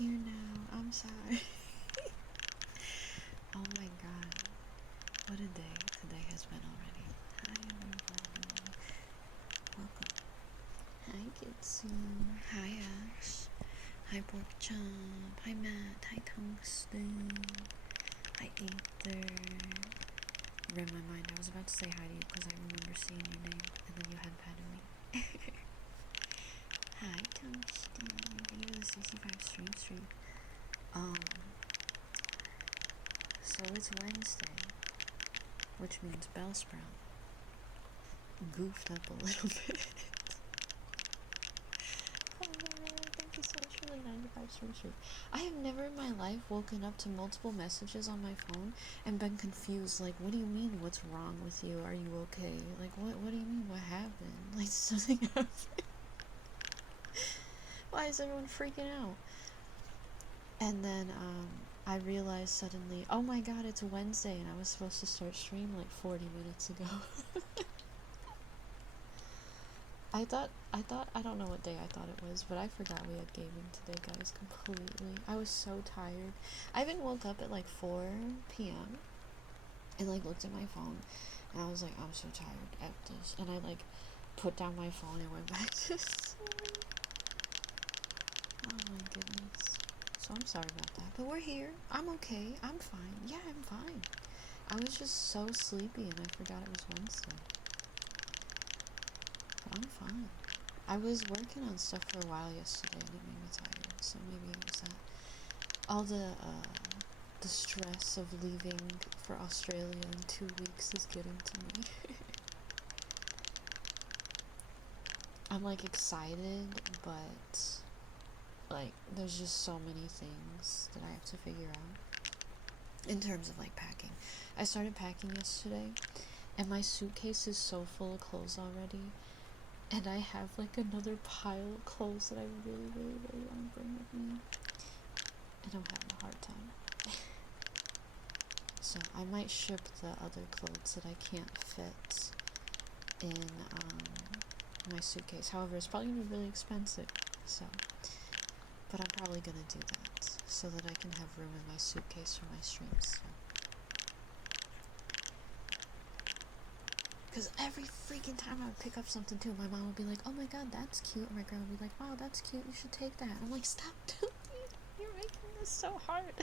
here now. I'm sorry. Oh my god. What a day today has been already. Hi everybody. Welcome. Hi Kitsu. Hi Ash. Hi Pork Chop. Hi Matt. Hi Tungsten. Hi Ether. Read my mind. I was about to say hi to you because I remember seeing your name and then you had patted me. Hi Tungsten. Thank you for the 65 stream. So it's Wednesday, which means Belle Sprout goofed up a little bit. Oh no, thank you so much for the 95 stream. I have never in my life woken up to multiple messages on my phone and been confused, like, what do you mean, what's wrong with you, are you okay, like, what do you mean, what happened, like, something happened. Why is everyone freaking out? And then, I realized suddenly, oh my god, it's Wednesday, and I was supposed to start stream like 40 minutes ago. I don't know what day I thought it was, but I forgot we had gaming today, guys, completely. I was so tired. I even woke up at like 4 p.m. and like looked at my phone, and I was like, I'm so tired at this. And I like put down my phone and went back to sleep. Oh my goodness. So I'm sorry about that, but we're here. I'm okay. I'm fine. Yeah, I'm fine. I was just so sleepy and I forgot it was Wednesday. But I'm fine. I was working on stuff for a while yesterday and it made me tired, so maybe it was that. All the stress of leaving for Australia in 2 weeks is getting to me. I'm like excited, but like there's just so many things that I have to figure out in terms of like packing. I started packing yesterday and my suitcase is so full of clothes already, and I have like another pile of clothes that I really want to bring with me, and I'm having a hard time. So I might ship the other clothes that I can't fit in my suitcase. However, it's probably gonna be really expensive, so, but I'm probably gonna do that so that I can have room in my suitcase for my streams. So. Because every freaking time I would pick up something too, my mom would be like, oh my god, that's cute. And my grandma would be like, wow, that's cute, you should take that. I'm like, stop doing it. You're making this so hard.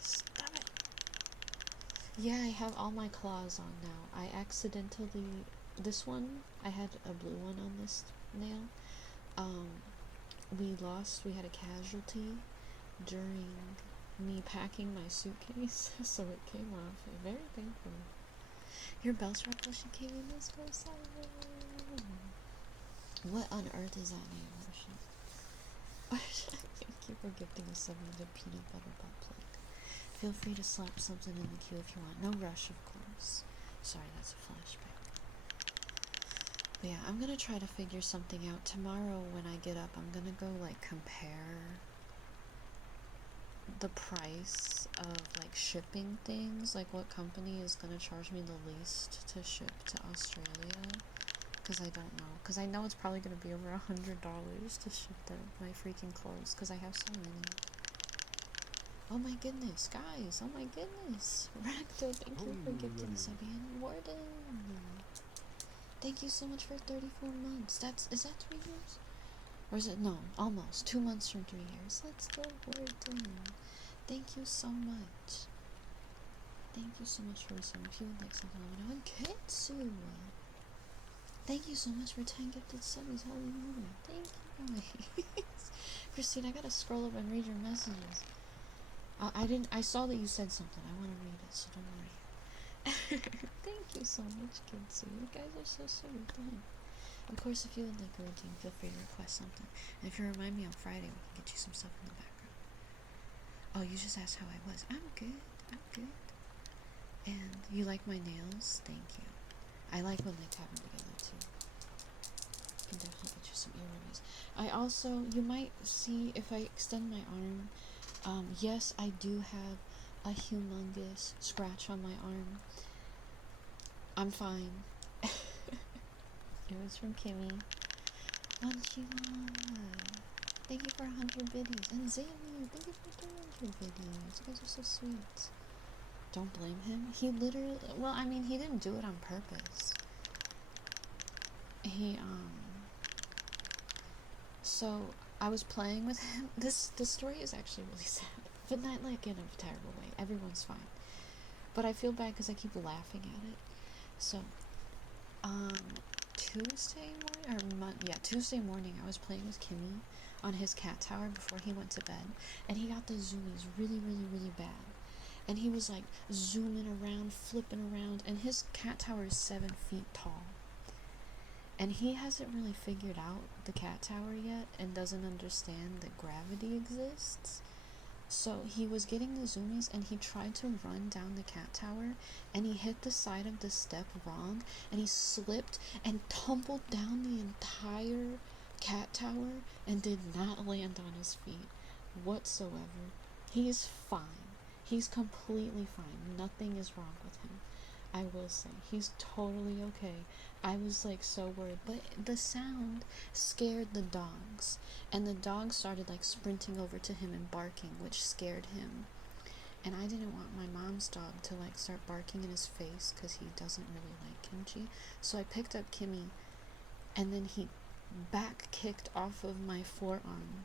Stop it. Yeah, I have all my claws on now. I accidentally, this one, I had a blue one on this nail. We had a casualty during me packing my suitcase, so it came off. Very painful. Your Belle Sprout potion came in this close. What on earth is that name? Thank you for gifting us 700 peanut butter butt plug. Feel free to slap something in the queue if you want. No rush, of course. Sorry, that's a flashback. But yeah, I'm gonna try to figure something out. Tomorrow when I get up, I'm gonna go like compare the price of like shipping things, like what company is gonna charge me the least to ship to Australia, because I don't know, because I know it's probably gonna be over $100 to ship my freaking clothes, because I have so many. Oh my goodness, guys, oh my goodness. Racto, thank you for gifting Sabian. Warden, thank you so much for 34 months. Is that 3 years? Or is it, no, almost 2 months from 3 years. Let's go, Warden. Thank you so much. Thank you so much for listening. If you would like something, let me know. Kitsu, thank you so much for 10 gifted subbies. Holy moly. Thank you guys. Christine, I gotta scroll up and read your messages. I saw that you said something. I want to read it, so don't worry. Thank you so much, Kitsu. You guys are so sweet. Of course, if you would like a routine, feel free to request something. And if you remind me on Friday, we can get you some stuff in the background. Oh, you just asked how I was. I'm good. I'm good. And you like my nails? Thank you. I like when they tap them together too. I can definitely get you some earrings. I also, you might see if I extend my arm. Yes, I do have a humongous scratch on my arm. I'm fine. It was from Kimmy. Munchy. Thank you for 100 biddies. And Zammy, thank you for 200 biddies. You guys are so sweet. Don't blame him. He literally, well, I mean, he didn't do it on purpose. So I was playing with him. This story is actually really sad, but not like in a terrible way. Everyone's fine. But I feel bad because I keep laughing at it. So, Tuesday morning, I was playing with Kimmy on his cat tower before he went to bed, and he got the zoomies really, really, really bad. And he was like zooming around, flipping around, and his cat tower is 7 feet tall. And he hasn't really figured out the cat tower yet and doesn't understand that gravity exists. So he was getting the zoomies and he tried to run down the cat tower and he hit the side of the step wrong and he slipped and tumbled down the entire cat tower and did not land on his feet whatsoever. He is fine. He's completely fine. Nothing is wrong with him. I will say, he's totally okay. I was like so worried, but the sound scared the dogs, and the dogs started like sprinting over to him and barking, which scared him. And I didn't want my mom's dog to like start barking in his face because he doesn't really like kimchi. So I picked up Kimmy, and then he back kicked off of my forearm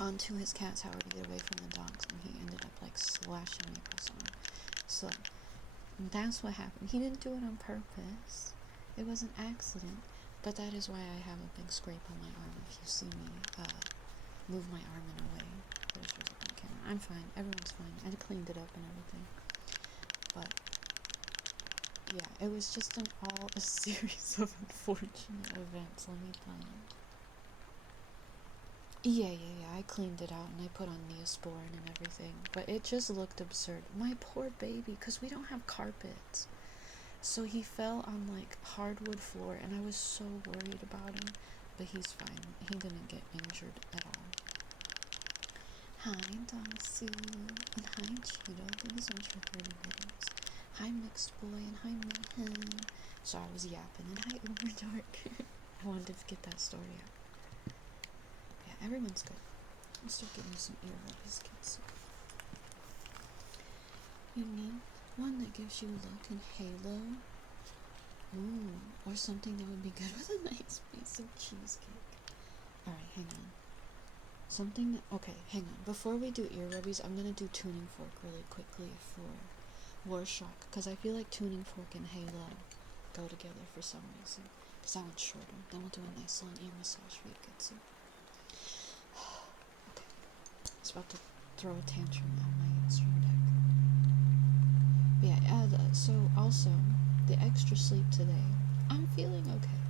onto his cat tower to get away from the dogs, and he ended up like slashing me across the arm. So that's what happened. He didn't do it on purpose. It was an accident. But that is why I have a big scrape on my arm if you see me move my arm in a way. There's really on camera. I'm fine. Everyone's fine. I cleaned it up and everything. But yeah, it was just a series of unfortunate events, let me tell you. Yeah, I cleaned it out and I put on Neosporin and everything, but it just looked absurd. My poor baby, because we don't have carpets. So he fell on like hardwood floor and I was so worried about him, but he's fine. He didn't get injured at all. Hi, Darcy, and hi, Cheeto. These are trick videos. Hi, Mixed Boy, and hi, Mayhem. Sorry, I was yapping, and hi, Uber Dark. I wanted to get that story out. Yeah, everyone's good. I'll start getting some ear rubbies, kids. You need one that gives you look and halo. Ooh, or something that would be good with a nice piece of cheesecake. Alright, hang on. Okay, hang on. Before we do ear rubbies, I'm gonna do tuning fork really quickly for War Shock, because I feel like tuning fork and halo go together for some reason. Because that one's shorter. Then we'll do a nice long ear massage for you kids. Okay. I was about to throw a tantrum at my stream deck. But yeah, so also, the extra sleep today, I'm feeling okay.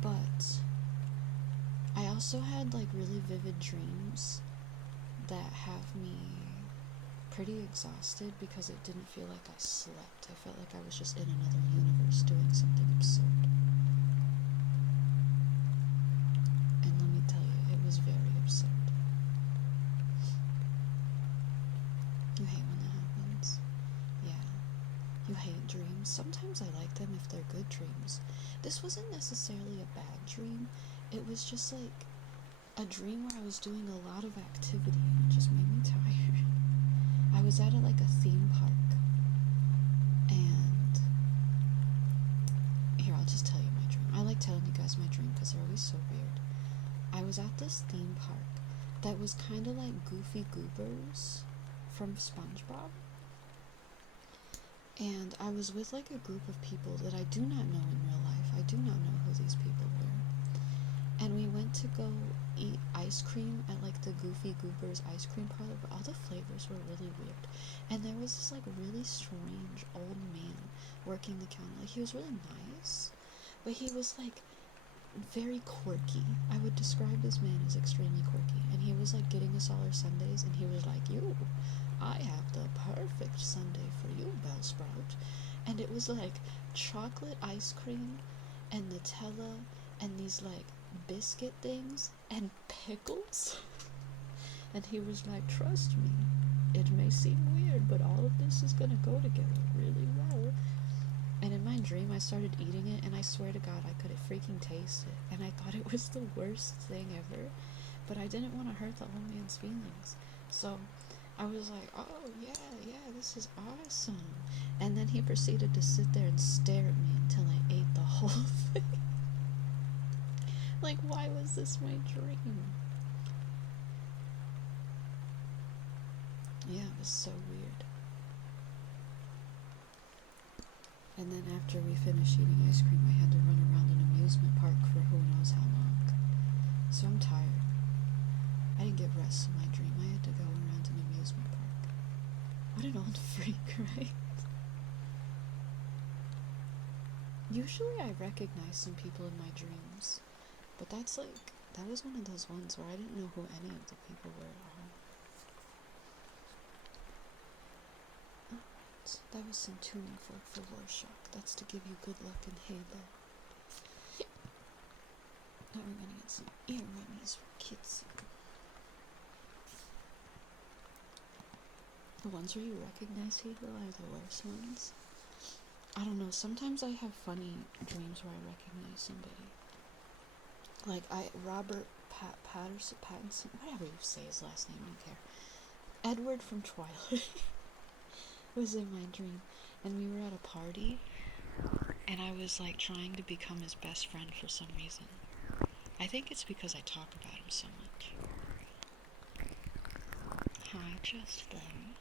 But I also had like really vivid dreams that have me pretty exhausted because it didn't feel like I slept. I felt like I was just in another universe doing something absurd. And let me tell you, it was very absurd. You hate when that happens? Yeah. You hate dreams. Sometimes I like them if they're good dreams. This wasn't necessarily a bad dream. It was just like a dream where I was doing a lot of activity and it just made me tired. I was at like a theme park, and here, I'll just tell you my dream. I like telling you guys my dream because they're always so weird. I was at this theme park that was kind of like Goofy Goobers from SpongeBob, and I was with like a group of people that I do not know in real life. I do not know who these people were. And we went to go eat ice cream at like the Goofy Goobers ice cream parlor, but all the flavors were really weird. And there was this like really strange old man working the counter. Like, he was really nice, but he was like very quirky. I would describe this man as extremely quirky. And he was like getting us all our sundaes, and he was like, I have the perfect sundae for you, Belle Sprout. And it was like chocolate ice cream and Nutella and these like biscuit things and pickles. And he was like, trust me, it may seem weird, but all of this is gonna go together really well. And in my dream, I started eating it, and I swear to God, I could freaking taste it. And I thought it was the worst thing ever, but I didn't want to hurt the old man's feelings. So I was like, oh, yeah, this is awesome. And then he proceeded to sit there and stare at me until I ate the whole thing. Like, why was this my dream? Yeah, it was so weird. And then after we finished eating ice cream, I had to run around an amusement park for who knows how long. So I'm tired. I didn't get rest in my dream. I had to go around an amusement park. What an old freak, right? Usually I recognize some people in my dreams, but that was one of those ones where I didn't know who any of the people were at all. That was some tuning fork for Rorschach. That's to give you good luck in Halo. Now we're gonna get some ear rummies for kids. The ones where you recognize people are the worst ones. I don't know, sometimes I have funny dreams where I recognize somebody. Like, Robert Pattinson, whatever you say his last name, I don't care. Edward from Twilight was in my dream, and we were at a party, and I was, like, trying to become his best friend for some reason. I think it's because I talk about him so much. Hi, just them.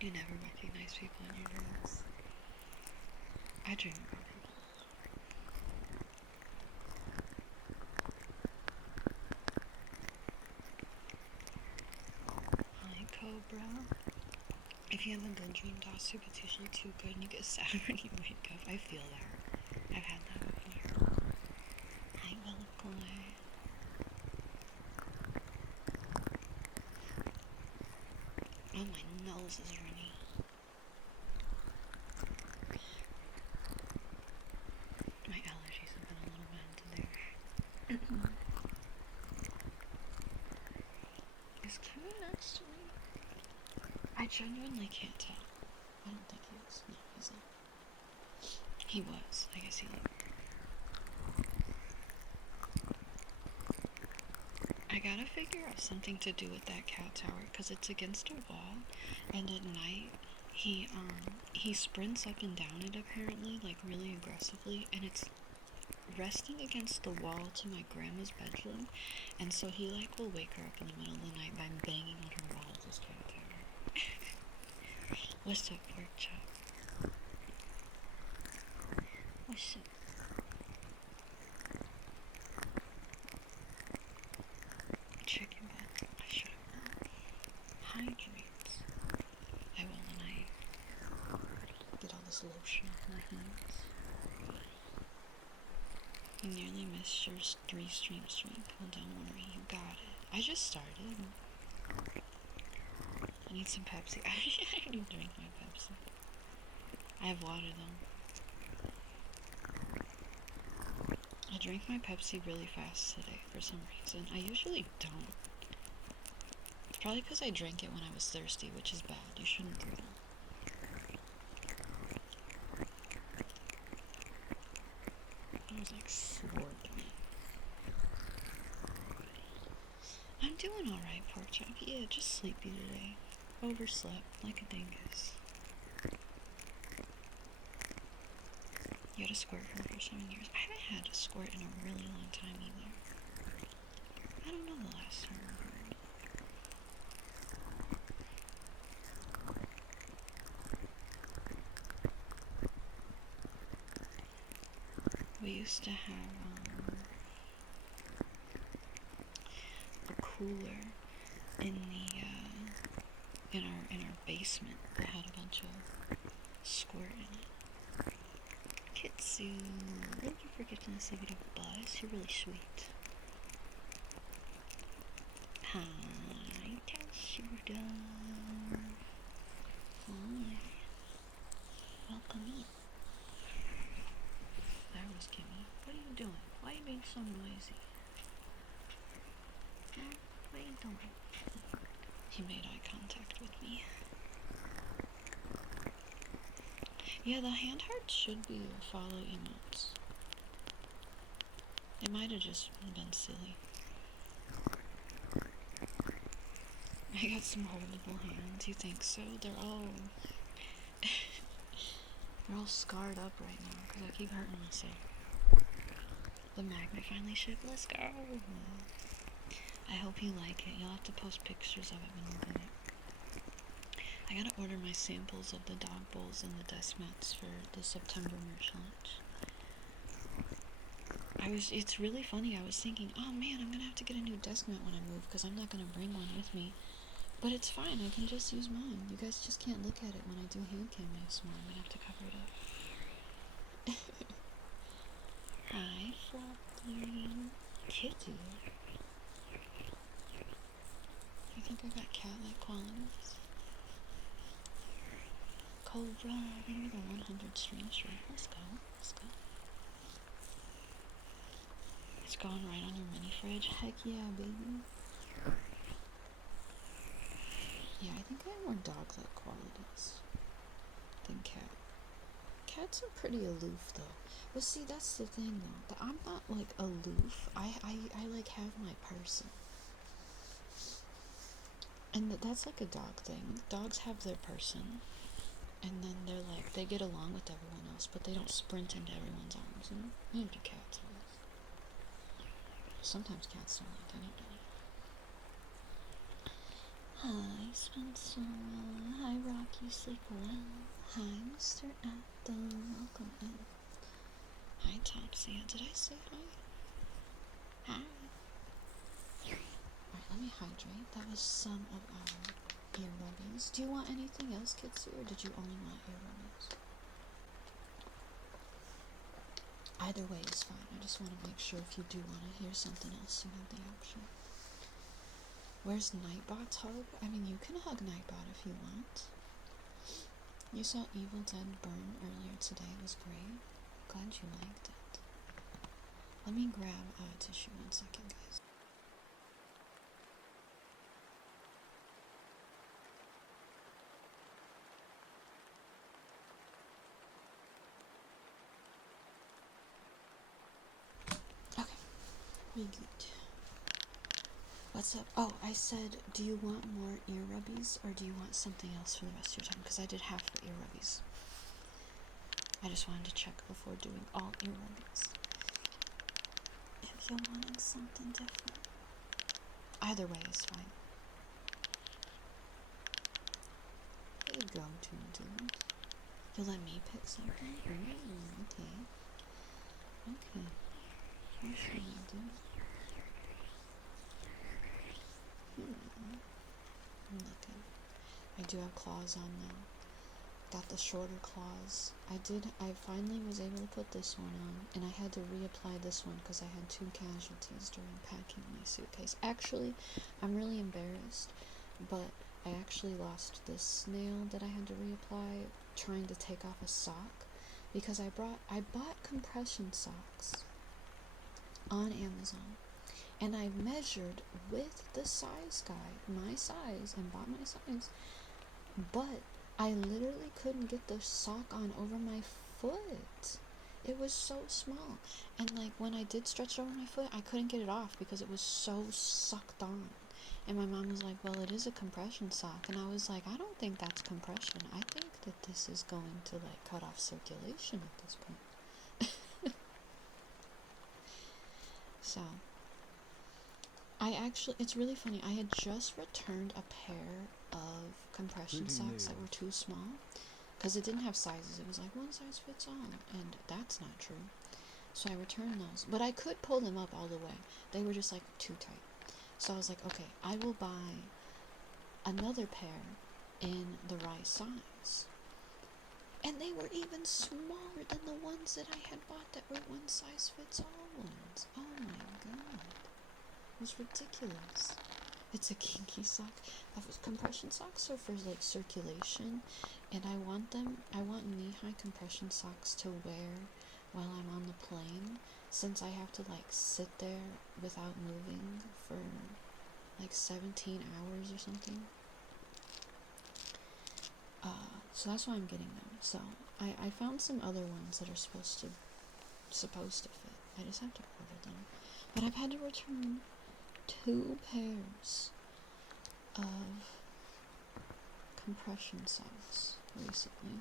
You never recognize people in your dreams. I dream about people. Hi, Cobra. If you have a good dream to soup, it's usually too good and you get sad when you wake up. I feel that. I've had that before. Hi, Belle. Oh, my nose is runny. My allergies have been a little bad today. Is Kevin next to me? I genuinely can't tell. I don't think he is. No, he's not. He was. I guess he left. I gotta figure out something to do with that cat tower, because it's against a wall, and at night, he sprints up and down it apparently, like really aggressively, and it's resting against the wall to my grandma's bedroom, and so he, like, will wake her up in the middle of the night by banging on her wall with his cat tower. What's up, pork chop? What's up? Chicken butt. Shut up. Hydrates. I will when I get all this lotion off my hands. You nearly missed your 3-stream stream. Well, don't worry, you got it. I just started. I need some Pepsi. I need to drink my Pepsi. I have water though. I drank my Pepsi really fast today for some reason. I usually don't. It's probably because I drank it when I was thirsty, which is bad. You shouldn't do that. I was like sword. I'm doing alright, pork chop. Yeah, just sleepy today. Overslept like a dingus. You had a squirt for 7 years. I haven't had a squirt in a really long time either. I don't know the last time I heard. We used to have a cooler in our basement that had a bunch of squirt in it. Kitsu, thank you for getting us a bit of buzz. You're really sweet. Hi, Tashuda. Hi. Welcome in. There was Kimmy. What are you doing? Why are you being so noisy? What are you doing? He made eye contact with me. Yeah, the hand hearts should be follow emotes. It might have just been silly. I got some holdable hands. You think so? They're all scarred up right now because I keep hurting myself. The magnet finally shipped. Let's go. I hope you like it. You'll have to post pictures of it when you get it. I gotta order my samples of the dog bowls and the desk mats for the September merch launch. It's really funny. I was thinking, oh man, I'm gonna have to get a new desk mat when I move because I'm not gonna bring one with me. But it's fine, I can just use mine. You guys just can't look at it when I do hand cam ASMR. I'm gonna have to cover it up. Hi, Floppy. Kitty. I think I got cat-like qualities. Cobra, give me the 100 stream straight. Let's go. It's going right on your mini fridge. Heck yeah, baby. Yeah, I think I have more dog-like qualities than cat. Cats are pretty aloof though. But see, that's the thing though. I'm not like aloof. I like have my person. And that's like a dog thing. Dogs have their person. And then they're like, they get along with everyone else, but they don't sprint into everyone's arms, you know? Maybe cats are. Sometimes cats don't like anybody. Hi, Spencer. Hi, Rocky. Sleep well. Hi, Mr. Adam. Welcome in. Hi, Topsy. Did I say hi? Hi. Alright, let me hydrate. That was some of our ear rubbings. Do you want anything else, Kitsy, or did you only want ear rubbings? Either way is fine. I just want to make sure if you do want to hear something else, you have the option. Where's Nightbot's hug? I mean, you can hug Nightbot if you want. You saw Evil Dead burn earlier today. It was great. Glad you liked it. Let me grab a tissue 1 second, guys. Okay, we good. What's up? Oh, I said, do you want more ear rubbies or do you want something else for the rest of your time? Because I did half the ear rubbies. I just wanted to check before doing all ear rubbies. If you wanted something different. Either way is fine. There you go, dude. You'll let me pick something? Okay. What should I do? I'm looking. I do have claws on now. Got the shorter claws. I finally was able to put this one on, and I had to reapply this one because I had 2 casualties during packing my suitcase. Actually, I'm really embarrassed, but I actually lost this snail that I had to reapply trying to take off a sock because I bought compression socks on Amazon. And I measured with the size guide, my size, and bought my size, but I literally couldn't get the sock on over my foot. It was so small. And like when I did stretch it over my foot, I couldn't get it off because it was so sucked on. And my mom was like, well, it is a compression sock. And I was like, I don't think that's compression. I think that this is going to like cut off circulation at this point. So it's really funny. I had just returned a pair of compression socks that were too small because it didn't have sizes. It was like one size fits all, and that's not true. So I returned those, but I could pull them up all the way. They were just like too tight. So I was like, okay, I will buy another pair in the right size. And they were even smaller than the ones that I had bought that were one size fits all ones. Oh my god. It was ridiculous. It's a kinky sock. Compression socks are for like circulation, and I want knee-high compression socks to wear while I'm on the plane, since I have to like sit there without moving for like 17 hours or something. So that's why I'm getting them. So I found some other ones that are supposed to fit. I just have to order them. But I've had to return 2 pairs of compression socks recently.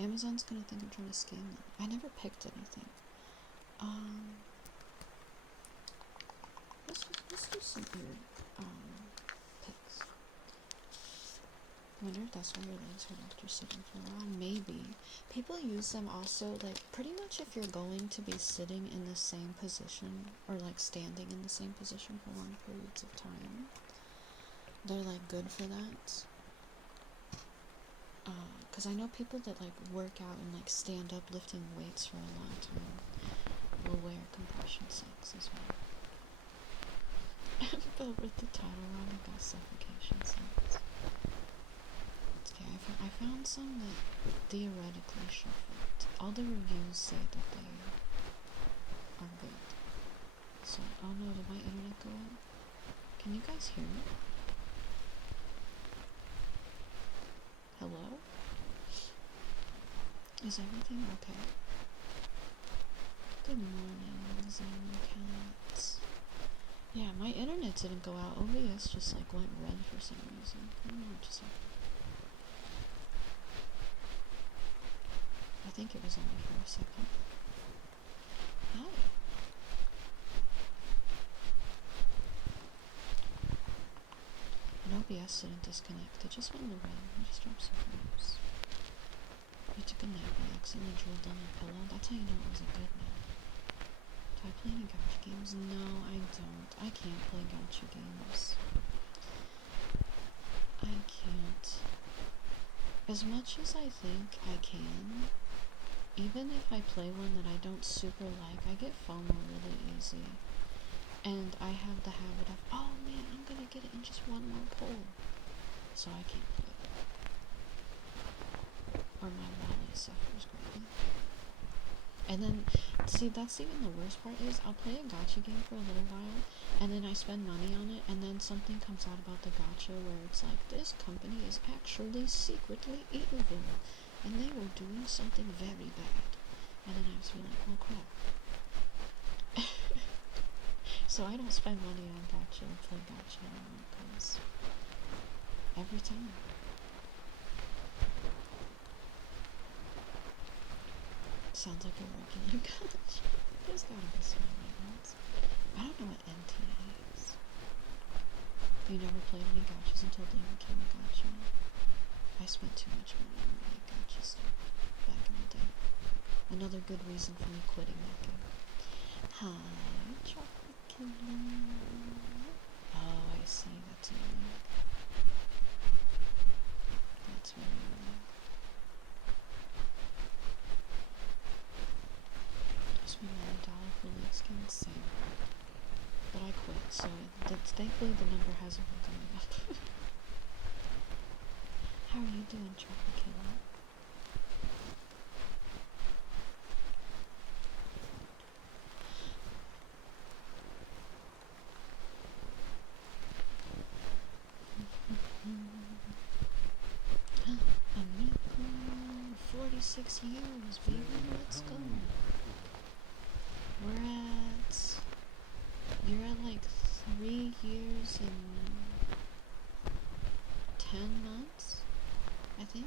Amazon's gonna think I'm trying to scam them. I never picked anything. Let's do some weird picks. I wonder if that's why your legs hurt after sitting for a while. Maybe. People use them also, like, pretty much if you're going to be sitting in the same position, or like standing in the same position for long periods of time. They're like good for that. Because I know people that like work out and like stand up lifting weights for a long time will wear compression socks as well. But with the title wrong, I got suffocation socks. Okay, I found some that theoretically should fit. All the reviews say that they are good. So, oh no, did my internet go out? Can you guys hear me? Hello? Is everything okay? Good morning, Zane Cats. Yeah, my internet didn't go out. OBS just like went red for some reason. I don't know what just happened. I think it was only for a second. Hi. And OBS didn't disconnect. It just went in the red. I just dropped some frames. You took a nap and accidentally drilled on your pillow. That's how you know it was a good nap. Do I play any gacha games? No, I don't. I can't play gacha games. I can't. As much as I think I can, even if I play one that I don't super like, I get FOMO really easy. And I have the habit of, oh man, I'm gonna get it in just one more pull. So I can't play it. Or my wallet suffers greatly. And then, see, that's even the worst part is, I'll play a gacha game for a little while, and then I spend money on it, and then something comes out about the gacha where it's like, this company is actually secretly evil, and they were doing something very bad. And then I have to be like, well, crap. So I don't spend money on gacha or play gacha anymore, because every time. Sounds like a regular gacha. There's gotta be some other ones. I don't know what NTA is. You never played any gachas until they became a gacha. I spent too much money on like gacha stuff back in the day. Another good reason for me quitting that game. Hi, chocolate killer. Oh, I see. That's annoying. That's very annoying. I spent $1 for league skins, same. But I quit, so thankfully the number hasn't been going up. How are you doing, chocolate killer? Amigo, 46 years, baby, let's go. You're at like 3 years and 10 months, I think.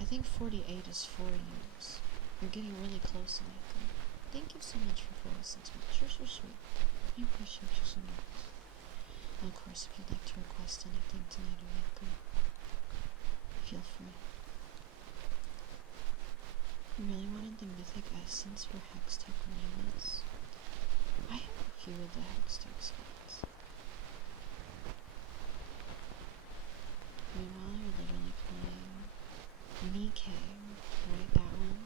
I think 48 is 4 years. You're getting really close, Amigo. Thank you so much for 46 months. You're so sweet. I appreciate you so much. And of course, if you'd like to request anything tonight, Amigo, feel free. I really wanted the mythic essence for Hextech Remus. I have a few of the Hextech spots. Meanwhile, you're literally playing Nikkei, right? That one.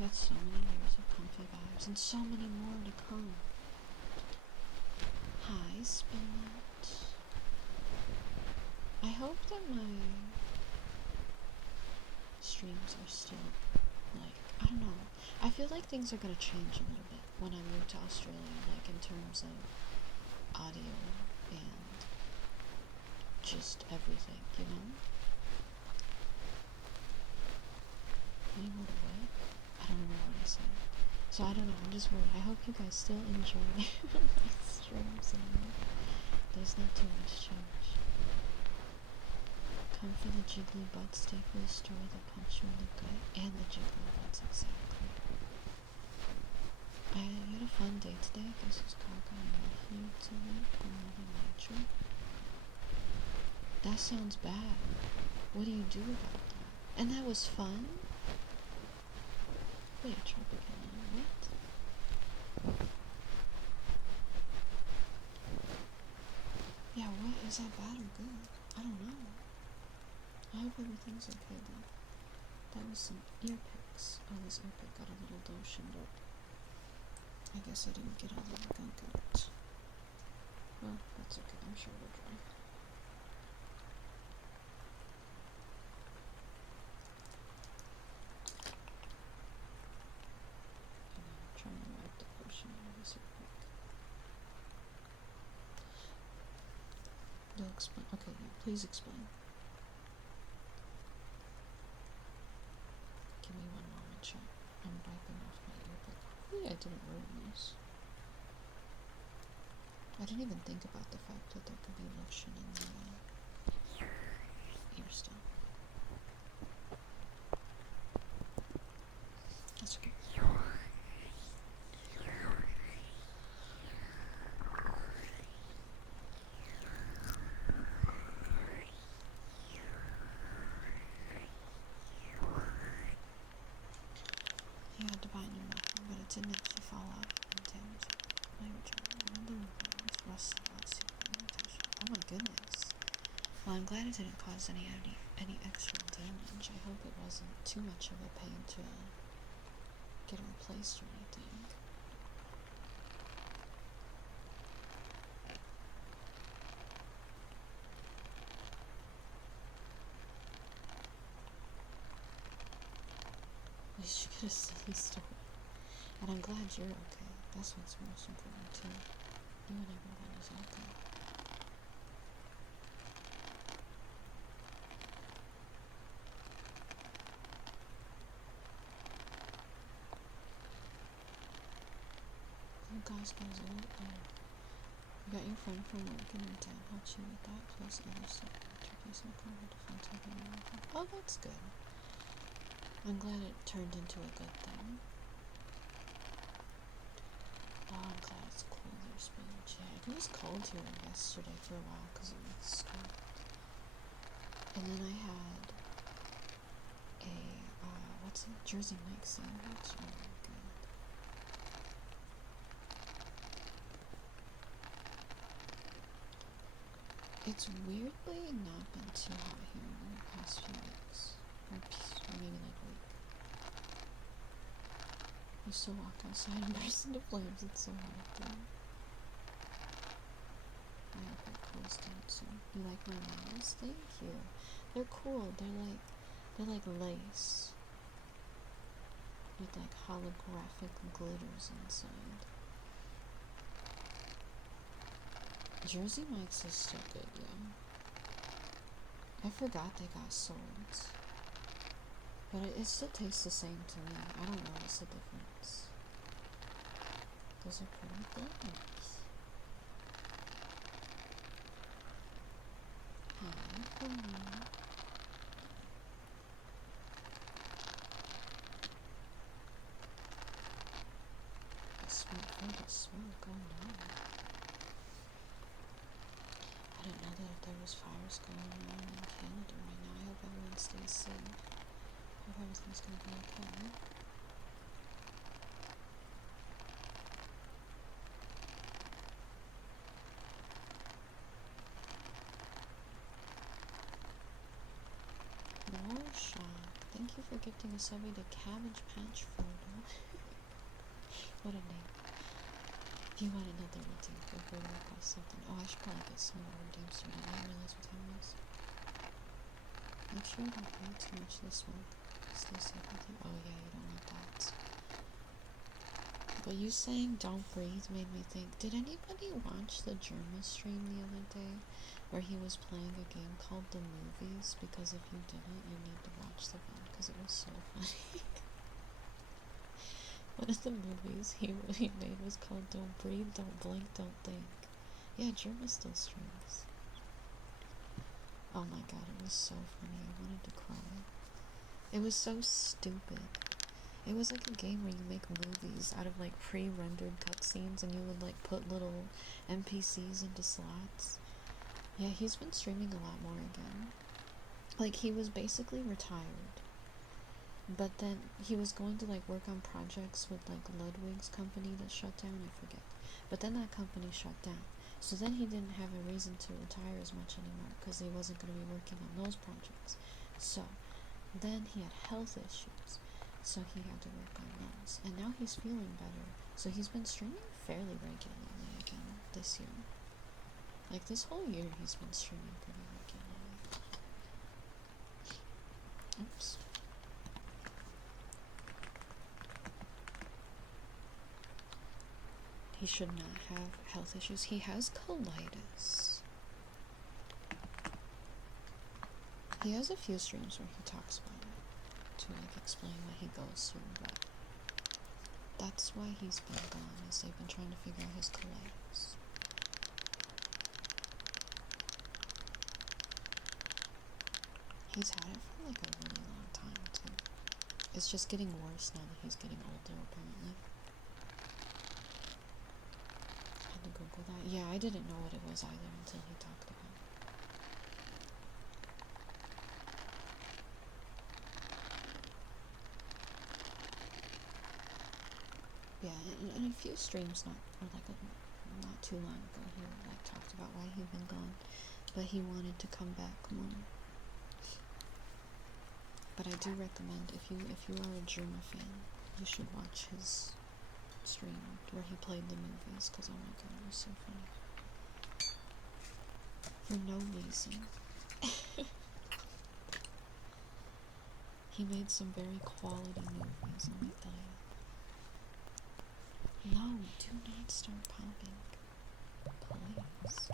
That's so many years of comfy vibes, and so many more to come. Hi, Spinnet. I hope that my streams are still, like, I don't know. I feel like things are gonna change a little bit when I move to Australia, like, in terms of audio and just everything, you know? Any word away? I don't remember what I said. So I don't know, I'm just worried. I hope you guys still enjoy my streams and there's not too much change. Come for the jiggly butt, stay for the story, the punch you in the gut, and the jiggly butts, exactly. I had a fun day today. I guess it's cargo and nephew to me from Mother Nature. That sounds bad. What do you do about that? And that was fun? Wait, Tropicana, what? Yeah, what? Is that bad or good? I don't know. I hope everything's okay though. That was some ear picks. Oh, this ear pick got a little lotioned up. I guess I didn't get a little gunk out. Well, that's okay. I'm sure it'll dry. I'm trying to wipe the lotion out of this ear pick. You'll explain. Okay, yeah, please explain. Give me one moment, chat. I'm wiping off my ear pick. Hopefully I didn't ruin this. I didn't even think about the fact that there could be lotion in the ear stuff. That's okay. You had to buy a new muffin, but it didn't actually fall out and damage it. My original it's rusted last year. Oh my goodness. Well, I'm glad it didn't cause any extra damage. I hope it wasn't too much of a pain to get it replaced or anything. At least you get a silly story. And I'm glad you're okay. That's what's most important too. You and everyone is okay. You guys got a little you got your friend from work and your dad helped you with that, plus other stuff. Turkeys and corn to find something. Oh, that's good. I'm glad it turned into a good thing. Oh, I'm glad it's cool there, Spinach. Yeah, it was cold here yesterday for a while because it was cold. And then I had a, what's it? Jersey Mike's sandwich. Oh my god. It's weirdly not been too hot here in the past few weeks. Or maybe like a week. I used to walk outside and burst into flames. It's so hot though. I hope it cools down soon. You like my nails? Thank you. They're cool. They're like lace. With like holographic glitters inside. Jersey Mike's is still good, yeah. I forgot they got sold. But it still tastes the same to me. I don't notice a difference. Those are pretty things. Hi, the smoke, oh no. I didn't know that there was fires going on in Canada right now. I hope everyone stays safe. I hope everything's gonna be okay. No shock. Thank you for gifting a subby to Cabbage Patch Photo. What a name. If you want another routine, feel free to request something. Oh, I should probably get some more redeems soon. I didn't realize what time it was. Make sure you don't eat too much this month. Stay safe with you. Oh yeah, you don't want that. But you saying "Don't Breathe" made me think, did anybody watch the Germa stream the other day where he was playing a game called The Movies? Because if you didn't, you need to watch the game because it was so funny. One of the movies he made was called "Don't Breathe, Don't Blink, Don't Think." Yeah, Germa still streams. Oh my god, it was so funny. I wanted to cry. It was so stupid. It was like a game where you make movies out of like pre-rendered cutscenes and you would like put little NPCs into slots. Yeah, he's been streaming a lot more again. Like, he was basically retired, but then he was going to like work on projects with like Ludwig's company that shut down, I forget. But then that company shut down. So then he didn't have a reason to retire as much anymore because he wasn't going to be working on those projects. So then he had health issues. So he had to work on those. And now he's feeling better. So he's been streaming fairly regularly again this year. Like, this whole year he's been streaming pretty regularly. Oops. He should not have health issues. He has colitis. He has a few streams where he talks about it to like explain what he goes through, but that's why he's been gone, is they've been trying to figure out his colitis. He's had it for like a really long time too. It's just getting worse now that he's getting older, apparently. I had to Google that. Yeah, I didn't know what it was either until he talked about it. Yeah, in a few streams, not too long ago, he like talked about why he'd been gone, but he wanted to come back more. But I do recommend, if you are a Germa fan, you should watch his stream where he played the movies, because oh my god, it was so funny. For no reason. He made some very quality movies, let me tell you. No, do not start popping. Please.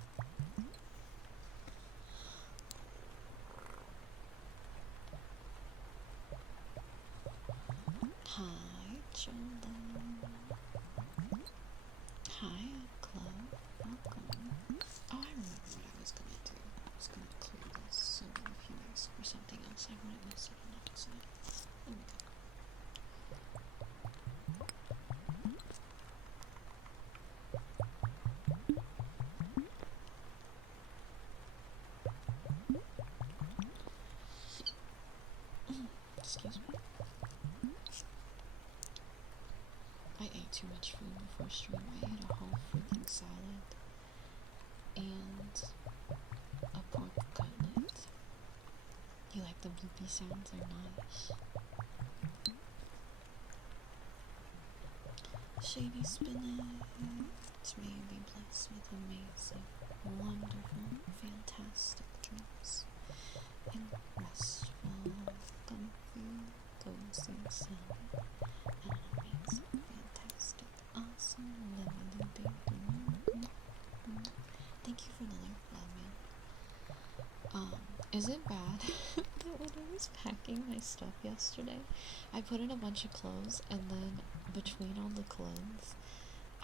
Hi, Jordan. Hi, Chloe. Welcome. Oh, I remember what I was gonna do. I was gonna clear this so that if you ask for something else, I wouldn't miss it on episode. There we go. Excuse me. I ate too much food before stream. I ate a whole freaking salad and a pork cutlet. You like the bloopy sounds? They're nice. Shady spinach. May you be blessed with amazing, wonderful, fantastic dreams and restful, comfy, cozy sleep and an amazing, fantastic, awesome, lovely day. Thank you for the lurk, love, man. Is it bad that when I was packing my stuff yesterday, I put in a bunch of clothes, and then between all the clothes,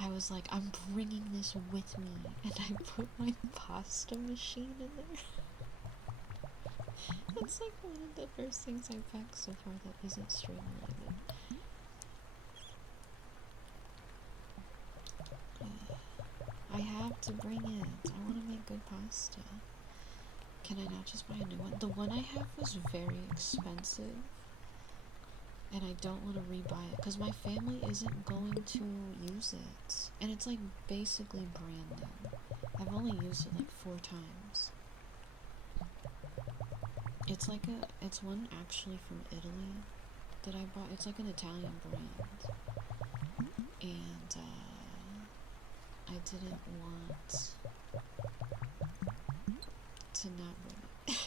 I was like, I'm bringing this with me, and I put my pasta machine in there. That's like one of the first things I packed so far that isn't stream related. I have to bring it. I want to make good pasta. Can I not just buy a new one? The one I have was very expensive, and I don't want to rebuy it because my family isn't going to use it, and it's like basically brand new. I've only used it like 4 times. It's like it's one actually from Italy that I bought. It's like an Italian brand, and I didn't want to not bring it.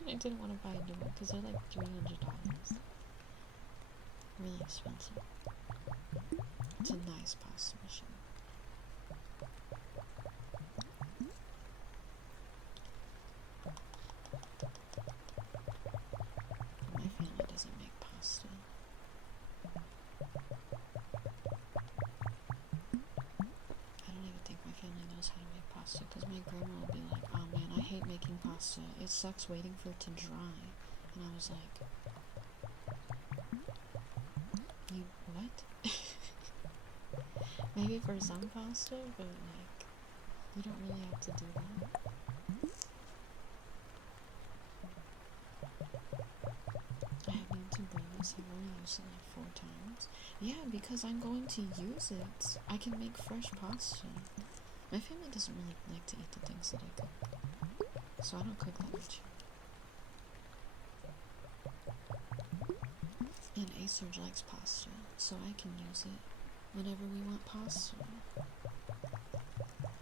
And I didn't want to buy a new one because they're like $300. Really expensive. It's a nice pasta machine. My family doesn't make pasta. I don't even think my family knows how to make pasta, because my grandma would be like, oh man, I hate making pasta. It sucks waiting for it to dry. And I was like, you what? Maybe for some pasta, but like, you don't really have to do that. I need to bring this. I've only used it like 4 times. Yeah, because I'm going to use it. I can make fresh pasta. My family doesn't really like to eat the things that I cook, so I don't cook that much. And Acerge likes pasta, so I can use it whenever we want pasta.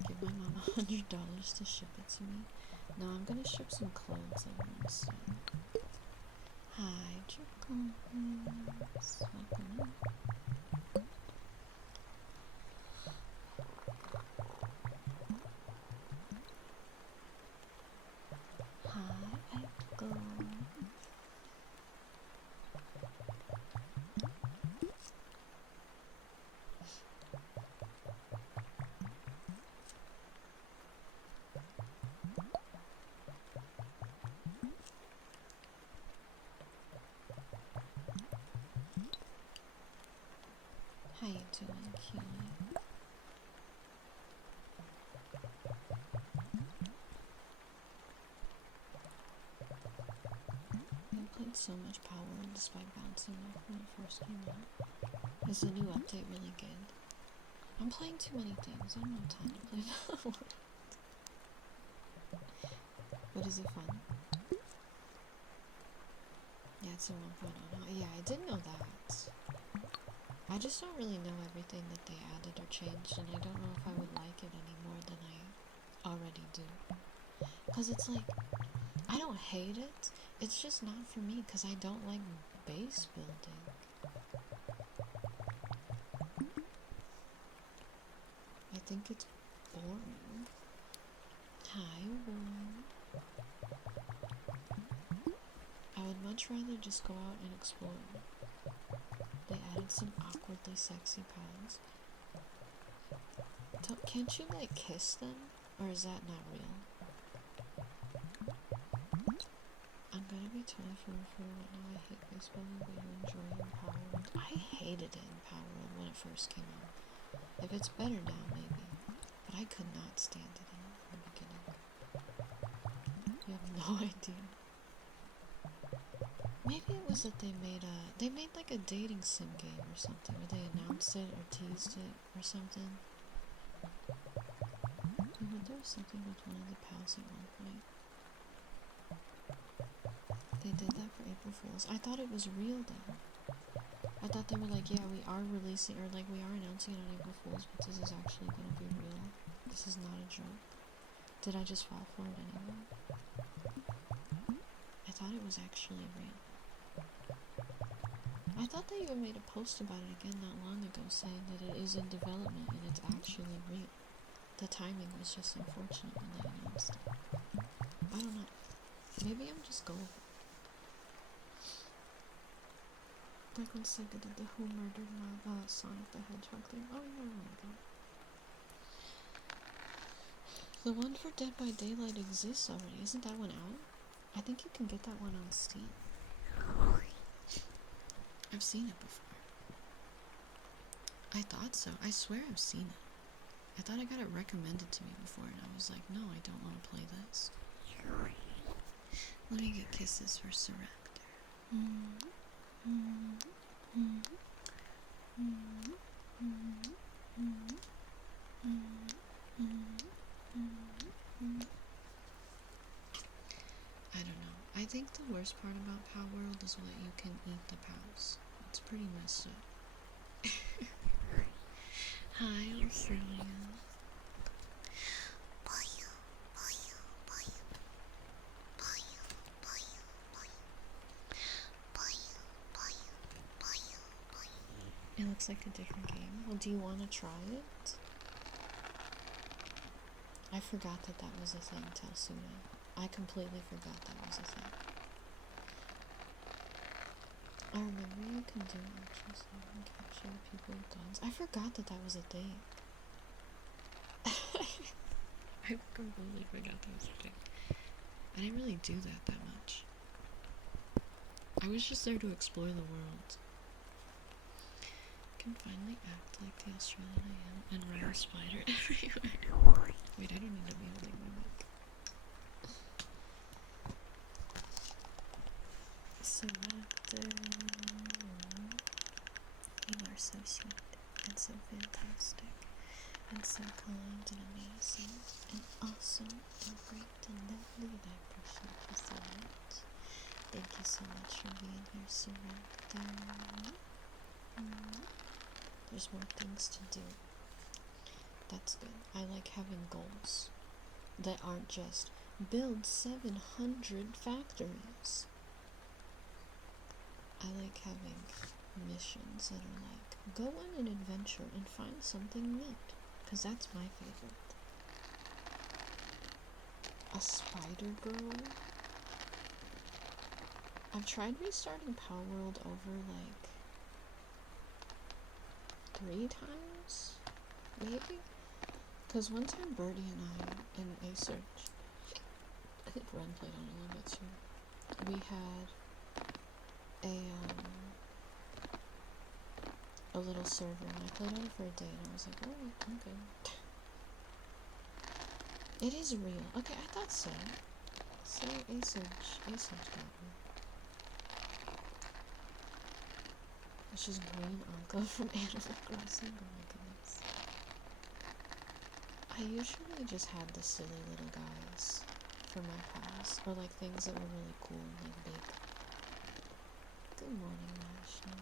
Give my mom $100 to ship it to me. No, I'm gonna ship some clothes over instead. Hi, Jacobs. Welcome in. Hi, Echo. How you doing, cutie? I played so much Power despite bouncing off when it first came out. Is the new update really good? I'm playing too many things. I don't have time to play Power. But is it fun? Yeah, it's a 1.0. Yeah, I did know that. I just don't really know everything that they added or changed, and I don't know if I would like it any more than I already do. Because it's like, I don't hate it, it's just not for me, because I don't like base building. I think it's boring. Hi, Warren. I would much rather just go out and explore. They added some awkwardly sexy pals. Can't you, like, kiss them? Or is that not real? I'm gonna be 24 right now. I hate baseball, but you enjoy it in Power World. I hated it in Power World when it first came out. If it's better now, maybe. But I could not stand it in the beginning. You have no idea. Maybe it was that they made like a dating sim game or something, where they announced it or teased it or something. I heard there was something with one of the pals at one point. They did that for April Fools. I thought it was real though. I thought they were like, yeah, we are releasing, or like we are announcing it on April Fools, but this is actually gonna be real. This is not a joke. Did I just fall for it anyway? I thought it was actually real. I thought they even made a post about it again not long ago, saying that it is in development and it's actually real. The timing was just unfortunate when they announced it. I don't know. Maybe I'm just gullible. Like when Sega did the Who Murdered Sonic the Hedgehog thing. Oh yeah, I remember that. The one for Dead by Daylight exists already. Isn't that one out? I think you can get that one on Steam. I've seen it before. I thought so. I swear I've seen it. I thought I got it recommended to me before, and I was like, no, I don't want to play this. Let me get kisses for Surrector. I don't know. I think the worst part about Pow World is what you can eat the pals. It's pretty messed up. Hi, Ophelia. It looks looks like a different game. Well, do you want to try it? I forgot that that was a thing, Telsuda. I completely forgot that was a thing. I remember you can do actual stuff and capture people with guns. I forgot that that was a thing. I completely forgot that was a thing. I didn't really do that much. I was just there to explore the world. I can finally act like the Australian I am and ride a spider everywhere. Wait, I don't need to be holding my mic. Surrender. You are so sweet and so fantastic and so kind and amazing and awesome and great and lovely, and I appreciate you so much. Thank you so much for being here, Surrender. There's more things to do. That's good. I like having goals that aren't just build 700 factories. I like having missions that are like, go on an adventure and find something neat, because that's my favorite. A spider girl? I've tried restarting Power World over like 3 times, maybe? Because one time Birdie and I, in a search, I think Ren played on a little bit too, we had a little server, and I played on it for a day, and I was like, oh, okay. It is real. Okay, I thought so. So, Asage got me. It's just green Anka from Animal Crossing, oh my goodness. I usually just had the silly little guys for my pass, or like things that were really cool, like big. Good morning, National.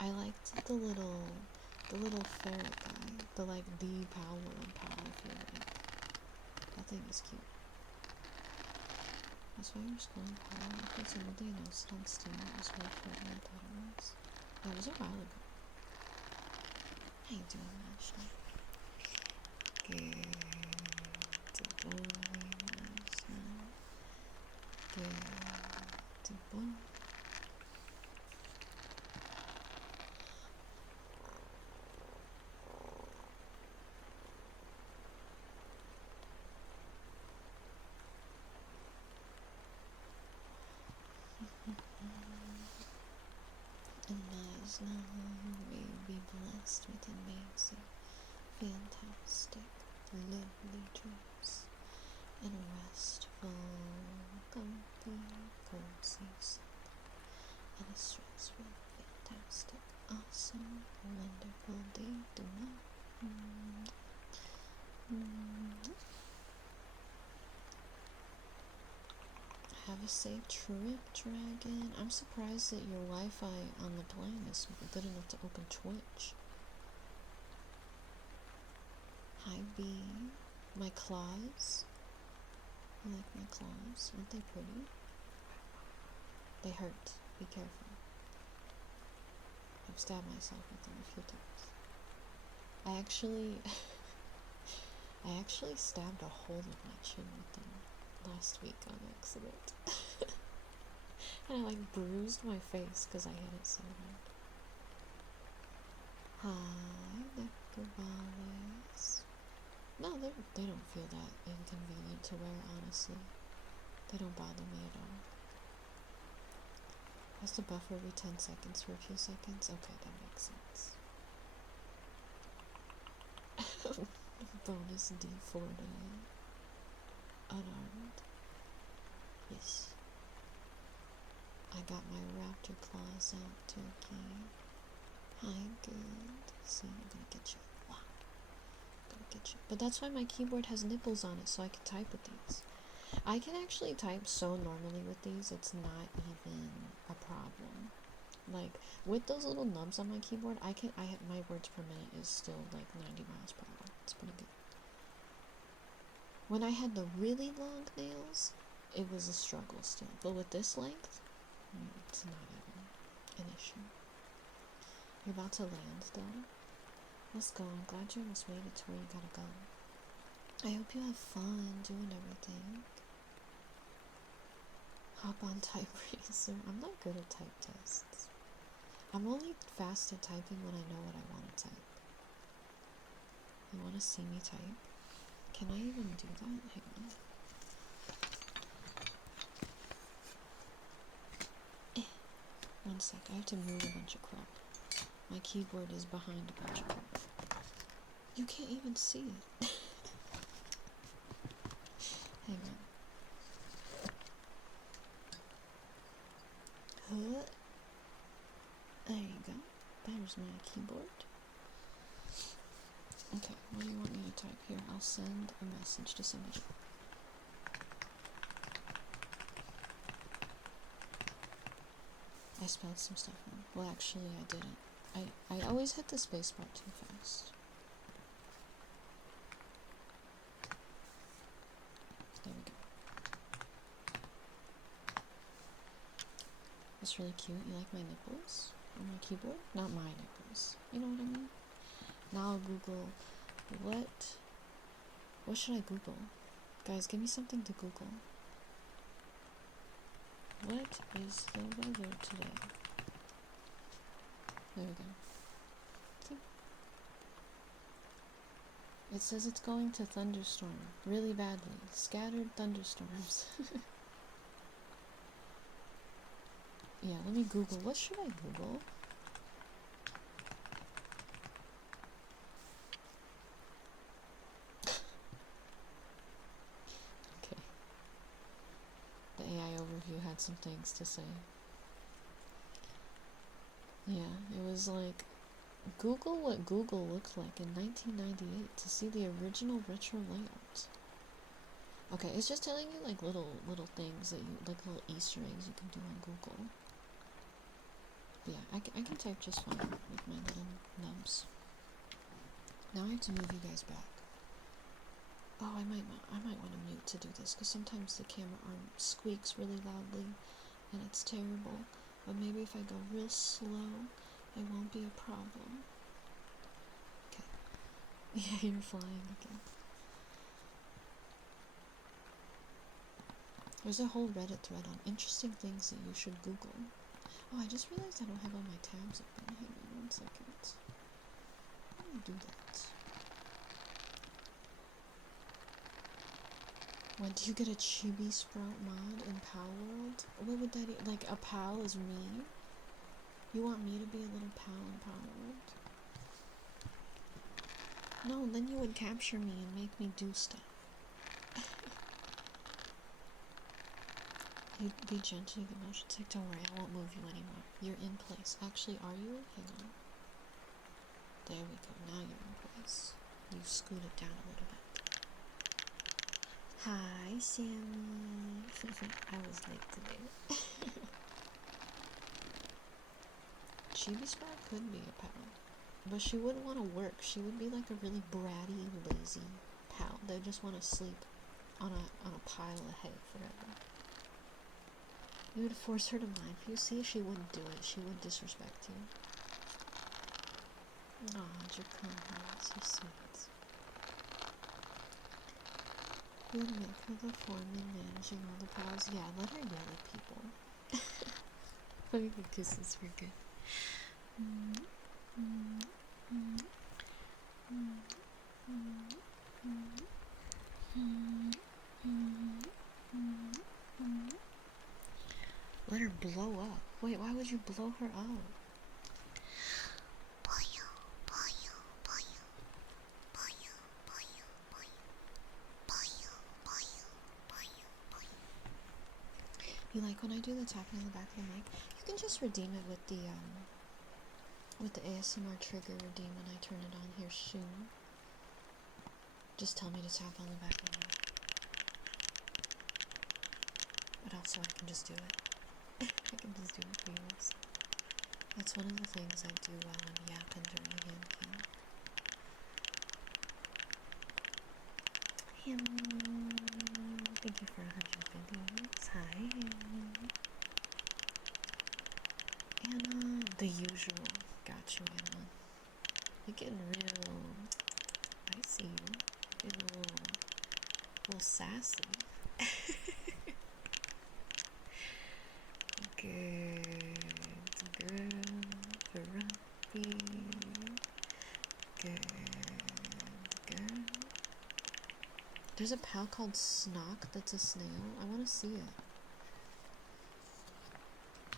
I liked the little ferret guy, the Power World Power Ferret. That thing is cute. That's why you're scrolling Power. I think somebody announced on Steam it was more fun than I thought it was. That was a while ago. How you doing, National? Good boy, National. Good boy. And nice now may be blessed with amazing, fantastic, lovely dreams, and a restful, comfy, cozy sleep, and a stress-free, fantastic, awesome, wonderful day tonight. Have a safe trip, Dragon. I'm surprised that your Wi-Fi on the plane is good enough to open Twitch. Hi, B. My claws. You like my claws? Aren't they pretty? They hurt. Be careful. I've stabbed myself with them a few times. I actually stabbed a hole in my chin with them last week on accident. And I bruised my face because I hit it so hard. Hi, Necrovales. No, they don't feel that inconvenient to wear, honestly. They don't bother me at all. Has to buffer every 10 seconds for a few seconds? Okay, that makes sense. Bonus D4 today. Unarmed. Yes. I got my raptor claws out, Turkey. Hi, good. See, I'm gonna get you. Wow. Gonna get you. But that's why my keyboard has nipples on it, so I can type with these. I can actually type so normally with these, it's not even a problem. Like, with those little nubs on my keyboard, my words per minute is still like 90 miles per hour. It's pretty good. When I had the really long nails, it was a struggle still. But with this length, it's not even an issue. You're about to land, though. Let's go. I'm glad you almost made it to where you gotta go. I hope you have fun doing everything. Hop on type racer. I'm not good at type tests. I'm only fast at typing when I know what I want to type. You want to see me type? Can I even do that? Hang on. One sec. I have to move a bunch of crap. My keyboard is behind a bunch of crap. You can't even see it. Hang on. There you go. There's my keyboard. Okay, what do you want me to type here? I'll send a message to somebody. I spelled some stuff wrong. Well, actually, I didn't. I always hit the spacebar too fast. There we go. That's really cute. You like my nipples on my keyboard? Not my nipples. You know what I mean? Now I'll Google what should I Google? Guys, give me something to Google. What is the weather today? There we go. See? It says it's going to thunderstorm really badly. Scattered thunderstorms. Yeah, let me Google. What should I Google? Okay. The AI overview had some things to say. Yeah, it was like, Google what Google looked like in 1998 to see the original retro layout. Okay, it's just telling you like little things that you, like little Easter eggs you can do on Google. But yeah, I can type just fine with my little nubs. Now I have to move you guys back. Oh, I might want to mute to do this because sometimes the camera arm squeaks really loudly and it's terrible. But maybe if I go real slow, it won't be a problem. Okay. Yeah, you're flying again. There's a whole Reddit thread on interesting things that you should Google. Oh, I just realized I don't have all my tabs open. Hang on 1 second. How do I do that? When do you get a Chibi Sprout mod in Pal World? What would that be? Like, a pal is me? You want me to be a little pal in Pal World? No, then you would capture me and make me do stuff. You'd be gentle, you get motion sick. Don't worry, I won't move you anymore. You're in place. Actually, are you? Hang on. There we go. Now you're in place. You scooted down a little bit. Hi, Sammy. I was late today. Chibi Sprout could be a pal, but she wouldn't want to work. She would be like a really bratty, lazy pal. They just want to sleep on a pile of hay forever. You would force her to mind you. See, she wouldn't do it. She would disrespect you. Aw, Jacob, so sweet. You would make her the foreman managing all the pals. Yeah, let her yell at people. Let me get kisses for good. Let her blow up. Wait, why would you blow her up? You like when I do the tapping on the back of the mic? You can just redeem it with the ASMR trigger redeem when I turn it on here soon. Just tell me to tap on the back of the mic. But also I can just do it. I can just do it for you also. That's one of the things I do while I'm yapping during a hand cam. Thank you for 150 minutes. Hi, Anna. The usual. Got you, Anna. You're getting real. I see you. You're getting a little sassy. Good girl, grumpy. Good girl. There's a pal called Snock that's a snail. I want to see it.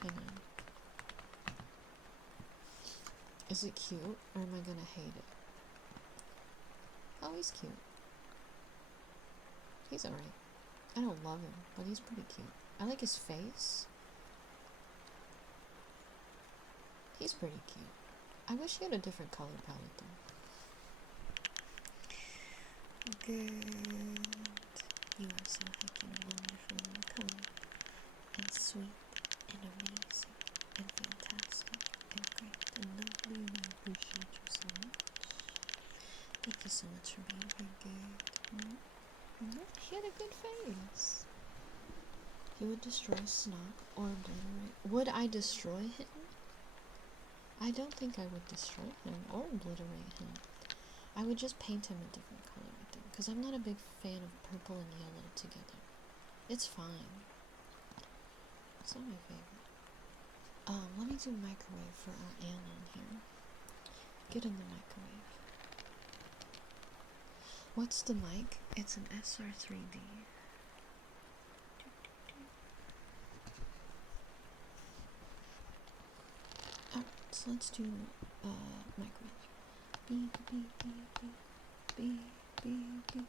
Hang on. Is it cute, or am I gonna hate it? Oh, he's cute. He's alright. I don't love him, but he's pretty cute. I like his face. He's pretty cute. I wish he had a different color palette though. Good. You are so heckin' wonderful, kind, and sweet, and amazing, and fantastic, and great, and lovely, and I appreciate you so much. Thank you so much for being here, good. He had a good face. He would destroy Snock or obliterate. Would I destroy him? I don't think I would destroy him or obliterate him. I would just paint him a different color, I think, because I'm not a big fan of purple and yellow together. It's fine. It's not my favorite. Let me do microwave for our Anon here. Get in the microwave. What's the mic? It's an SR3D. Alright, so let's do microwave. Beep, beep, beep, beep, beep, beep, beep.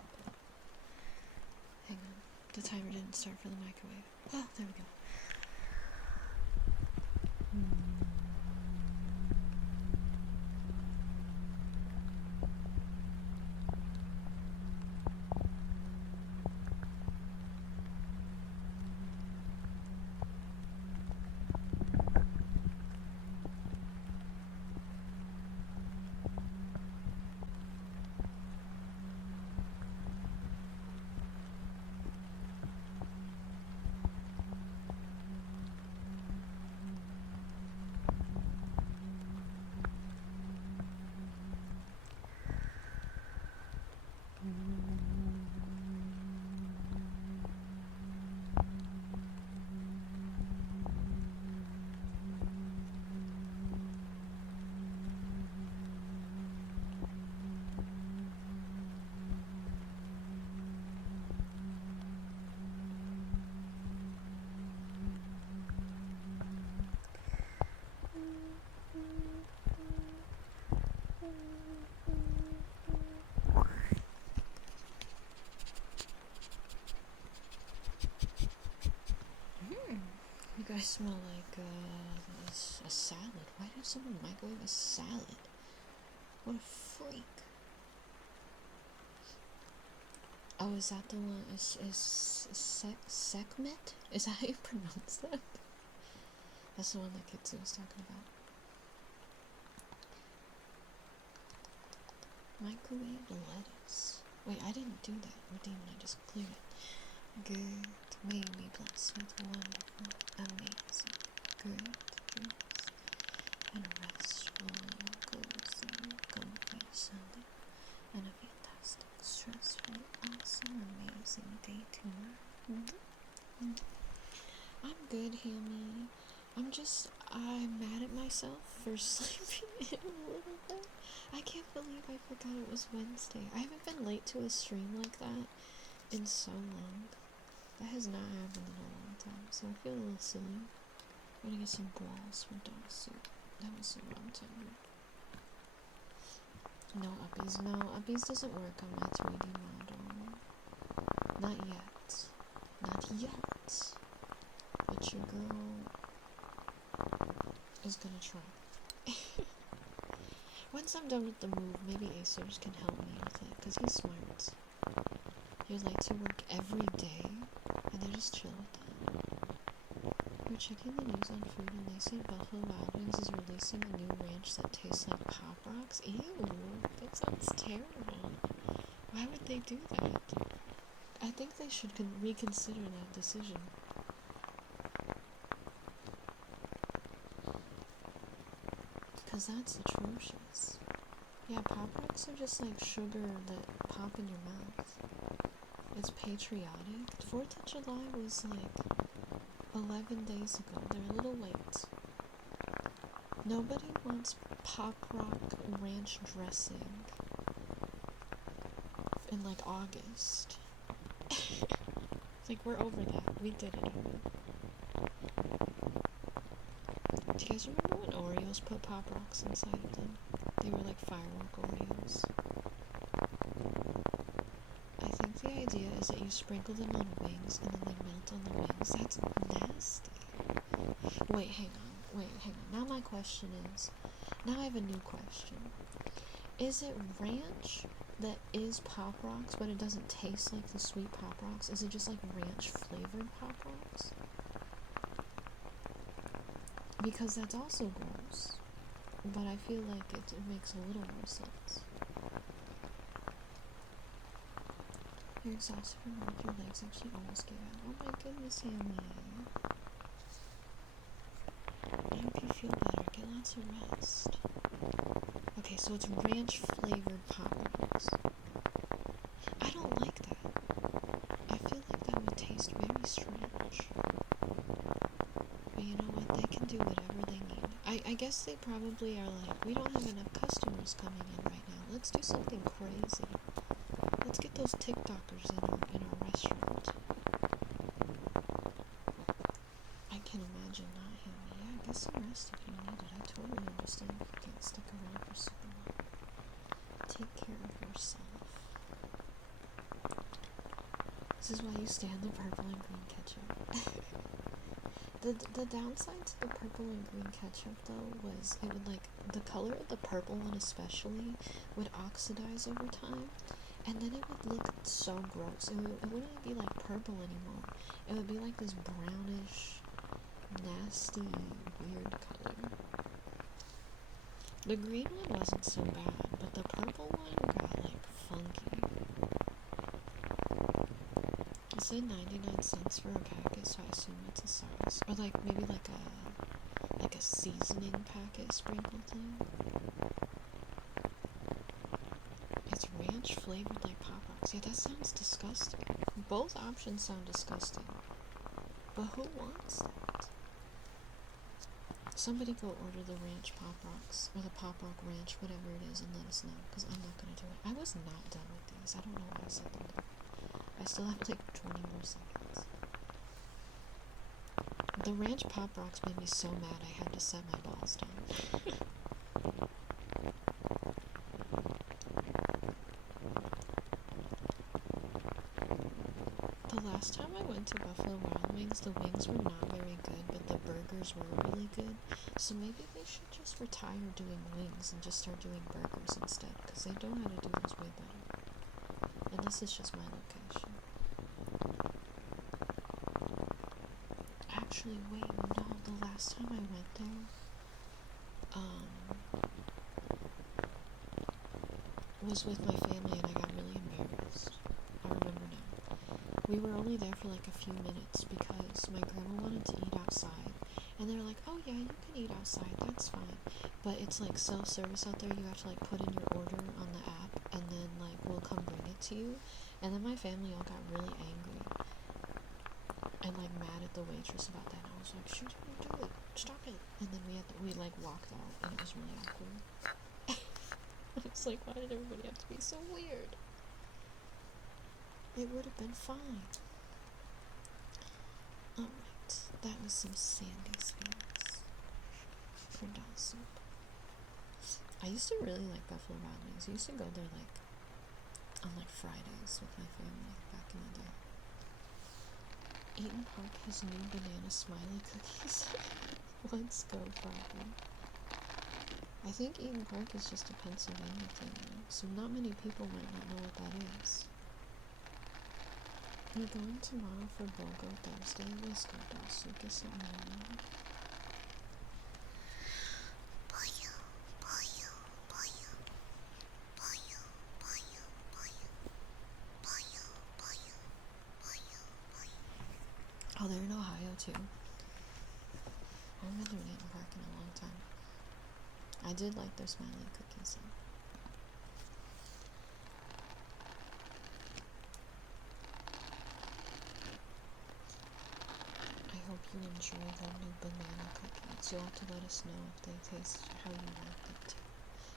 Hang on. The timer didn't start for the microwave. Oh, there we go. You guys smell like a salad. Why did someone microwave a salad? What a freak. Oh, is that the one? Is Sekhmet? Is that how you pronounce that? That's the one that Kitsu was talking about. Microwave lettuce. Wait, I didn't do that. Redeem, I just cleared it. Good. May be blessed with wonderful, amazing, good dreams, and restful, cozy, comfy Sunday, and a fantastic, stress-free, awesome, amazing day tomorrow. I'm good, Hammy. I'm mad at myself for sleeping in a little bit. I can't believe I forgot it was Wednesday. I haven't been late to a stream like that in so long. That has not happened in a long time, so I feel a little silly. I'm gonna get some balls for dog soup. That was a long time. No uppies. No, uppies doesn't work on my 3D model. Not yet. Not yet. But your girl is gonna try. Once I'm done with the move, maybe Acers can help me with it, because he's smart. He would like to work every day, and they just chill with that. We're checking the news on food, and they say Buffalo Wild Wings is releasing a new ranch that tastes like Pop Rocks. Ew, that sounds terrible. Why would they do that? I think they should reconsider that decision. Cause that's atrocious. Yeah, Pop Rocks are just like sugar that pop in your mouth. It's patriotic. 4th of July was like 11 days ago. They're a little late. Nobody wants Pop Rock ranch dressing in like August. Like, we're over that. We did it already. Do you guys remember when Oreos put Pop Rocks inside of them? They were like firework Oreos. I think the idea is that you sprinkle them on wings and then they melt on the wings. That's nasty. Wait, hang on. Now my question is, now I have a new question. Is it ranch that is Pop Rocks, but it doesn't taste like the sweet Pop Rocks? Is it just like ranch flavored Pop Rocks? Because that's also gross. But I feel like it makes a little more sense. You're exhausted from work, your legs actually almost gave out. Oh my goodness, Hammy. I hope you feel better. Get lots of rest. Okay, so it's ranch flavored Pop Rocks. I don't like that. I feel like that would taste very strange. But you know what? They can do whatever they need. I guess they probably are like, we don't have enough customers coming in right now. Let's do something crazy. Let's get those TikTokers in our restaurant. I can imagine not him. Yeah, get some rest if you need it. I totally understand if you can't stick around for super long. Take care of yourself. This is why you stand the purple and green ketchup. The downside to the purple and green ketchup though was it would like, the color of the purple one especially would oxidize over time. And then it would look so gross. It wouldn't be like purple anymore. It would be like this brownish, nasty, weird color. The green one wasn't so bad, but the purple one got like funky. It said 99 cents for a packet, so I assume it's a sauce. Or like maybe like a seasoning packet sprinkle thing. It's ranch flavored like Pop Rocks. Yeah, that sounds disgusting. Both options sound disgusting. But who wants that? Somebody go order the ranch Pop Rocks, or the Pop Rock ranch, whatever it is, and let us know, because I'm not going to do it. I was not done with these. I don't know why I said them done. I still have like 20 more seconds. The ranch Pop Rocks made me so mad I had to set my balls down. The last time I went to Buffalo Wild Wings, the wings were not very good, but the burgers were really good. So maybe they should just retire doing wings and just start doing burgers instead, because they know how to do those way better. And this is just my location. Actually, wait, no, the last time I went there, was with my family and I got really embarrassed. I remember now. We were only there for like a few minutes because my grandma wanted to eat outside. And they were like, oh yeah, you can eat outside, that's fine. But it's like self-service out there. You have to like put in your order on the app and then like we'll come bring it to you. And then my family all got really angry and like mad at the waitress about that. And I was like, shoot, don't do it, stop it. And then we like walked out and it was really awkward. I was like, why did everybody have to be so weird? It would have been fine. Alright, that was some sandy spirits for doll soup. I used to really like Buffalo Wild Wings. I used to go there like on like Fridays with my family back in the day. Eaton Park has new banana smiley cookies. Let's go, Friday. I think Eaton Park is just a Pennsylvania thing, so not many people might not know what that is. We're going tomorrow for BOGO Thursday. Let's go, Dawson. Get something warm. Oh, they're in Ohio too. I haven't been to Eaton Park in a long time. I did like their smiley cookies though. I hope you enjoy the new banana cookies. You'll have to let us know if they taste how you want them to.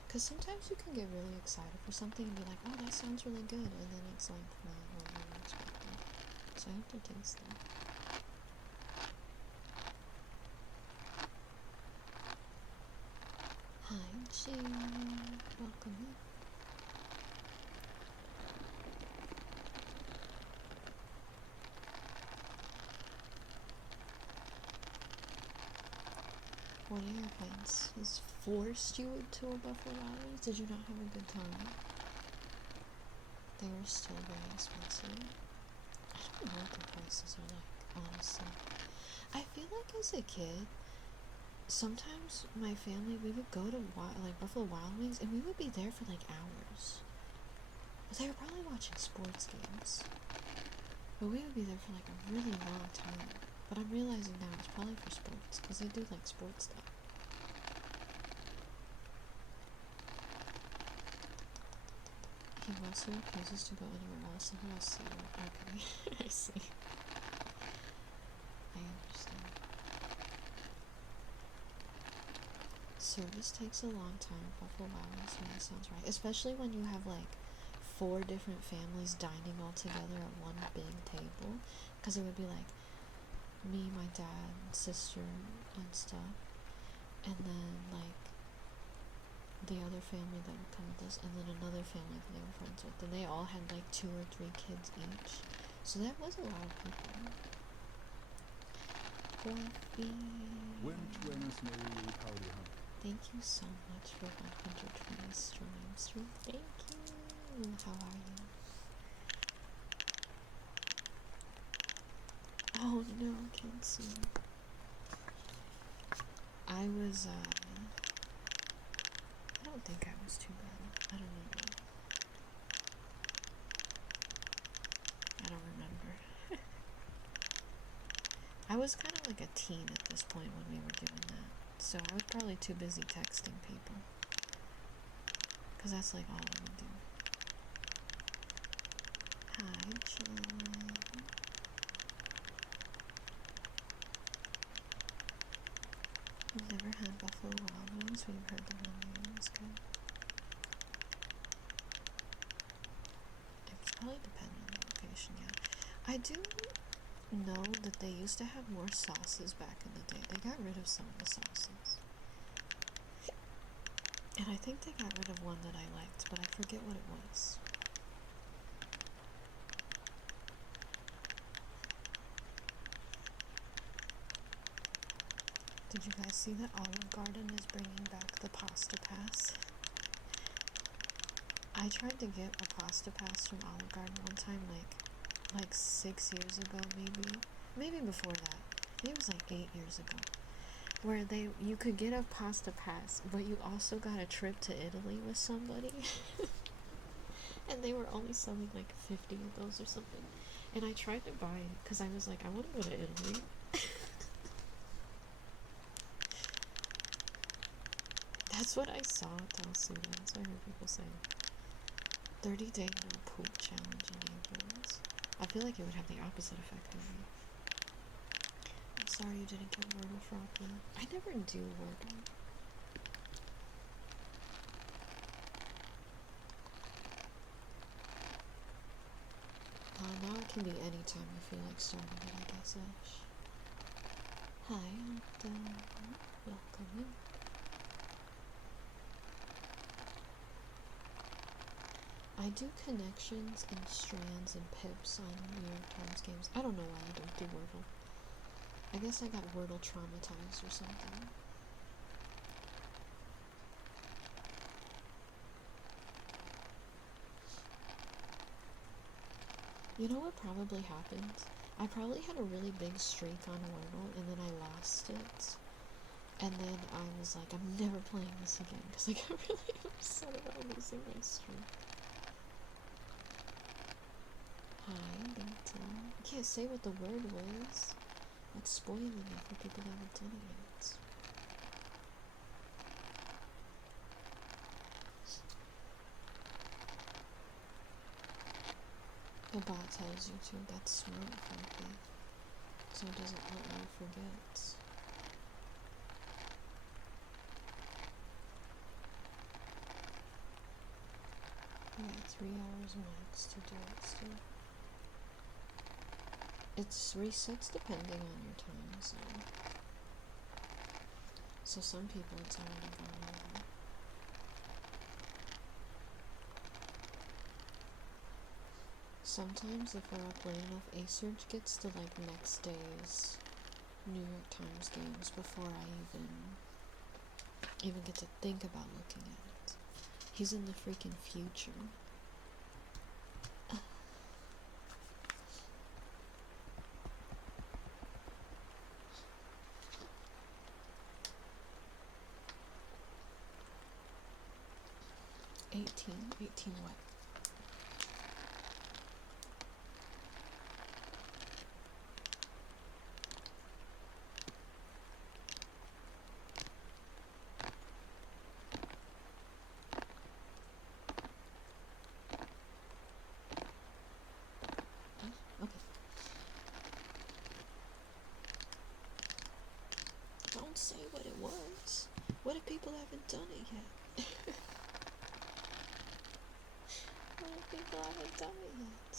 Because sometimes you can get really excited for something and be like, oh, that sounds really good, and then it's like not what you were expecting. So I have to taste them. Hi, Jane. Welcome in. What are your plans? Has forced you to a Buffalo Wild Wings? Did you not have a good time? They were still very expensive. I don't know what the prices are like, honestly. I feel like as a kid, sometimes my family, we would go to like Buffalo Wild Wings and we would be there for like hours. But they were probably watching sports games. But we would be there for like a really long time. But I'm realizing now it's probably for sports, because they do like sports stuff. He also refuses to go anywhere else and I'll see you. Okay, I see. I understand. Service takes a long time at Buffalo Wild Wings, that sounds right. Especially when you have like 4 different families dining all together at one big table. Because it would be like me, my dad, sister, and stuff. And then like the other family that would come with us, and then another family that they were friends with. And they all had like 2 or 3 kids each. So that was a lot of people. Fluffy. Thank you so much for 120 streams. Thank you. How are you? Oh no, can't see. I don't think I was too bad. I don't know. I don't remember. I was kind of like a teen at this point when we were doing that. So I was probably too busy texting people. Because that's like all I would do. Hi, John. We've never had Buffalo Wild Wings. We've heard the one is good. It's probably depending on the location, yeah. I do know that they used to have more sauces back in the day. They got rid of some of the sauces. And I think they got rid of one that I liked, but I forget what it was. Did you guys see that Olive Garden is bringing back the Pasta Pass? I tried to get a Pasta Pass from Olive Garden one time, like 6 years ago, maybe before that. Maybe it was like 8 years ago, where you could get a Pasta Pass, but you also got a trip to Italy with somebody, and they were only selling like 50 of those or something. And I tried to buy it because I was like, I want to go to Italy. That's what I saw at Talsuda. That's what I heard people say. 30-day no poop challenge enables. I feel like it would have the opposite effect on me. I'm sorry you didn't get Wordle Froggy. I never do Wordle. Now it can be any time you feel like starting it, I guess, Ash. Hi, welcome in. I do connections and strands and pips on New York Times games. I don't know why I don't do Wordle. I guess I got Wordle traumatized or something. You know what probably happened? I probably had a really big streak on Wordle and then I lost it. And then I was like, I'm never playing this again because I got really upset about losing my streak. Hi, Lita. I can't say what the word was. That's spoiling it for people that haven't done it yet. The bot tells you to. That's smart, Harpy. So it doesn't let you forget. You got 3 hours max to do it still. It resets depending on your time zone. So some people it's already gone over. Sometimes if we're up late enough, A-Surge gets to like next day's New York Times games before I even get to think about looking at it. He's in the freaking future. 18 what? Okay. Don't say what it was. What if people haven't done it yet? What if people haven't done it yet?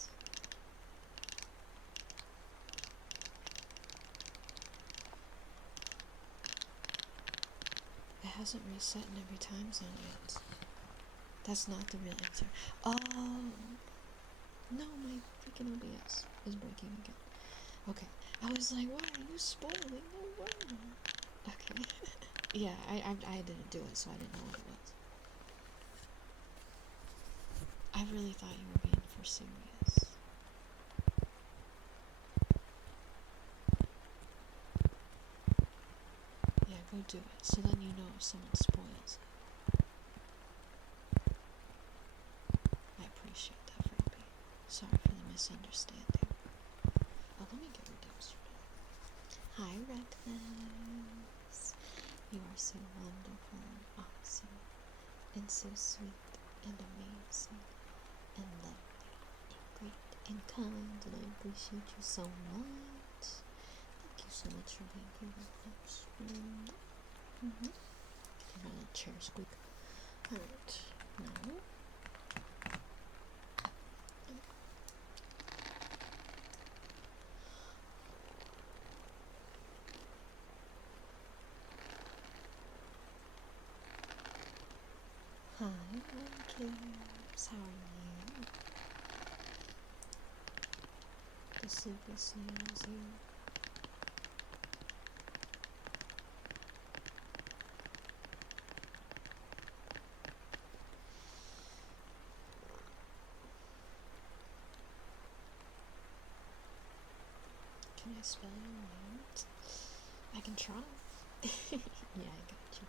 It hasn't reset in every time zone yet. That's not the real answer. Oh! No, my freaking OBS is breaking again. Okay. I was like, why are you spoiling the world? Okay. Yeah, I didn't do it, so I didn't know what it was. I really thought you were being for serious. Yeah, go do it, so then you know if someone spoils it. I appreciate that, Froppy. Sorry for the misunderstanding. Oh, let me get reduced for now. Hi, Reckless. You are so wonderful and awesome, and so sweet and amazing, and lovely, and great, and kind, and I appreciate you so much. Thank you so much for being here with us. Mm-hmm. Get my little chair squeak. Alright, now. Hi, Kids. How are you? The super snail is here. Can I spell your name? I can try. Yeah, I got you.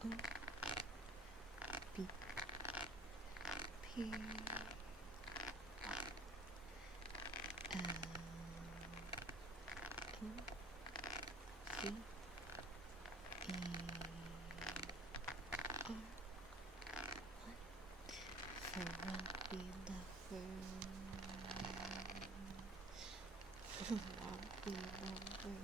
O B P L O V E R for Robbie Lover. Robbie Lover.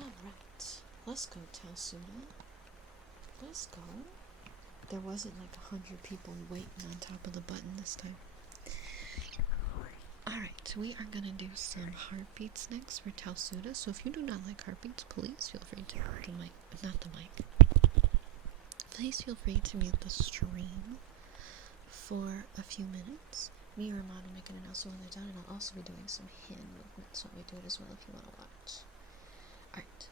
Alright, let's go, Tausuna. Let's go. There wasn't like 100 people waiting on top of the button this time. Alright, we are gonna do some heartbeats next for Tausuna. So if you do not like heartbeats, please feel free to mute the mic. Not the mic. Please feel free to mute the stream for a few minutes. Me or Ramon will make an announcement when they're done, and I'll also be doing some hand movements while we do it as well if you want to watch. Alright,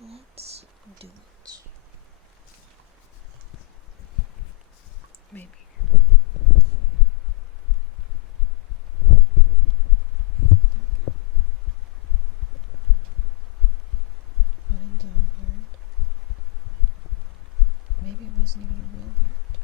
let's do it. Maybe. wasn't even a real heart.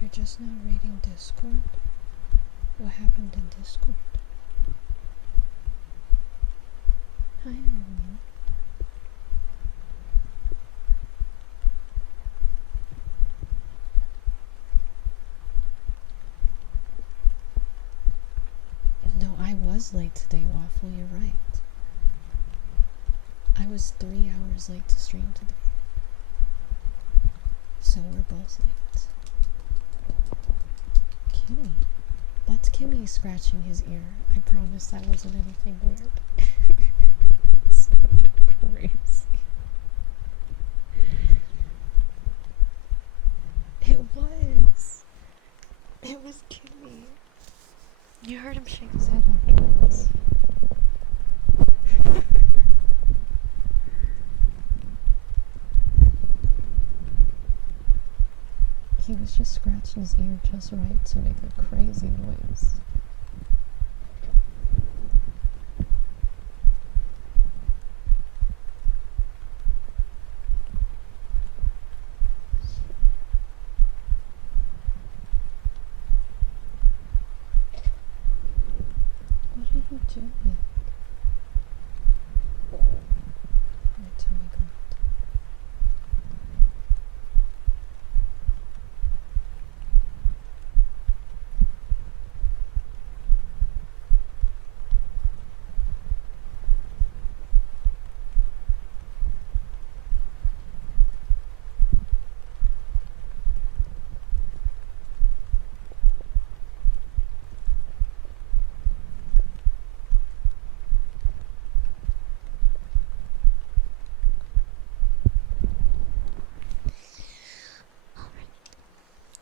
You're just now reading Discord? What happened in Discord? Hi, everyone. No, I was late today, Waffle. You're right. I was 3 hours late to stream today. So we're both late. Kimmy. That's Kimmy scratching his ear. I promise that wasn't anything weird. It sounded crazy. It was. It was Kimmy. You heard him shake his head afterwards. He was just scratching his ear just right to make a crazy noise. What are you doing? Wait till we go.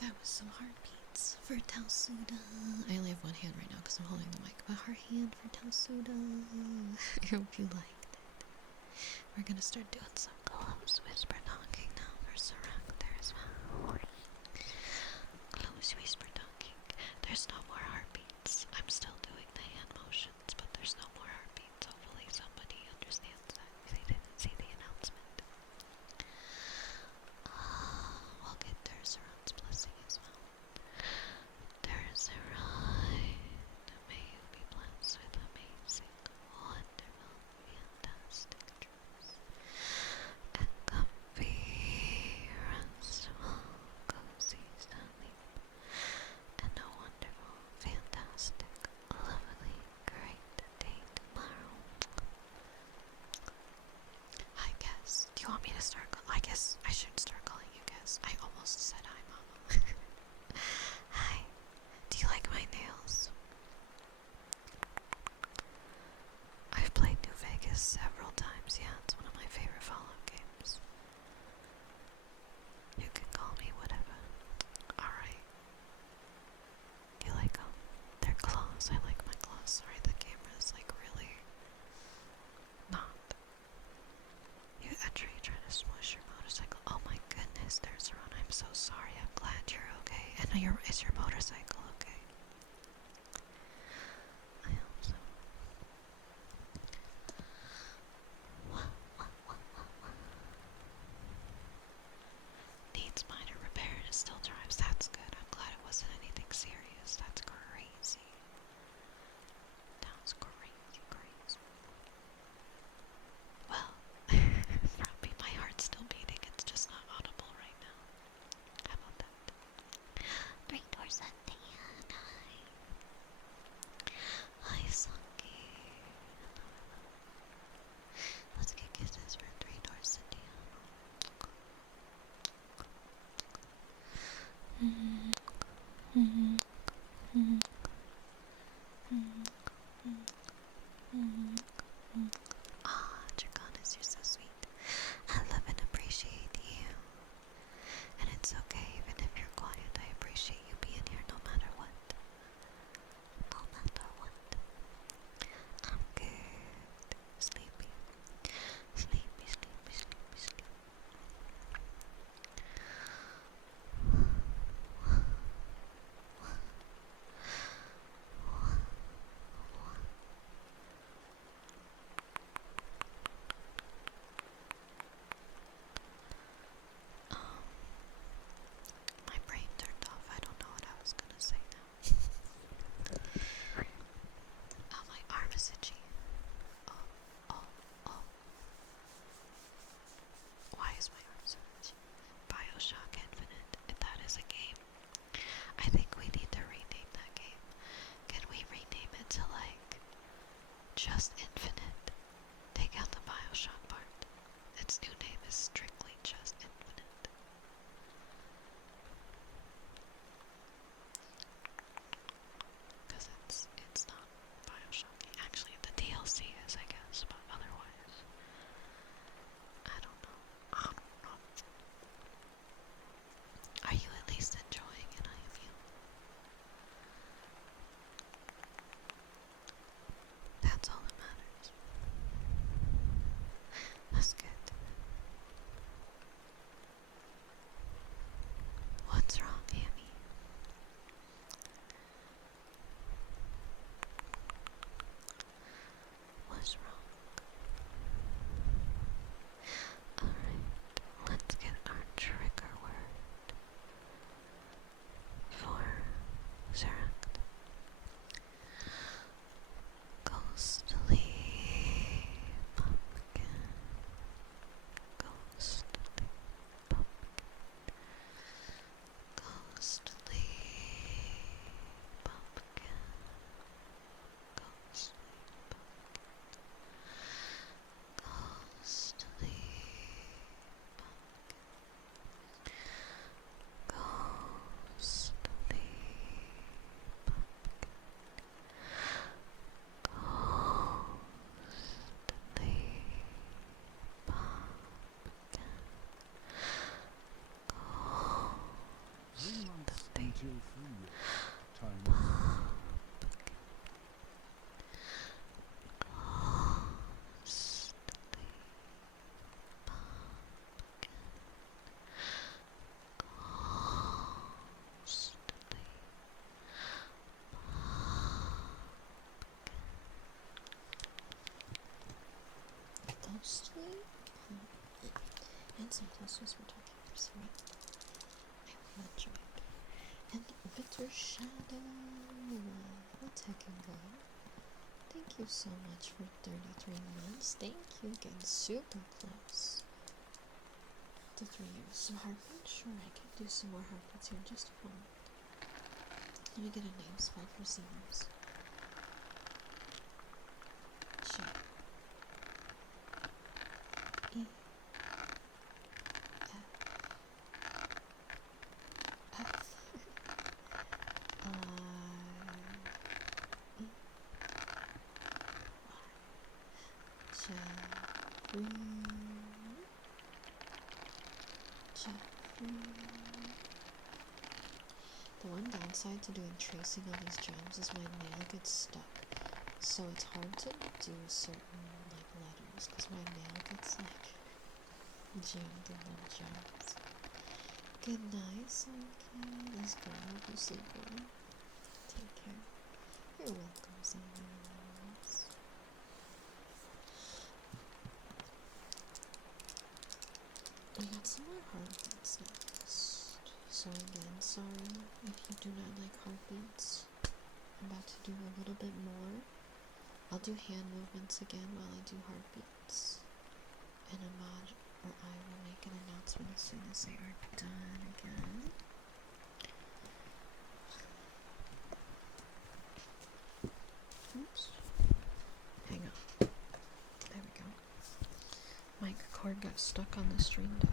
That was some heartbeats for Tausuda. I only have one hand right now because I'm holding the mic, but her hand for Tausuda. I hope you liked it. We're gonna start doing some close whisper talking now for Saractor as well. Close whisper talking. There's no more heartbeats. I'm still doing the hand motions, but there's no more heartbeats. Hopefully somebody understands that. They didn't see the announcement. We'll get Derzeron's blessing as well. Derzeron, may you be blessed with amazing, wonderful, fantastic dreams. And comfy, restful, cozy sleep. And a wonderful, fantastic, lovely, great day tomorrow. Hi, Guess. Do you want me to start? I guess I should start calling you Guess. I almost said hi, Mama. Hi. Do you like my nails? I've played New Vegas several times. Yeah, it's one of my favorite Fallout games. You can call me whatever. Alright. You like them? They're claws. I like my claws. Sorry, the camera's like really not. You actually try to smush your motorcycle. Oh my goodness, there's Ron. I'm so sorry. I'm glad you're okay. And is your motorcycle okay? I hope so. Needs minor repair and it still drives. That's good. I'm glad it wasn't anything serious. That's crazy. That was crazy, crazy. Well, probably my heart's still beating. It's just not audible right now. How about that? 3 doors a day. mostly. And sometimes just for talking, right? I really enjoy it. And Victor Shadow, what's heckin' good? Thank you so much for 33 months. Thank you, getting super close to 3 years. So heartbeat, sure, I can do some more heartbeats here in just a moment. Let me get a name spell for singers. Shadow. E. F. F. I. E. Jeffrey. The one downside to doing tracing on these gems is my nail gets stuck, so it's hard to do certain like letters because my nail gets like jammed in the gems. Good night, Sunky. Let's go. Hope you sleep well. Take care. You're welcome, Sunrise. We got some more heartbeats next. So again, sorry if you do not like heartbeats. I'm about to do a little bit more. I'll do hand movements again while I do heartbeats. And Ahmad or I will make an announcement as soon as they are done again. Oops. Hang on. There we go. My cord got stuck on the stream deck.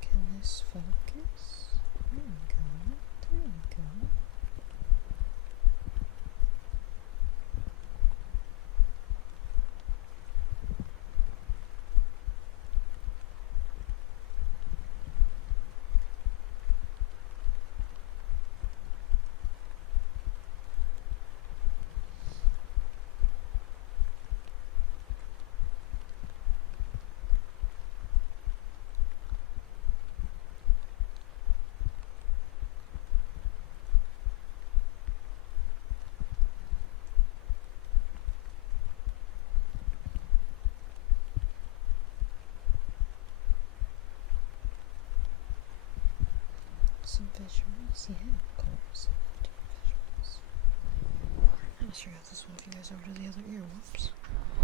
Can this focus? There we go. There we go. Some visuals, yeah, of course. I do visuals. I must forgot this one if you guys over to the other ear. Whoops.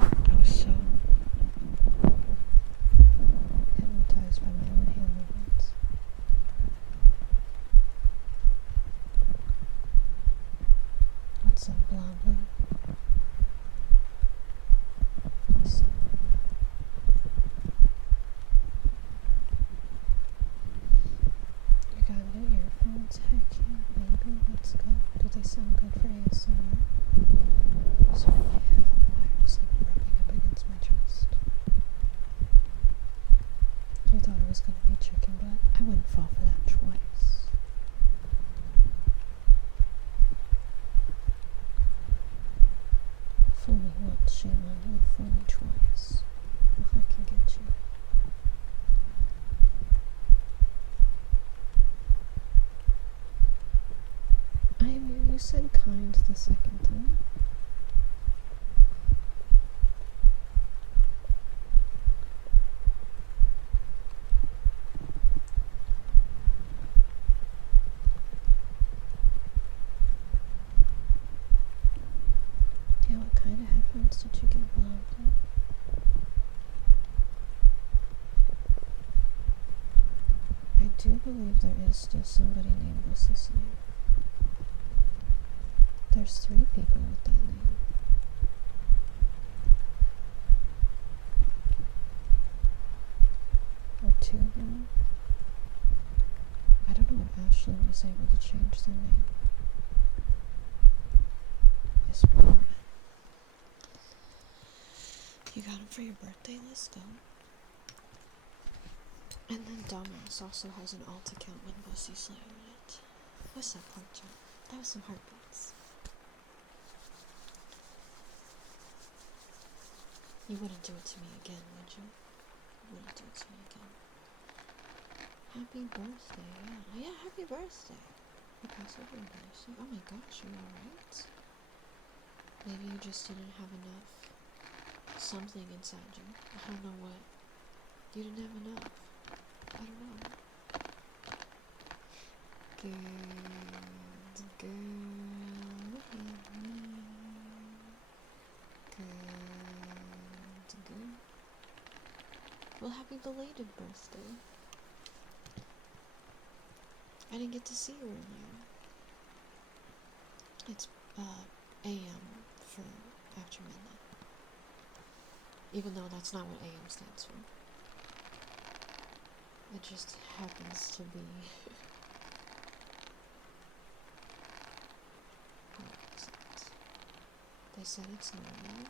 I was so hypnotized by my own hand movements. What's up, Blondie? Listen. You got new earphones? Heck yeah, baby. Let's go. Do they sound good for ASMR? Sorry, my headphone wires like rubbing up against my chest. You thought it was gonna be chicken butt? I wouldn't fall for that twice. Fool me once, shame on you. Fool me twice. If I can get you. I mean, you said kind the second time. Yeah, what kind of headphones did you get, Blondie? I do believe there is still somebody named Bussy Snail. There's 3 people with that name. Or 2 now. I don't know if Ashley was able to change their name. This morning. You got him for your birthday? Let's go. And then Dumbass also has an alt account with Bussy Slayer in it. What's that pork chop? That was some heartbeats. You wouldn't do it to me again, would you? You wouldn't do it to me again. Happy birthday, yeah. Yeah, happy birthday. Okay, so happy birthday. Oh my gosh, are you alright? Maybe you just didn't have enough something inside you. I don't know what. You didn't have enough. I don't know. Good girl. Good girl. Well, happy belated birthday. I didn't get to see you earlier. It's AM for after midnight. Even though that's not what AM stands for. It just happens to be. What is it? They said it's normal.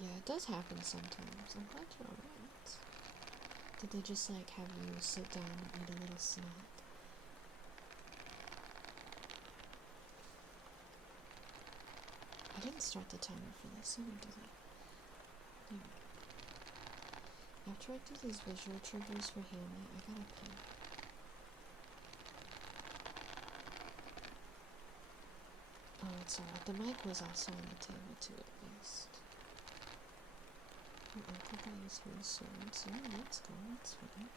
Yeah, it does happen sometimes. I'm glad you're alright. Did they just like have you sit down and eat a little snack? I didn't start the timer for this. I didn't do that. Anyway. After I do these visual triggers for Hammy, I gotta pee. Oh, it's alright. The mic was also on the table too, at least. Your uncle got you 3 swords. Yeah, that's cool. That's fine.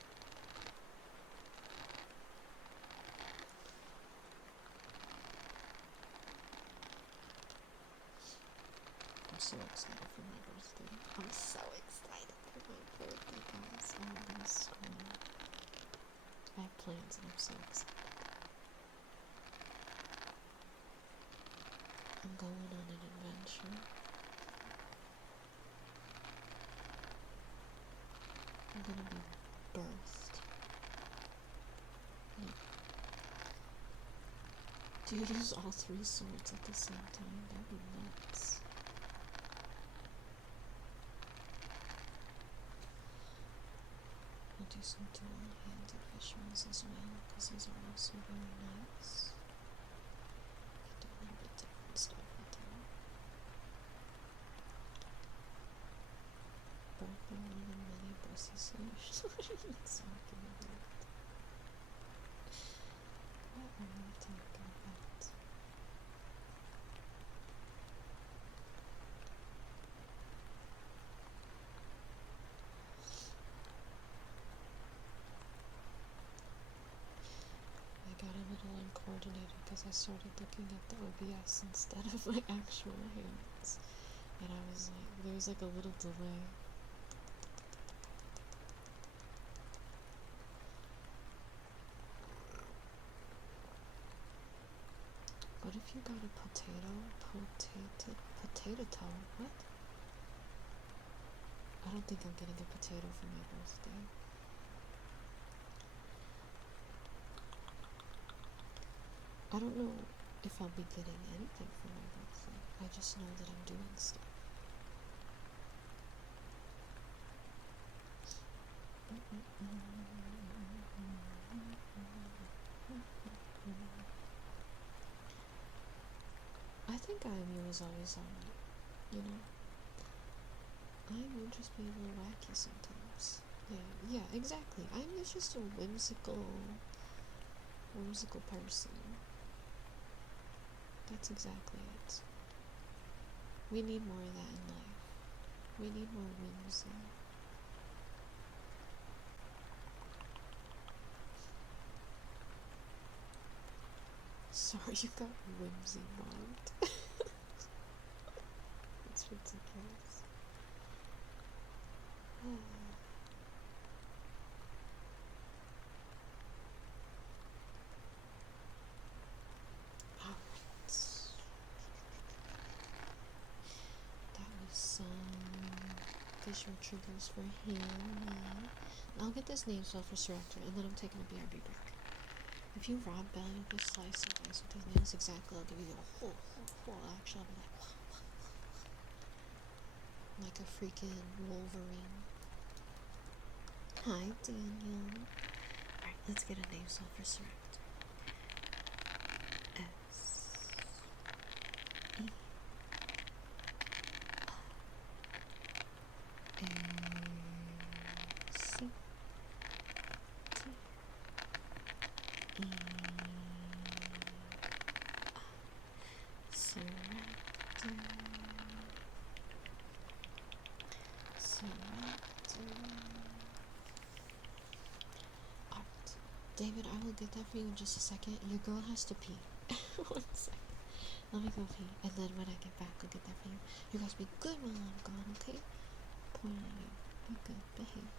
I'm so excited for my birthday. I'm so excited for my birthday, guys. Oh, I'm gonna scream. I have plans and I'm so excited. I'm going on an adventure. I'm gonna be birthed. Yeah. Do you use all 3 swords at the same time? That'd be nuts. I'll do some dual-handed visuals as well, because these are also very nice. Do a little bit different stuff with them. Birthing one of the many bussy solutions. What are you talking about? What are you talking about? I got a little uncoordinated because I started looking at the OBS instead of my actual hands. And I was like, there was like a little delay. What if you got a potato toe? What? I don't think I'm getting a potato for my birthday. I don't know if I'll be getting anything for my birthday. I just know that I'm doing stuff. I think IMU is always alright, you know? IMU just be a little wacky sometimes. Yeah, exactly. IMU is just a whimsical person. That's exactly it. We need more of that in life. We need more whimsy. Sorry, you got whimsy mobbed. It's ridiculous. Alright. That was some visual triggers for him. I'll get this name so for Surrector, and then I'm taking a BRB break. If you rob Belle with this slice of ice with his nails exactly, I'll give you a whole. Actually, I'll be like a freaking Wolverine. Hi, Daniel. Alright, let's get a name so for Surrector. David, I will get that for you in just a second. Your girl has to pee. 1 second. Let me go pee. And then when I get back, I'll get that for you. You guys be good while I'm gone, okay? Point at you. Be good. Behave.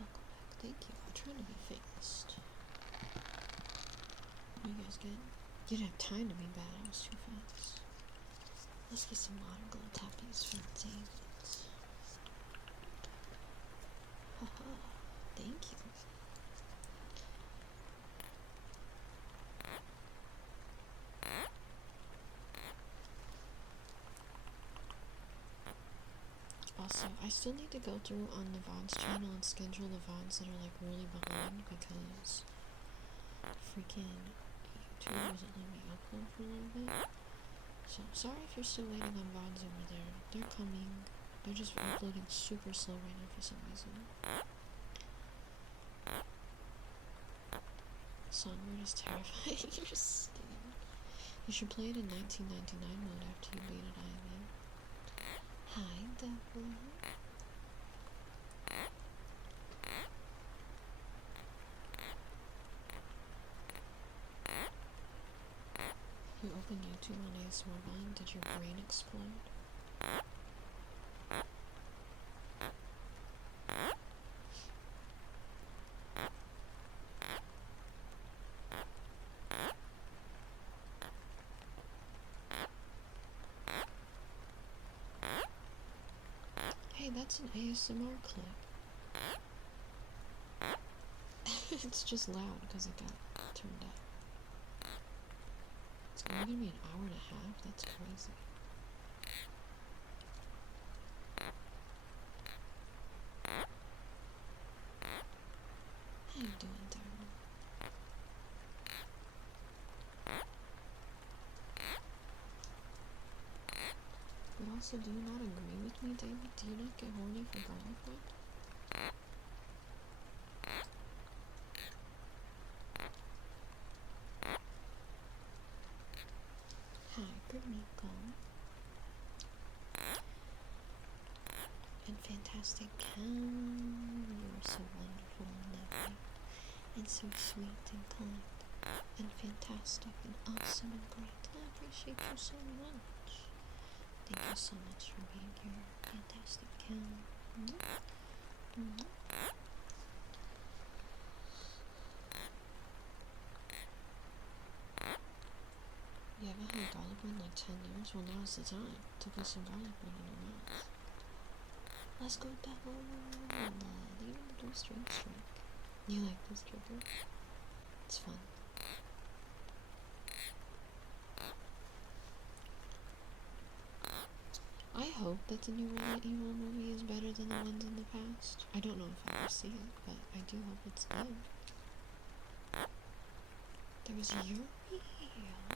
Welcome back. Thank you. I'm trying to be famous. What are you guys getting? You didn't have time to be bad. I was too fast. Let's get some modern glow tappies for David. Haha. Thank you. Also, I still need to go through on the VODs channel and schedule the VODs that are like really behind because freaking YouTube doesn't let me upload for a little bit. So, sorry if you're still waiting on VODs over there. They're coming. They're just uploading super slow right now for some reason. Songbird is terrifying. You're just scared. You should play it in 1999 mode after you beat it, Ivy. Hi, Devil. You open YouTube on ASMR volume, did your brain explode? Hey, that's an ASMR clip. It's just loud because it got turned up. It's only gonna be an hour and a half? That's crazy. How you doing, Darren? But also, do you not agree with me, David? Do you not get horny for garlic bread? fantastic cow. You are so wonderful and lovely, and so sweet and kind, and fantastic and awesome and great. I appreciate you so much. Thank you so much for being here, fantastic cow. You haven't had garlic bread in like 10 years? Well, now's the time to put some garlic bread in your mouth. Let's go, devil! Leave the blue string strike. You like this trigger? It's fun. I hope that the new Resident Evil movie is better than the ones in the past. I don't know if I'll ever see it, but I do hope it's good. There was Yuri!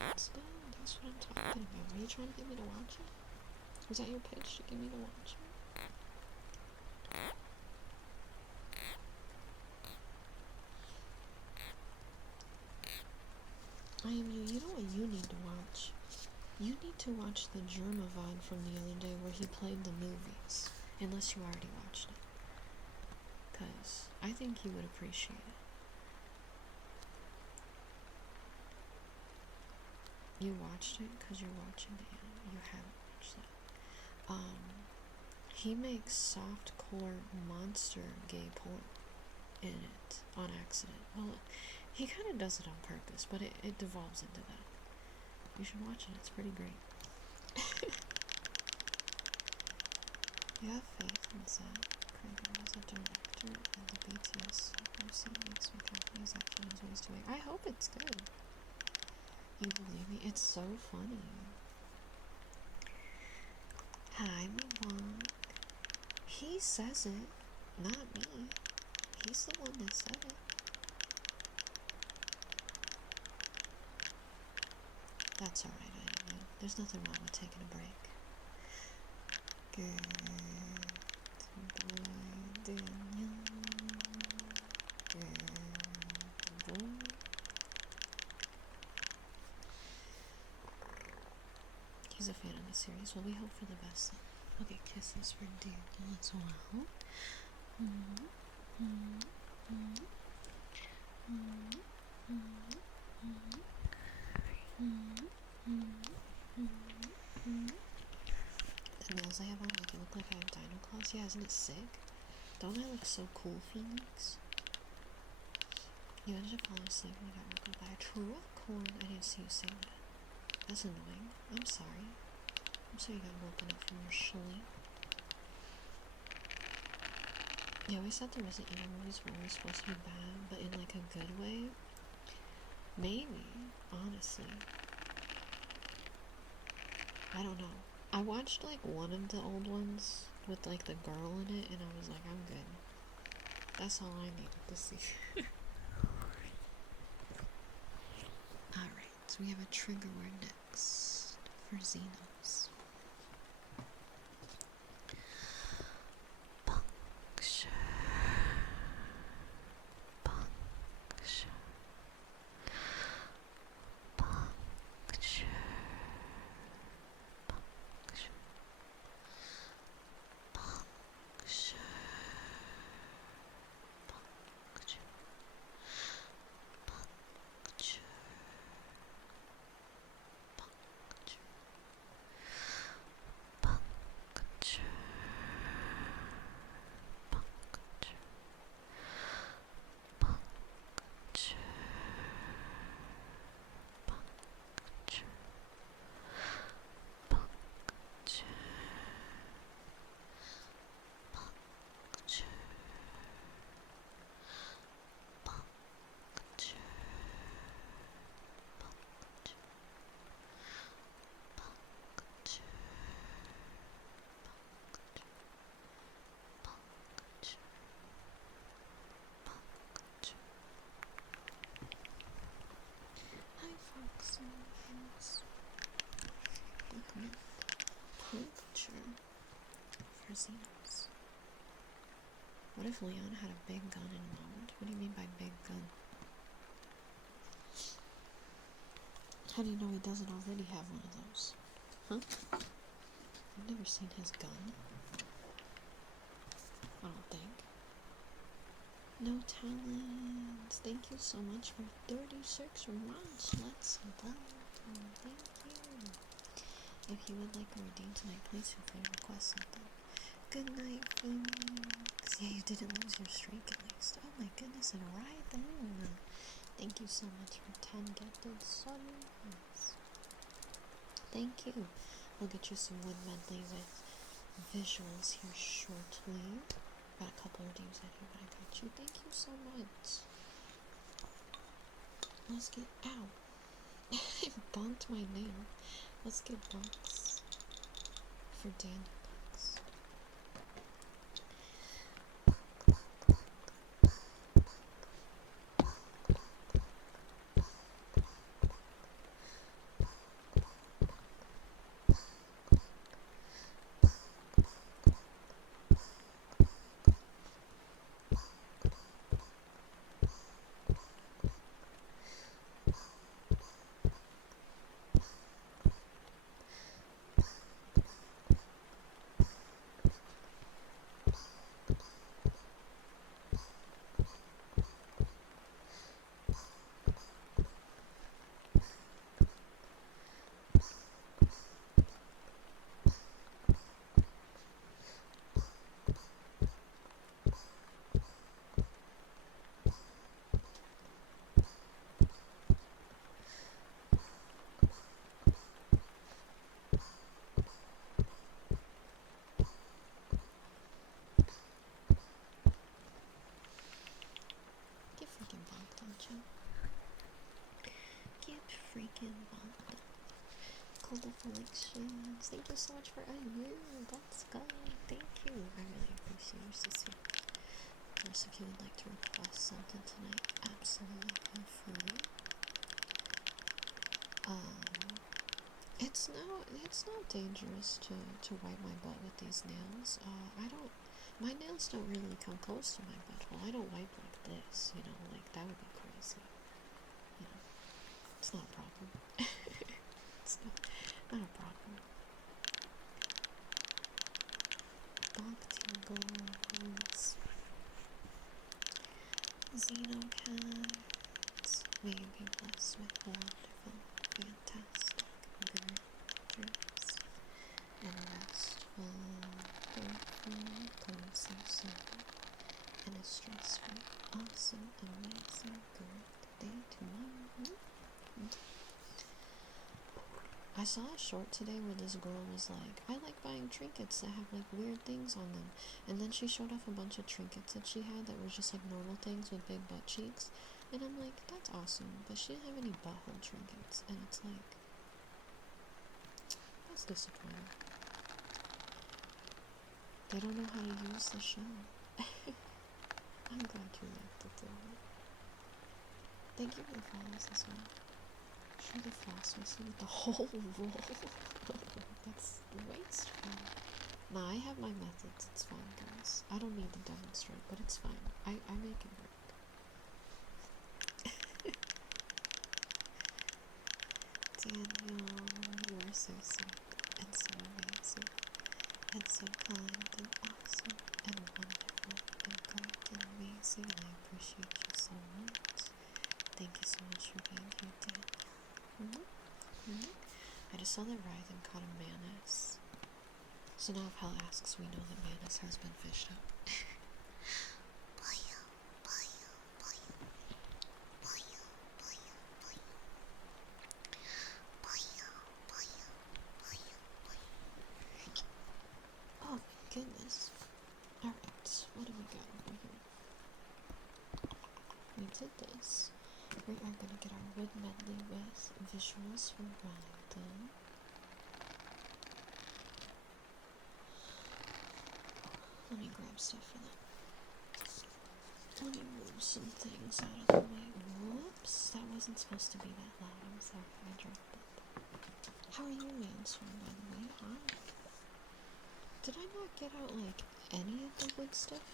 Let's go! That's what I'm talking about. Are you trying to get me to watch it? Was that your pitch to get me to watch it? I am you. You know what you need to watch? You need to watch the Germavine from the other day where he played the movies. Unless you already watched it. Because I think you would appreciate it. You watched it because you're watching the anime. You haven't watched that. He makes softcore monster gay porn in it on accident. Well, he kind of does it on purpose, but it devolves into that. You should watch it. It's pretty great. You have faith in Zack Krieger as a director, and the BTS person makes me happy. His action is always too big. I hope it's good. You believe me? It's so funny. Hi, Mom. He says it, not me. He's the one that said it. That's alright, I know. There's nothing wrong with taking a break. Good boy, Daniel. Good boy. He's a fan of the series. Well, we hope for the best. Okay, kisses for Daniel as well. The nails I have on make it look like I have dino claws. Yeah, isn't it sick? Don't I look so cool, Phoenix? You ended up falling asleep when you got woken by a truck corn. I didn't see you say that. That's annoying. I'm sorry. I'm sorry you got woken up from your sleep. You always said the Resident Evil movies were always supposed to be bad, but in like a good way? Maybe, honestly. I don't know. I watched like one of the old ones with like the girl in it, and I was like, I'm good. That's all I needed to see. Alright, so we have a trigger word next for Xenos. Puncture. Puncture. Puncture. Puncture for Xenos. What if Leon had a big gun in Mount? What do you mean by big gun? How do you know he doesn't already have one of those? Huh? I've never seen his gun. don't think. No talents. Thank you so much for 36 months. Let's go. Thank you. If you would like a redeem tonight, please feel free to request something. Good night, Phoenix. Yeah, you didn't lose your streak at least. Oh my goodness, and right then. Thank you so much for 10 gifted subs. Thank you. We'll get you some Wood Medley with visuals here shortly. Got a couple of redeems out here, but I got you. Thank you so much. Let's get out. I bonked my nail. Let's get bonks for Daniel next. Freaking bonked. Cold afflictions. Thank you so much for a year. Let's go. Thank you. I really appreciate your sister. Of course, if you would like to request something tonight, absolutely feel free. It's not dangerous to wipe my butt with these nails. My nails don't really come close to my butthole. I don't wipe like this, like that would be crazy. It's not a problem. It's not a problem. Bonk tingles. Xenocats. May you be blessed with wonderful, fantastic, good dreams. And restful, hopeful, cohesive, and a stress-free, awesome, amazing, good day tomorrow. I saw a short today where this girl was like, I like buying trinkets that have like weird things on them, and then she showed off a bunch of trinkets that she had that were just like normal things with big butt cheeks, and I'm like, that's awesome, but she didn't have any butthole trinkets, and it's like, that's disappointing. They don't know how to use the show. I'm glad you liked it though. Thank you for the follows as well. Sure, the floss was with the whole roll. That's wasteful. Nah, I have my methods. It's fine, guys. I don't need to demonstrate, but it's fine. I make it work. Daniel, you are so sweet and so amazing and so kind and awesome and wonderful and great and amazing, and I appreciate you so much. Thank you so much for being here, Daniel. I just saw that Rythan caught a manus. So now if Hell asks, we know that manus has been fished up. Oh my goodness. Alright, what do we got over here? We did this. We are going to get our Wood Medley with visuals for Rythan. Let me grab stuff for that. Let me move some things out of the way. Whoops, that wasn't supposed to be that loud. I'm sorry, I dropped it. How are you, Mansworn, by the way? Hi. Did I not get out, like, any of the good stuff?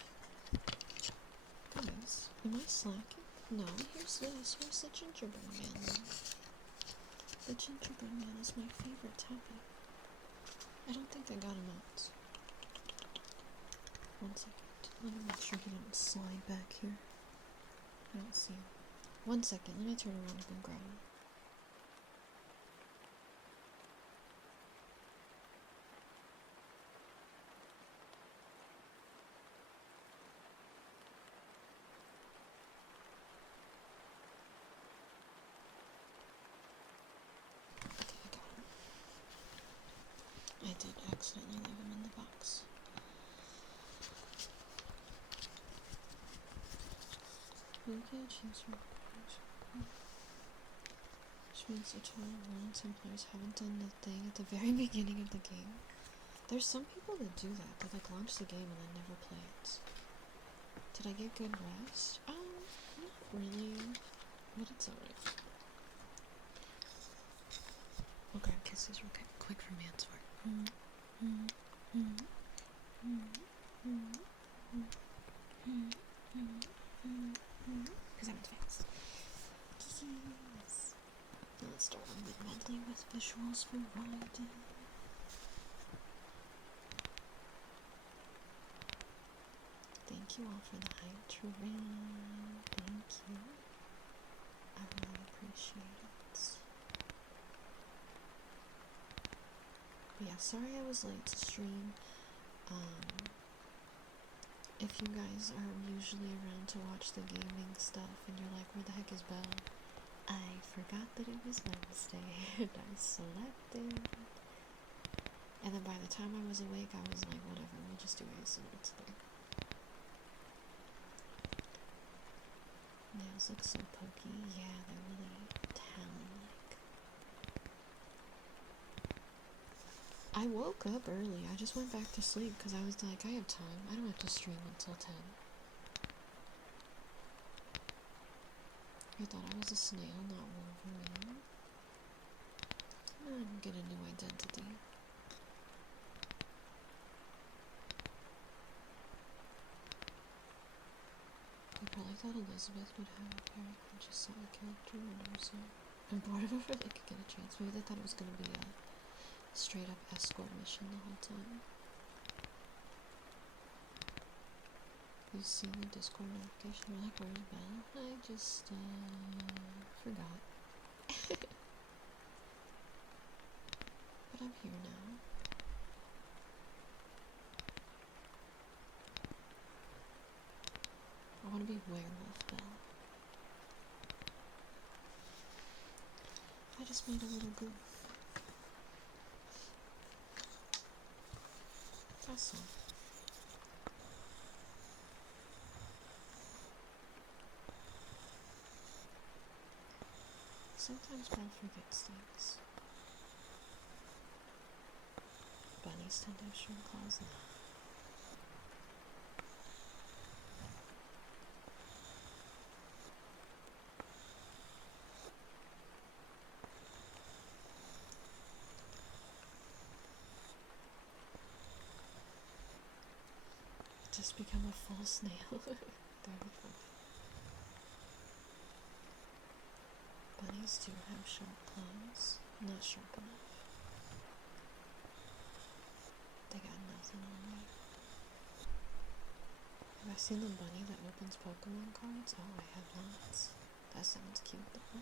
Guys, am I slacking? No, here's this. Here's the gingerbread man. The gingerbread man is my favorite topic. I don't think I got him out. 1 second. Let me make sure he didn't slide back here. I don't see him. 1 second, let me turn around and grab him. Okay, I got him. I did accidentally leave him in the box. You get a chance for which means the total of 1 in 10 players haven't done the thing at the very beginning of the game. There's some people that do that. They like launch the game and then never play it. Did I get good rest? Not really. But it's alright. We'll grab kisses real quick for man's work. Because I'm fast. Yes. Now let's start on with medley with visuals for Ride. Thank you all for the hype terrain. Thank you. I really appreciate it. But yeah, sorry I was late to stream. If you guys are usually around to watch the gaming stuff and you're like, where the heck is Belle? I forgot that it was Wednesday and I slept in. And then by the time I was awake, I was like, whatever, we'll just do ASMR today. Nails look so pokey. Yeah, they're really talon-like. I woke up early. I just went back to sleep because I was like, I have time. I don't have to stream until 10. I thought I was a snail, not Wolverine. I'm getting a new identity. I probably thought Elizabeth would have a parent and just saw a character and I was like, I'm bored of her if they could get a chance. Maybe they thought it was going to be a straight up escort mission the whole time. You see the Discord notification, you're like, where's Belle? I just, forgot. But I'm here now. I want to be werewolf Belle. I just made a little goof. That's all. Sometimes Belle forgets things. Bunnies tend to have short claws now. Just become a full snail. That'd be fun. Bunnies do have sharp claws. Not sharp enough. They got nothing on me. Have I seen the bunny that opens Pokemon cards? Oh, I have not. That sounds cute though.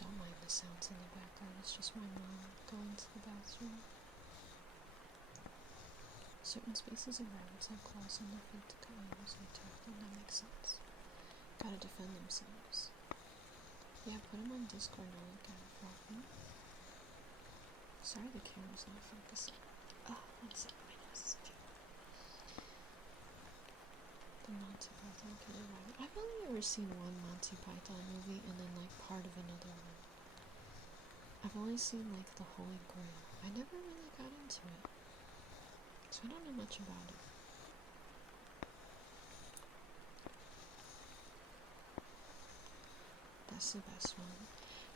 Don't mind the sounds in the background, it's just my mom going to the bathroom. Certain species of rabbits have claws on their feet to cut animals and attack them. That makes sense. Gotta defend themselves. Yeah, put them on Discord and I'll look at it for me. Sorry the camera's not focusing. Oh, 1 second, my nose is itchy. The Monty Python Killer Rabbit. I've only ever seen one Monty Python movie and then like part of another one. I've only seen like the Holy Grail. I never really got into it. So I don't know much about it. That's the best one.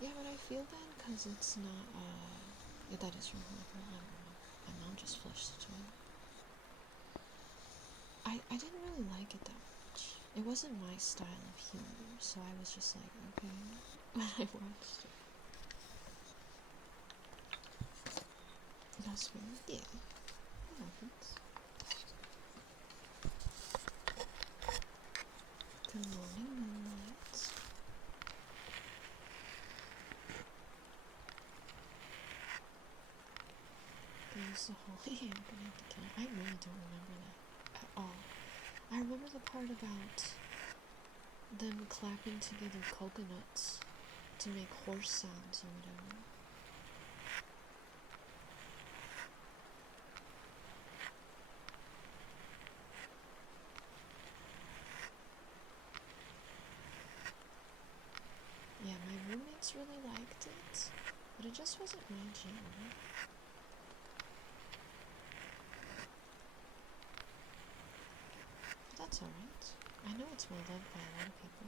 Yeah, but I feel bad because it's not, yeah, that is from Holy Grail. I don't know. My mom just flushed the toilet. I didn't really like it that much. It wasn't my style of humor, so I was just like, okay, when I watched it. That's weird. Yeah, it happens. Good morning, Moonlight. There's the holy happening at the camp. I really don't remember that at all. I remember the part about them clapping together coconuts to make horse sounds or whatever. Yeah, my roommates really liked it, but it just wasn't my jam. But that's alright. I know it's well loved by a lot of people.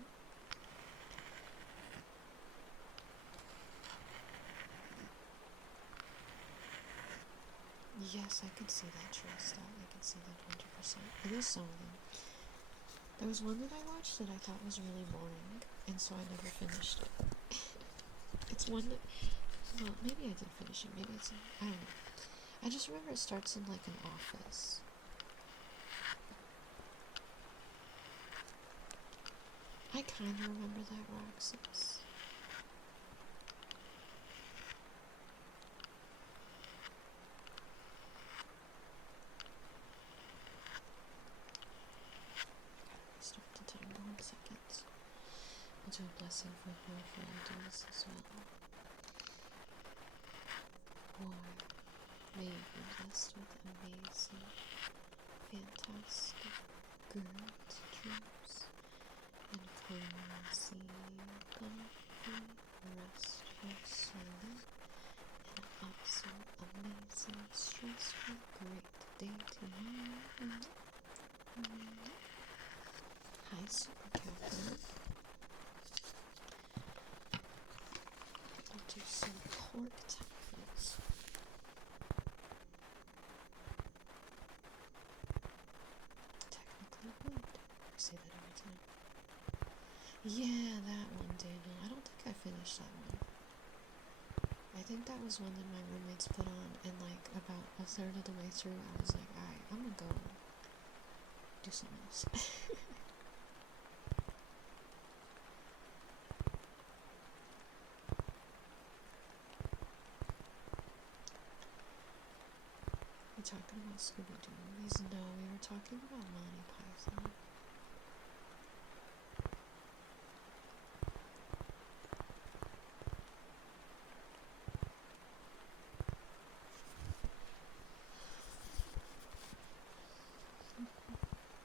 Yes, I could see that trust out. I could see that 100%. At least some of them. There was one that I watched that I thought was really boring, and so I never finished it. It's one that, well, maybe I did finish it, maybe it's, I don't know. I just remember it starts in like an office. I kind of remember that, Roxas. Start the timer 1 second. I'll do a blessing for whoever I do this as well. Or may you be blessed with amazing, fantastic, good dreams and cozy, comfy, restful sleep, and an absolute amazing, stressful, great day to you. Hi, Super Captain. I'll do some cork tappings. Technically would. I say that every time. Yeah, that one, Daniel. I don't think I finished that one. I think that was one that my roommates put on, and like about a third of the way through, I was like, alright, I'm gonna go do something else. We talking about Scooby-Doo movies? No, we were talking about Monty Python.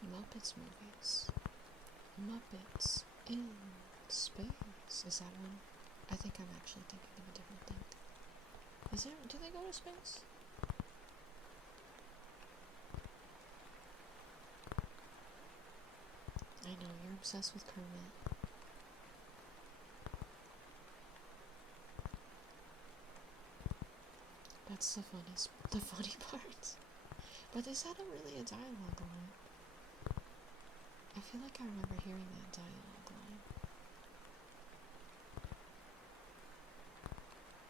Muppets movies. Muppets in space. Is that one? I think I'm actually thinking of a different thing. Is there? Do they go to space? I know, you're obsessed with Kermit. That's the funny part. But is that really a dialogue line? I feel like I remember hearing that dialogue line.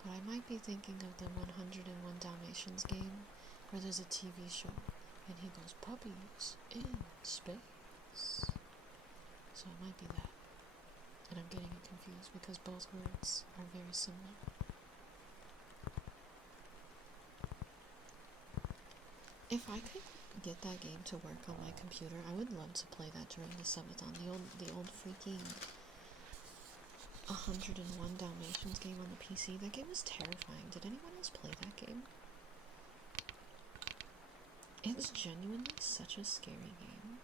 But I might be thinking of the 101 Dalmatians game, where there's a TV show, and he goes, puppies in space. So it might be that. And I'm getting it confused because both words are very similar. If I could get that game to work on my computer, I would love to play that during the subathon. The old freaking 101 Dalmatians game on the PC. That game was terrifying. Did anyone else play that game? It was genuinely such a scary game.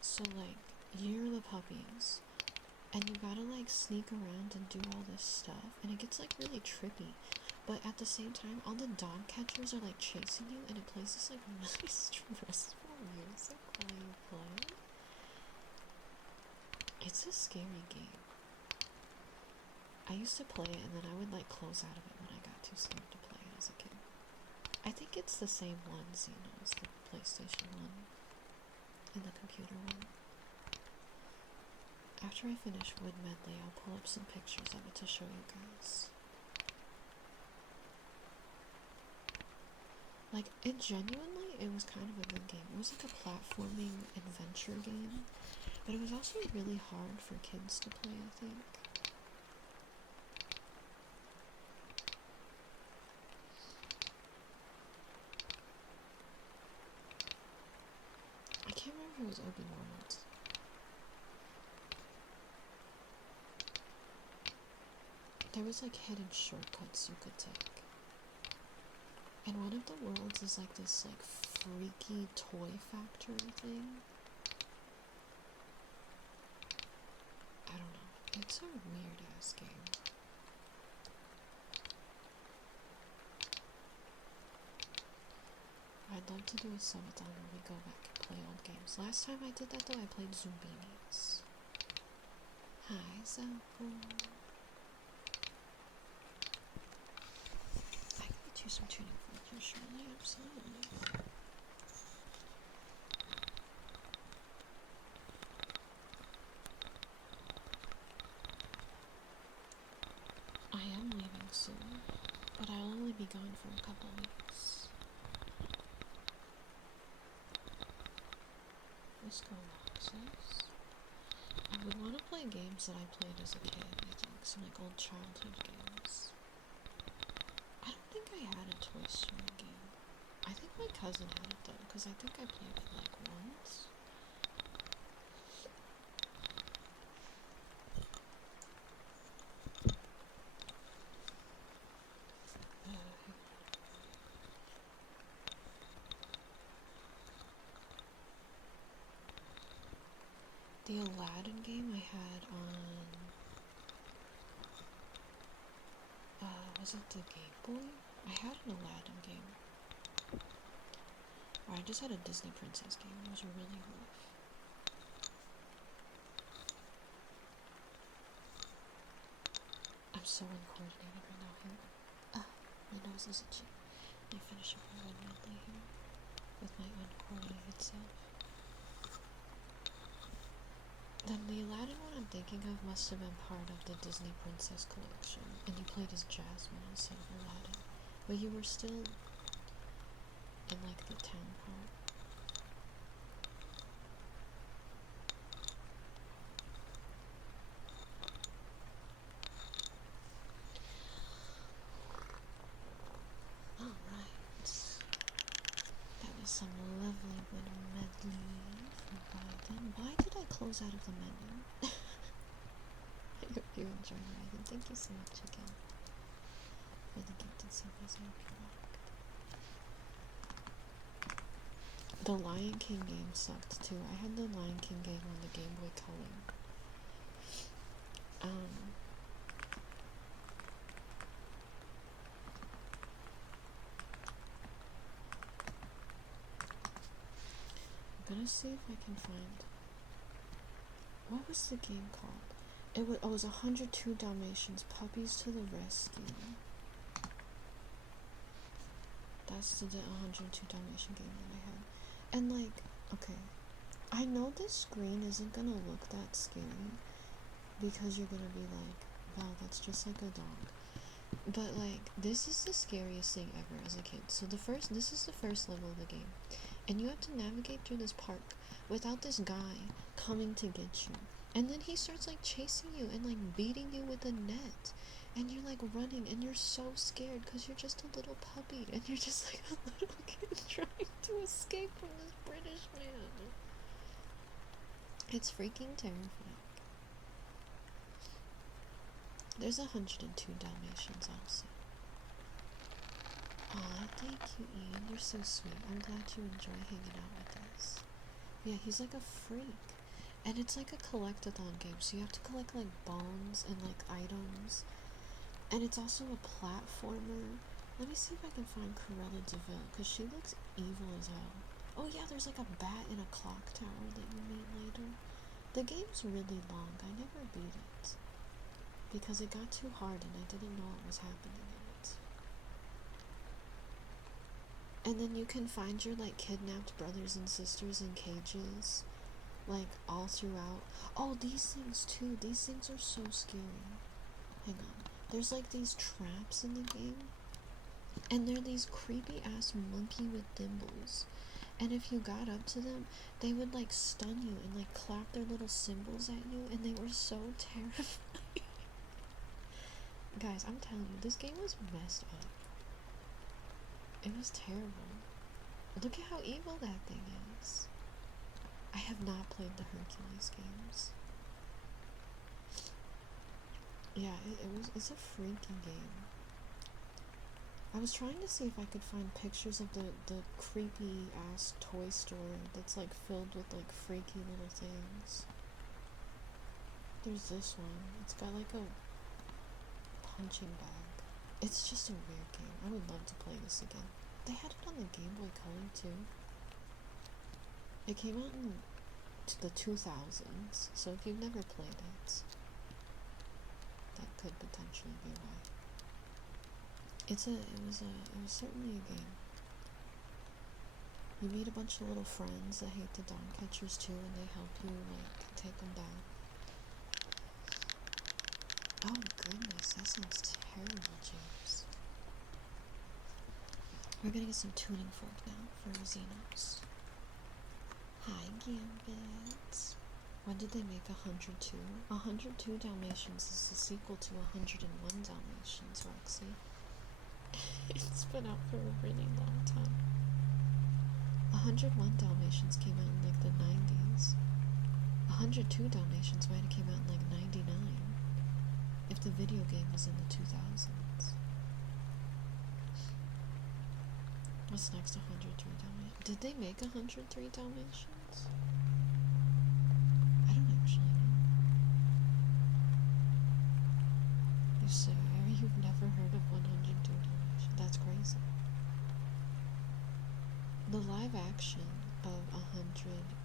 So like, you're the puppies, and you gotta like sneak around and do all this stuff, and it gets like really trippy. But at the same time, all the dog catchers are like chasing you, and it plays this like really stressful music while you play. It's a scary game. I used to play it, and then I would like close out of it when I got too scared to play it as a kid. I think it's the same ones, you know, as the PlayStation one and the computer one. After I finish Wood Medley, I'll pull up some pictures of it to show you guys. Like, it genuinely, it was kind of a good game. It was like a platforming adventure game, but it was also really hard for kids to play, I think. I can't remember if it was open world. There was like hidden shortcuts you could take. And one of the worlds is like this like freaky toy factory thing. I don't know. It's a weird ass game. I'd love to do a subathon where we go back and play old games. Last time I did that though, I played Zumbinis. Hi, Zambo. I can get you some tuning forks, surely, absolutely. I am leaving soon, but I'll only be gone for a couple weeks. Viscolysis. I would want to play games that I played as a kid, I think. Some like old childhood games. I don't think I had a Toy Story game. I think my cousin had it though, because I think I played it like once. The Aladdin game I had on, was it the Game Boy? I had an Aladdin game. Or I just had a Disney Princess game. It was really rough. I'm so uncoordinated right now here. Ah, my nose is itchy. Let me finish up my Wood Medley here with my uncoordinated self. Then the Aladdin one I'm thinking of must have been part of the Disney Princess collection, and you played as Jasmine instead of Aladdin, but you were still in like the town part. Alright, that was some lovely Wood Medley from Biden. Why did I close out of the menu? I hope you enjoyed it. Thank you so much again for the gifted subs. I hope you rocked. The Lion King game sucked too. I had the Lion King game on the Game Boy Color. I'm gonna see if I can find. What was the game called? It was 102 Dalmatians, Puppies to the Rescue. That's the 102 Dalmatian game that I had. And like, okay, I know this screen isn't gonna look that scary because you're gonna be like, wow, that's just like a dog. But like, this is the scariest thing ever as a kid. So this is the first level of the game, and you have to navigate through this park without this guy coming to get you. And then he starts like chasing you and like beating you with a net. And you're like running and you're so scared because you're just a little puppy. And you're just like a little kid trying to escape from this British man. It's freaking terrifying. There's 102 Dalmatians also. Aw, thank you, Ian. You're so sweet. I'm glad you enjoy hanging out with us. Yeah, he's like a freak. And it's like a collectathon game, so you have to collect like bones and like items. And it's also a platformer. Let me see if I can find Cruella de Vil, because she looks evil as hell. Oh yeah, there's like a bat in a clock tower that you meet later. The game's really long. I never beat it because it got too hard and I didn't know what was happening in it. And then you can find your like kidnapped brothers and sisters in cages, like all throughout. Oh, these things too. These things are so scary. Hang on. There's like these traps in the game, and they're these creepy ass monkey with thimbles. And if you got up to them, they would like stun you and like clap their little cymbals at you, and they were so terrifying. Guys, I'm telling you, this game was messed up. It was terrible. Look at how evil that thing is. I have not played the Hercules games. Yeah, it's a freaky game. I was trying to see if I could find pictures of the creepy ass toy store that's like filled with like freaky little things. There's this one. It's got like a punching bag. It's just a weird game. I would love to play this again. They had it on the Game Boy Color too. It came out in the 2000s, so if you've never played it, that could potentially be why. It was certainly a game. You meet a bunch of little friends that hate the dawn catchers too, and they help you like take them down. Oh goodness, that sounds terrible, James. We're gonna get some tuning fork now for Xenos. Hi, Gambit. When did they make 102? 102 Dalmatians is the sequel to 101 Dalmatians, Roxy. It's been out for a really long time. 101 Dalmatians came out in like the 90s. 102 Dalmatians might have came out in like 99. If the video game was in the 2000s. What's next? 103 Dalmatians? Did they make 103 Dalmatians? I don't actually know. You swear you've never heard of 102 Dalmatians? That's crazy. The live action of 100...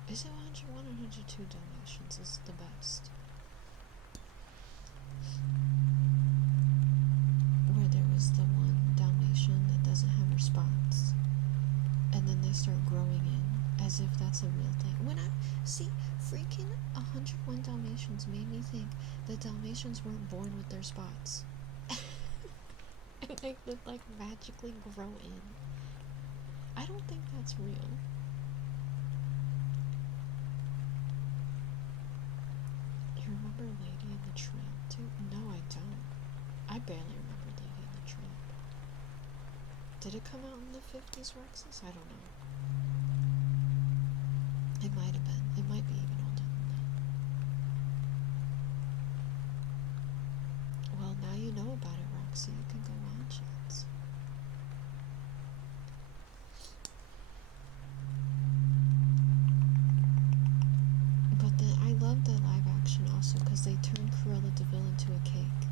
Is it 101 or 102 Dalmatians is the best? Where there was the one Dalmatian that doesn't have her spots, and then they start growing in as if that's a real thing. When I see freaking 101 Dalmatians made me think that Dalmatians weren't born with their spots. And they would like magically grow in. I don't think that's real. You remember Lady and the Tramp too? No, I don't. I barely remember Lady and the Tramp. Did it come out in the 50s, Rexus? I don't know. It might have been. It might be even older than that. Well, now you know about it, Roxy. You can go watch it. But then I love the live action also because they turned Cruella de Vil into a cake.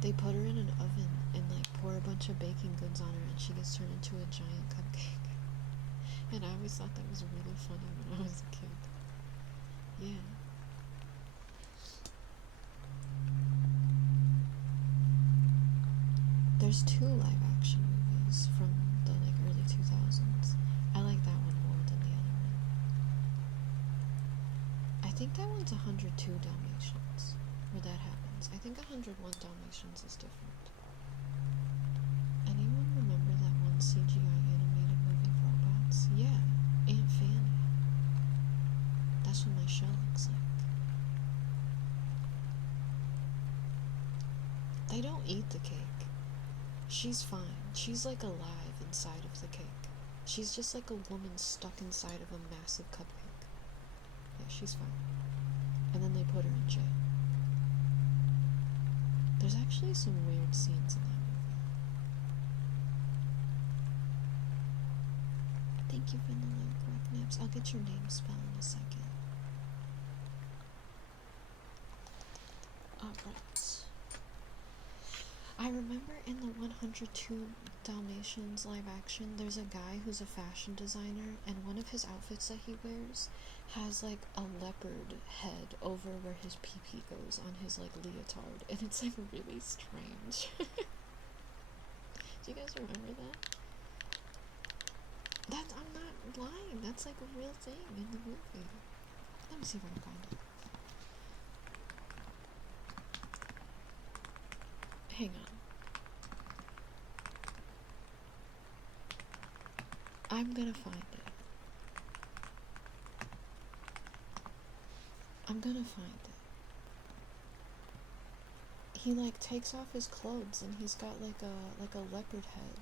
They put her in an oven and like pour a bunch of baking goods on her, and she gets turned into a giant cupcake. And I always thought that was really funny when I was a kid. Yeah. There's 2 live action movies from the like early 2000s. I like that one more than the other one. I think that one's 102 Dalmatians, where that happens. I think 101 Dalmatians is different. Anyone remember that one CGI animated movie of robots? Yeah, Aunt Fanny. That's what my shell looks like. They don't eat the cake. She's fine. She's like alive inside of the cake. She's just like a woman stuck inside of a massive cupcake. Yeah, she's fine. And then they put her in jail. There's actually some weird scenes in that movie. Thank you for the link, Rocknaps. I'll get your name spelled in a second. Alright. I remember in the 102 Dalmatians live action, there's a guy who's a fashion designer, and one of his outfits that he wears has like a leopard head over where his pee-pee goes on his like leotard, and it's like really strange. Do you guys remember that? That I'm not lying. That's like a real thing in the movie. Let me see if I can find it. Hang on. I'm gonna find it. I'm gonna find it. He like takes off his clothes and he's got like a leopard head.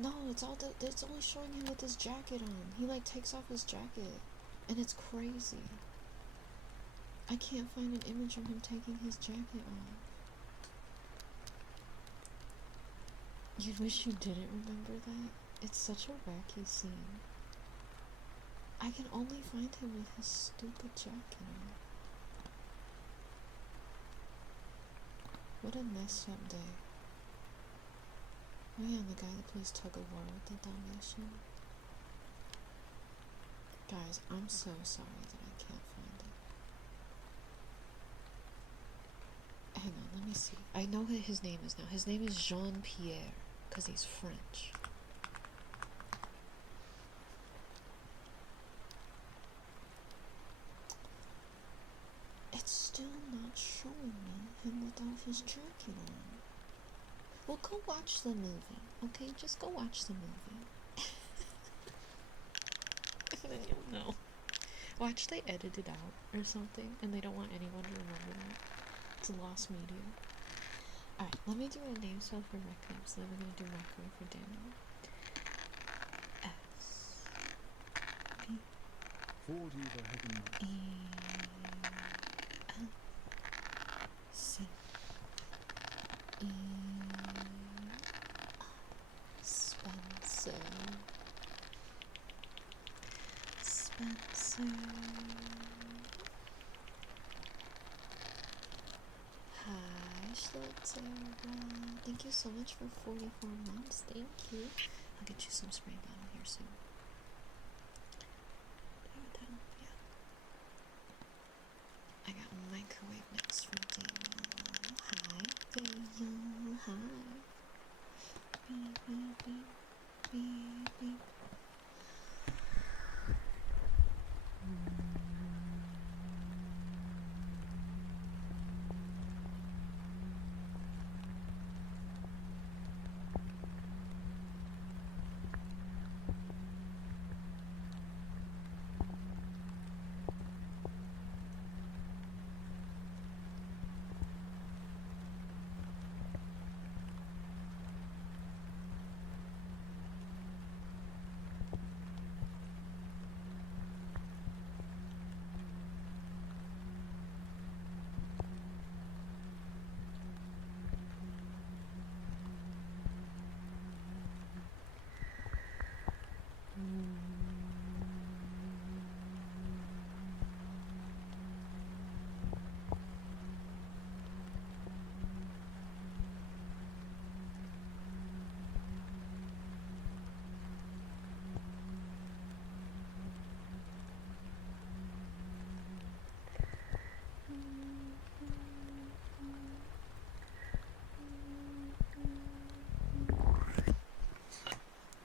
No, it's only showing him with his jacket on. He like takes off his jacket, and it's crazy. I can't find an image of him taking his jacket off. You wish you didn't remember that? It's such a wacky scene. I can only find him with his stupid jacket on. What a messed up day. Oh yeah, and the guy that plays tug of war with the Dalmatian. Guys, I'm so sorry that I can't find it. Hang on, let me see. I know what his name is now. His name is Jean-Pierre, because he's French. It's still not showing me him without his jacket on. Well, go watch the movie, okay? Just go watch the movie. And then you'll know. Watch they edit it out or something, and they don't want anyone to remember that. It's lost media. Alright, let me do a name spell for rec names, then we're gonna do Marco for Daniel. S P 40 the heaven E L C E Spencer. Hi, Schlitter. Thank you so much for 44 months. Thank you. I'll get you some spray bottle here soon. Yeah. I got a microwave next for Daniel. Hi, Daniel. Hi. Beep, beep, beep, beep, beep.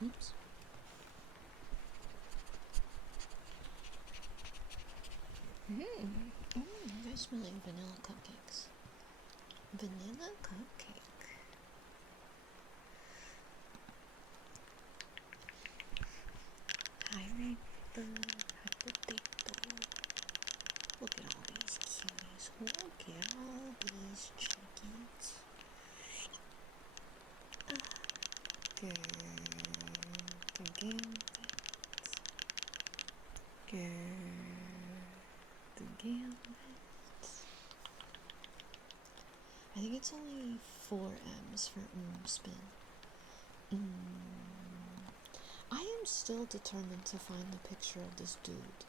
Oops. They're smelling vanilla cupcakes. Vanilla cupcake. Hi, Rainbow. Hi, Potato. Look at all these cuties. Look at all these chickens. Good. Again. Good. Again. I think it's only 4 M's for spin. I am still determined to find the picture of this dude.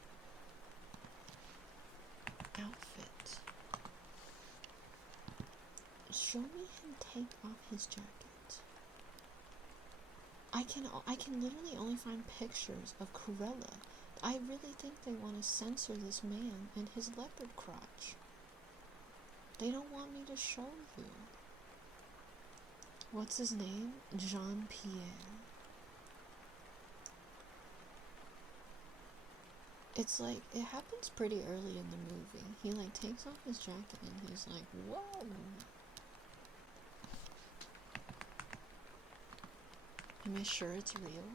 Outfit. Show me him take off his jacket. I can literally only find pictures of Corella. I really think they want to censor this man and his leopard crotch. They don't want me to show you. What's his name? Jean-Pierre. It's like, it happens pretty early in the movie. He like takes off his jacket and he's like, whoa. Am I sure it's real?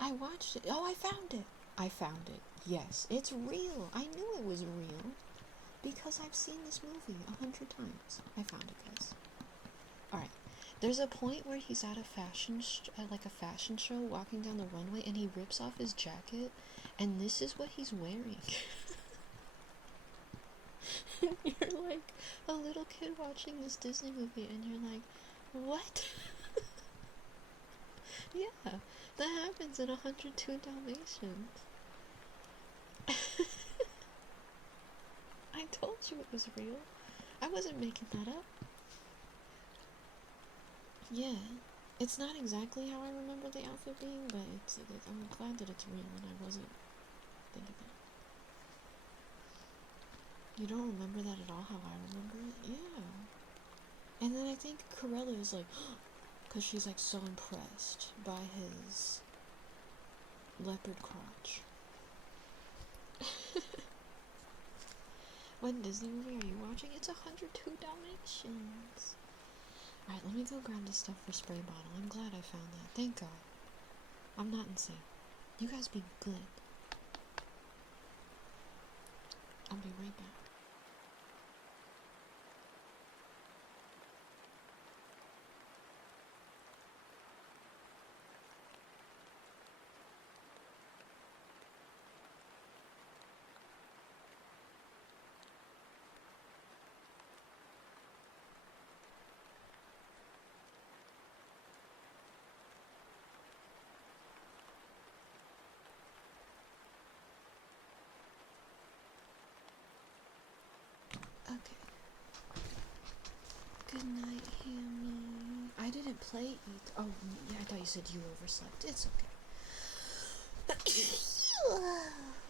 I watched it. Oh, I found it. I found it. Yes, it's real. I knew it was real because I've seen this movie 100 times. I found it, guys. Alright. There's a point where he's at a like a fashion show, walking down the runway, and he rips off his jacket, and this is what he's wearing. And you're like a little kid watching this Disney movie, and you're like, what? Yeah, that happens in 102 Dalmatians. I told you it was real. I wasn't making that up. Yeah, it's not exactly how I remember the outfit being, but I'm glad that it's real and I wasn't thinking that. You don't remember that at all how I remember it? Yeah. And then I think Corella is like, because she's like so impressed by his leopard crotch. What Disney movie are you watching? It's 102 Dalmatians. Alright, let me go grab this stuff for spray bottle. I'm glad I found that. Thank God. I'm not insane. You guys be good. I'll be right back. Okay. Good night, Hammy. I didn't play it. Oh, yeah, I thought you said you overslept. It's okay.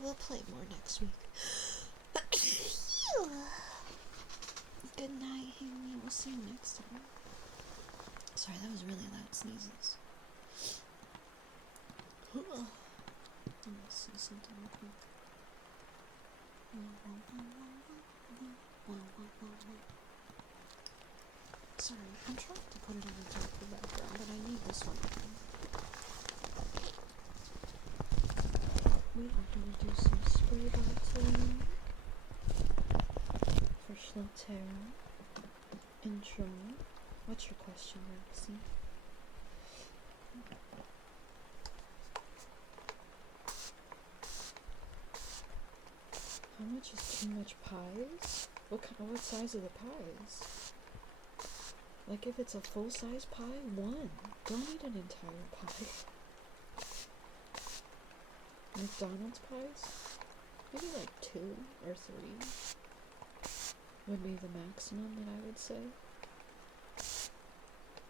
We'll play more next week. Good night, Hammy. We'll see you next time. Sorry, that was really loud sneezes. Let me see something real quick. Sorry, I'm trying to put it on the top of the background, but I need this one. We are going to do some spray bottling for Schlotera. Intro. What's your question, Roxy? How much is too much pies? What size are the pies? Like if it's a full-size pie, one. Don't eat an entire pie. McDonald's pies? Maybe like 2 or 3 would be the maximum that I would say.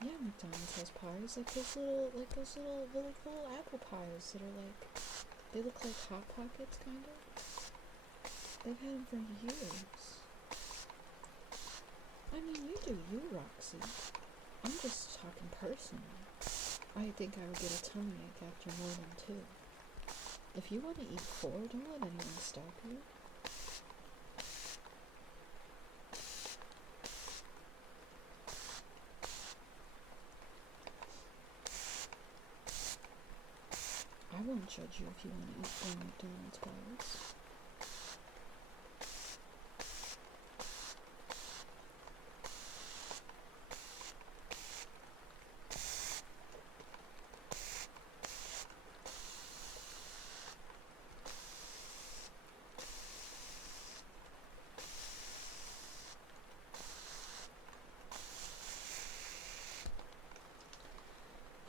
Yeah, McDonald's has pies, like those little apple pies that are like, they look like Hot Pockets, kind of. They've had them for years. I mean, you do you, Roxy. I'm just talking personally. I think I would get a tummy ache after more than 2. If you want to eat 4, don't let anyone stop you. I won't judge you if you want to eat 4 McDonald's pies.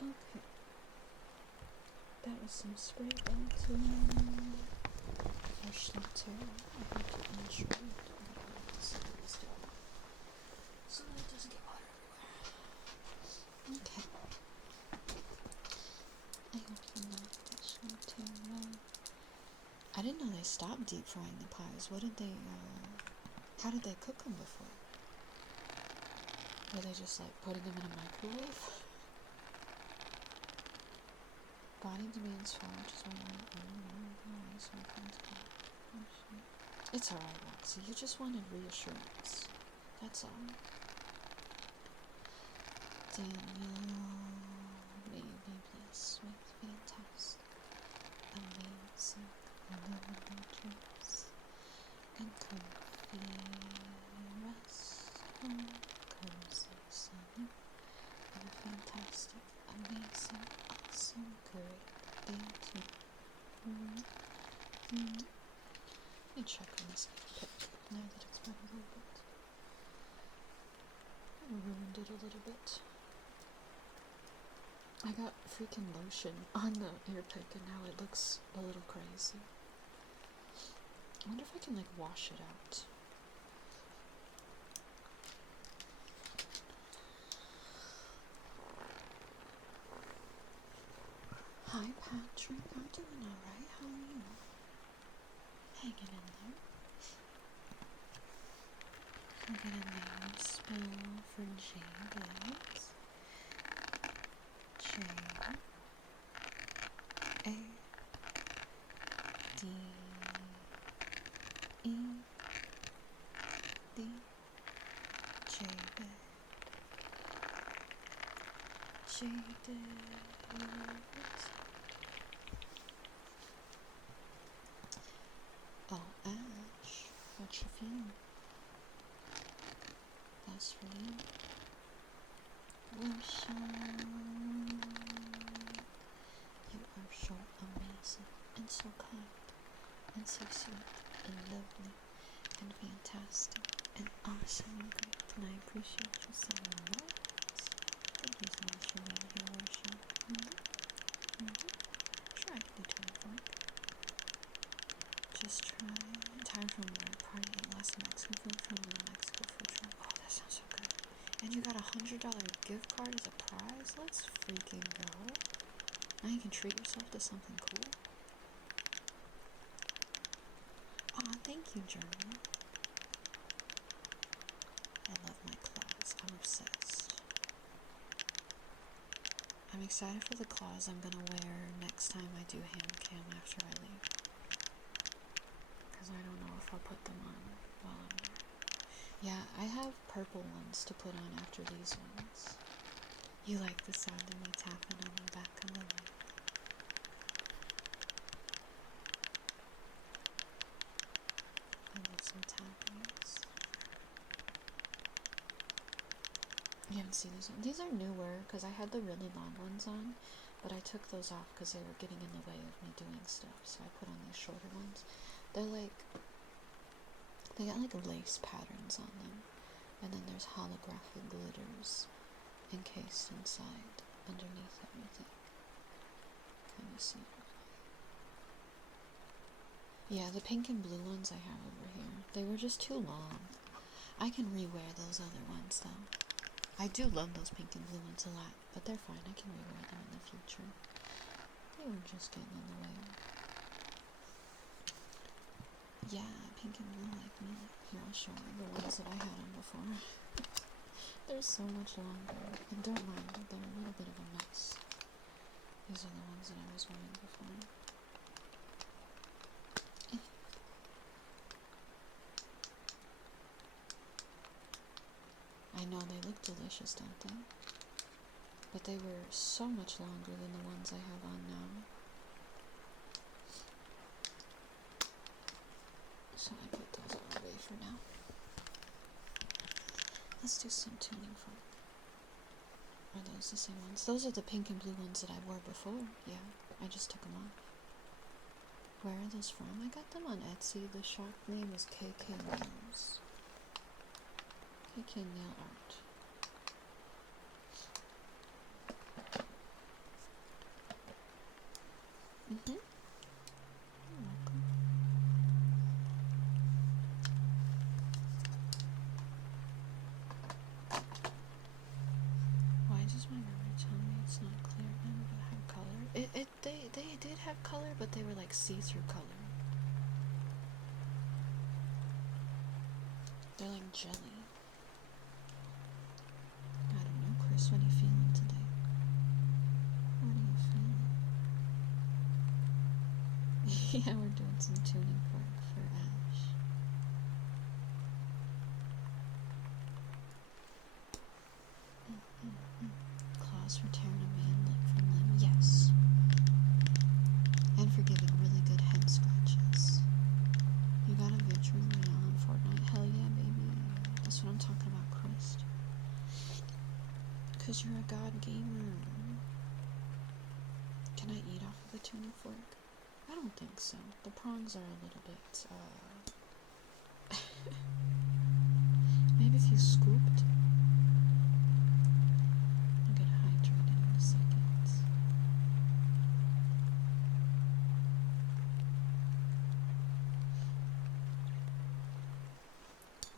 Okay. That was some spray bottling for Schlotera. I hope you enjoyed. I'm gonna put this in this down so that it doesn't get water everywhere. Okay. I hope you like the Schlotera. I didn't know they stopped deep frying the pies. What did they, how did they cook them before? Were they just like putting them in a microwave? Body demands far, which is why it's alright, Roxy. You just wanted reassurance. That's all. Daniel, may you be blessed with fantastic, amazing, lovely dreams, and comfy rest, cozy sun, and a fantastic, amazing, awesome, great day too. Let me check on this pic now that it's been a little bit. I ruined it a little bit. I got freaking lotion on the ear pick and now it looks a little crazy. I wonder if I can like wash it out. Hi Patrick, I'm doing alright, how are you? Hanging in there. I got a name spell for Jade. J-A-D-E-D Jade. Oh, Ash, what you feeling? That's for you. Roshan, you are so amazing and so kind and so sweet and lovely and fantastic and awesome and great, and I appreciate you so much. Thank you so much for being here, Roshan. Sure, I can do 24. Just try. Time from the party at last Mexican food from the Mexico food truck. Oh, that sounds so good. And you got $100 gift card as a prize? Let's freaking go. Now you can treat yourself to something cool. Aw, thank you, German. I love my claws. I'm obsessed. I'm excited for the claws I'm gonna wear next time I do hand cam after I leave. Because I don't know if I'll put them on while I'm there. Yeah, I have purple ones to put on after these ones. You like the sound of me tapping on the back of the neck? I love some tappings. You haven't seen these ones? These are newer because I had the really long ones on, but I took those off because they were getting in the way of me doing stuff, so I put on these shorter ones. They're like, they got like lace patterns on them, and then there's holographic glitters encased inside, underneath everything. Can you see? Yeah, the pink and blue ones I have over here, they were just too long. I can rewear those other ones though. I do love those pink and blue ones a lot, but they're fine, I can rewear them in the future. They were just getting in the way. Yeah, pink and blue like me. Here, I'll show you the ones that I had on before. They're so much longer, and don't mind, they're a little bit of a mess. These are the ones that I was wearing before. I know, they look delicious, don't they? But they were so much longer than the ones I have on now. So I put those away for now. Let's do some tuning for. Are those the same ones? Those are the pink and blue ones that I wore before. Yeah, I just took them off. Where are those from? I got them on Etsy. The shop name is KK Nails. KK Nail Art. You're welcome. Why does my memory tell me it's not clear now but it had color? They did have color, but they were like see-through color. They're like jelly. I don't know, Chris, what are you feeling today? What are you feeling? Yeah, we're doing some tuning work for Ash. Claws for tearing a man limb from limb. Yes. And for giving really good head scratches. You got a victory royale in Fortnite? Hell yeah, baby. That's what I'm talking about, Chris. Because you're a god gamer. Can I eat off of a tuning fork? I don't think so. The prongs are a little bit, maybe if you scooped. I'll get hydrated in a second.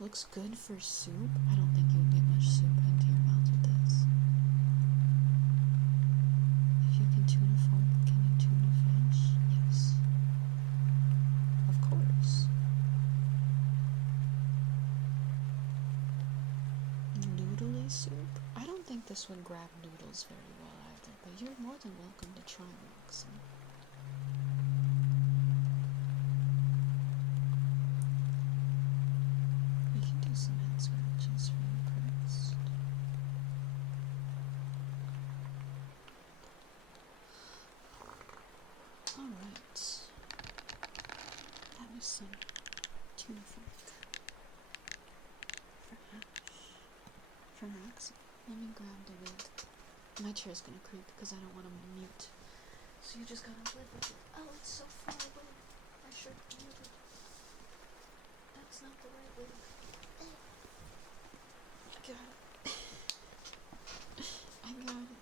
Looks good for soup. I don't think you would get much soup into your mouth with this. If you can tune a fork, can you tune a fish? Yes. Of course. Noodly soup? I don't think this would grab noodles very well either, but you're more than welcome to try, Roxy. We can do some head scratches for you, Chris. Alright. That was some tuna fork for Ash. For Roxy. Let me grab the wig. My chair's gonna creak because I don't want to mute. So you just gotta live with it. Oh, it's so far away. I should have muted. That's not the right wig. I got it. I got it.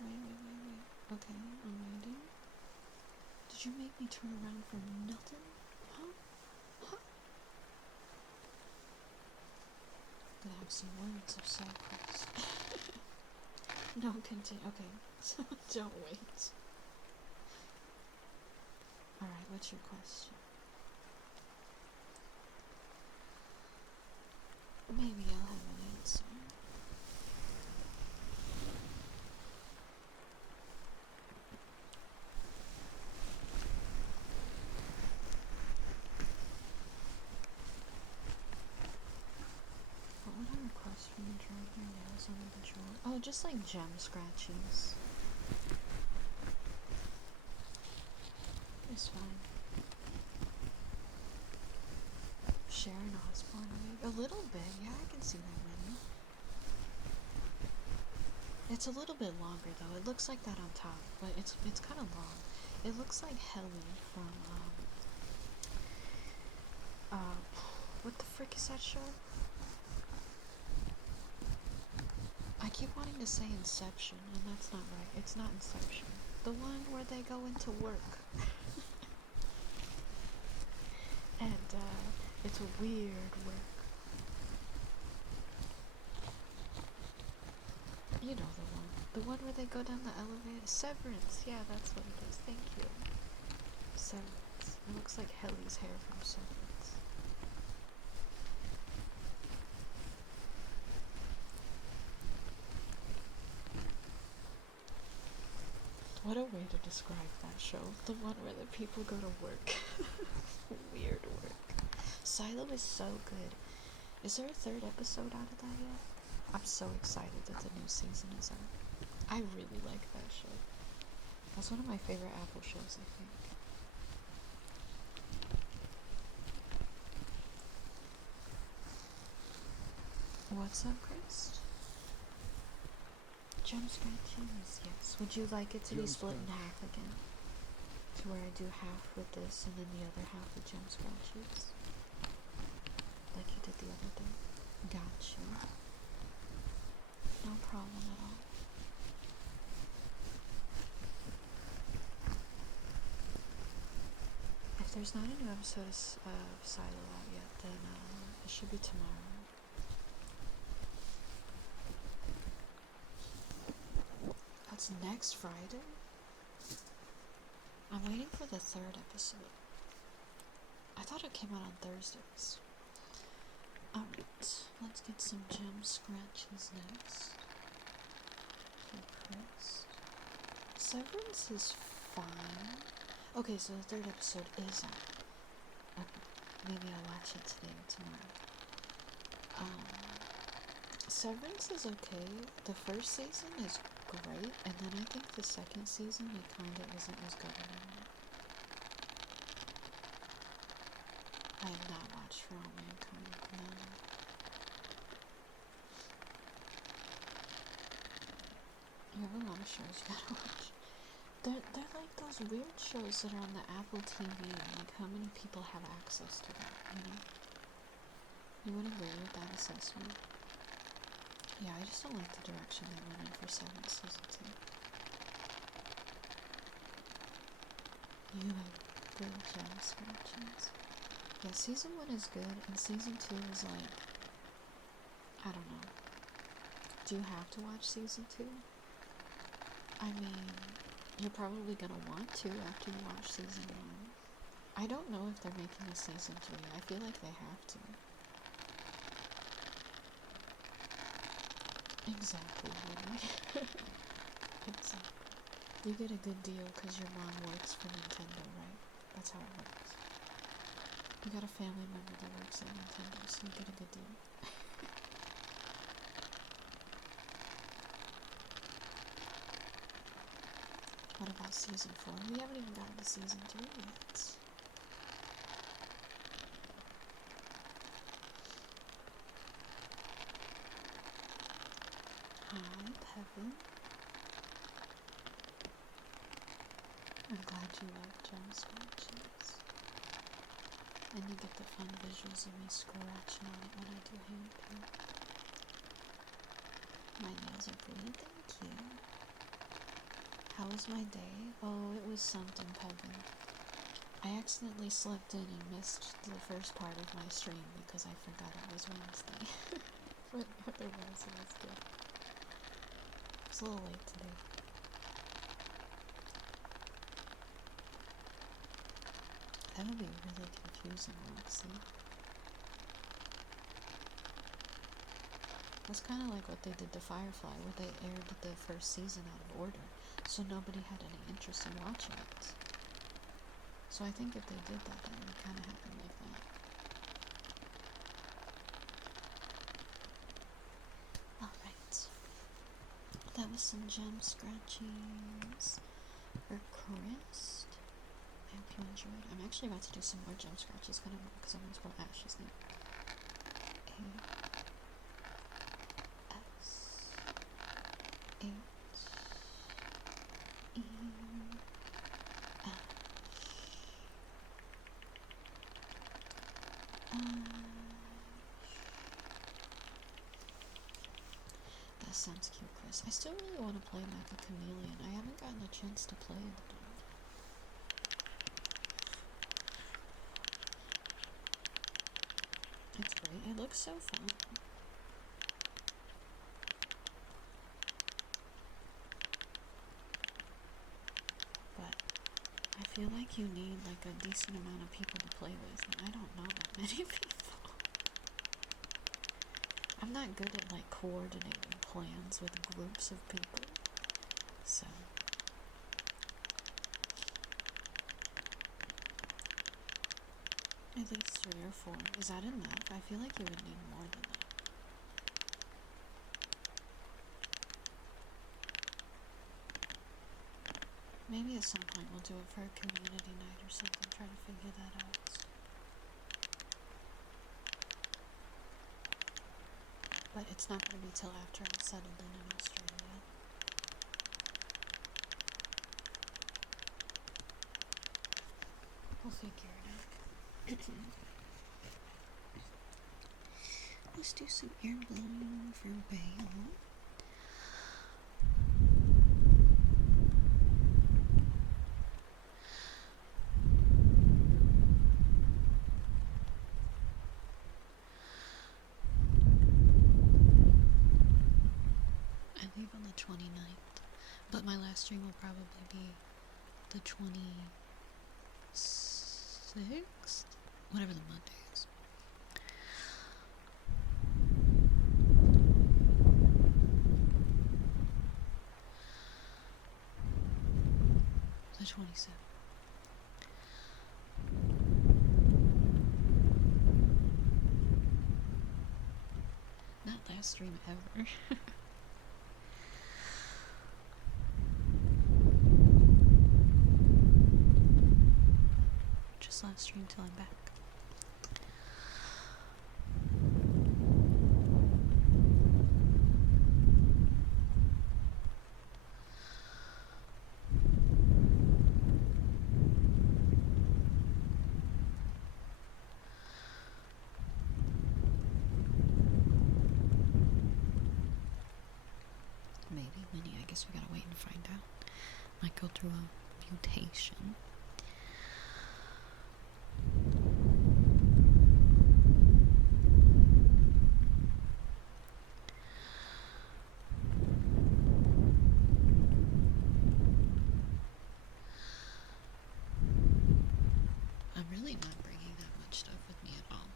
Wait. Okay, I'm waiting. Did you make me turn around for nothing? Huh? Gonna have some words of sacrifice. No, continue. Okay, so don't wait. Alright, what's your question? Maybe I'll have an answer. What would I request from the drag your nails on the patrol? Oh, just like gem scratchies. It's fine. Sharon Osbourne wig? A little bit, yeah, I can see that many. It's a little bit longer though. It looks like that on top, but it's kind of long. It looks like Helly from what the frick is that show? I keep wanting to say Inception, and that's not right. It's not Inception. The one where they go into work. And it's a weird work. You know the one. The one where they go down the elevator. Severance. Yeah, that's what it is. Thank you. Severance. It looks like Helly's hair from Severance. What a way to describe that show. The one where the people go to work. Weird work. Silo is so good. Is there a third episode out of that yet? I'm so excited that the new season is out. I really like that show. That's one of my favorite Apple shows, I think. What's up, Chris? Gem scratchings, yes. Would you like it to be split in half again? To where I do half with this and then the other half with gem scratches? Like you did the other day? Got you. No problem at all. If there's not a new episode of Silo out yet, then it should be tomorrow. That's next Friday? I'm waiting for the third episode. I thought it came out on Thursdays. Alright, let's get some gem scratches next. for Chris. Severance is fine. Okay, so the third episode is out. Okay, maybe I'll watch it today or tomorrow. Severance is okay. The first season is great, and then I think the second season it kinda isn't as good anymore. I have not watched For All Mankind, no. You have a lot of shows you gotta watch. They're like those weird shows that are on the Apple TV, and like how many people have access to that, you know? You would agree with that assessment? Yeah, I just don't like the direction they went in for Severance Season 2. You have good gem scratches. Yeah, Season 1 is good, and Season 2 is like, I don't know. Do you have to watch Season 2? I mean, you're probably gonna want to after you watch Season 1. I don't know if they're making a Season 3. I feel like they have to. Exactly, really. Exactly. You get a good deal because your mom works for Nintendo, right? That's how it works. You got a family member that works at Nintendo, so you get a good deal. What about Season 4? We haven't even gotten to Season 3 yet. Hi, Pevin. I'm glad you like gem scratches. And you get the fun visuals of me scratching on it when I do hand paint. My nails are pretty, thank you. How was my day? Oh, it was something, Pevin. I accidentally slept in and missed the first part of my stream because I forgot it was Wednesday. But otherwise it was good. It's a little late today. That would be really confusing, Roxy. That's kind of like what they did to Firefly, where they aired the first season out of order, so nobody had any interest in watching it. So I think if they did that, then it would kind of happen like that. Alright. That was some gem scratchings for Chris. I hope you enjoyed. I'm actually about to do some more gem scratches because I'm going to spell Ash's name. That sounds cute, Chris. I still really want to play Mecha Chameleon. I haven't gotten a chance to play it though. It's great. It looks so fun. But I feel like you need like a decent amount of people to play with, and I don't know that many people. I'm not good at like coordinating plans with groups of people, so at least 3 or 4. Is that enough? I feel like you would need more than that. Maybe at some point we'll do it for a community night or something, try to figure that out. But it's not going to be till after I'm settled in Australia. We'll figure it out. Let's do some air blowing for Belle. I leave on the 29th, but my last stream will probably be the 26th? Whatever the Monday is. 27. Not last stream ever. Just last stream till I'm back. Maybe Winnie, I guess we gotta wait and find out. Might go through a mutation. I'm really not bringing that much stuff with me at all.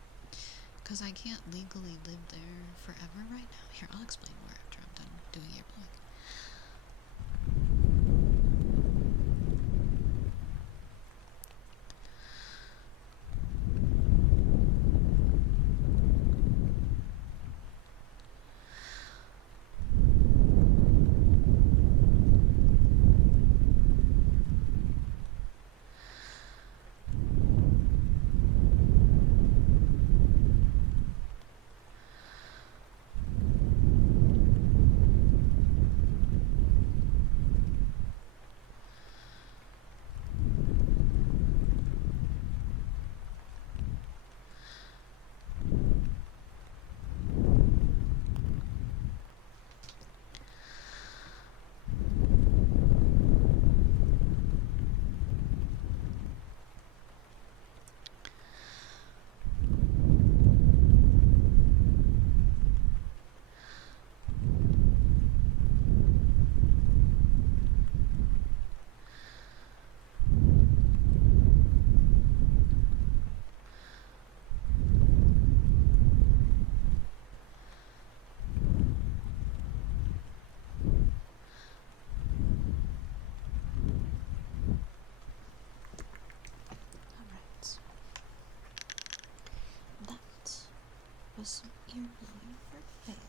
Because I can't legally live there forever right now. Here, I'll explain more after I'm done doing your blog. Some ear blowing for Belle.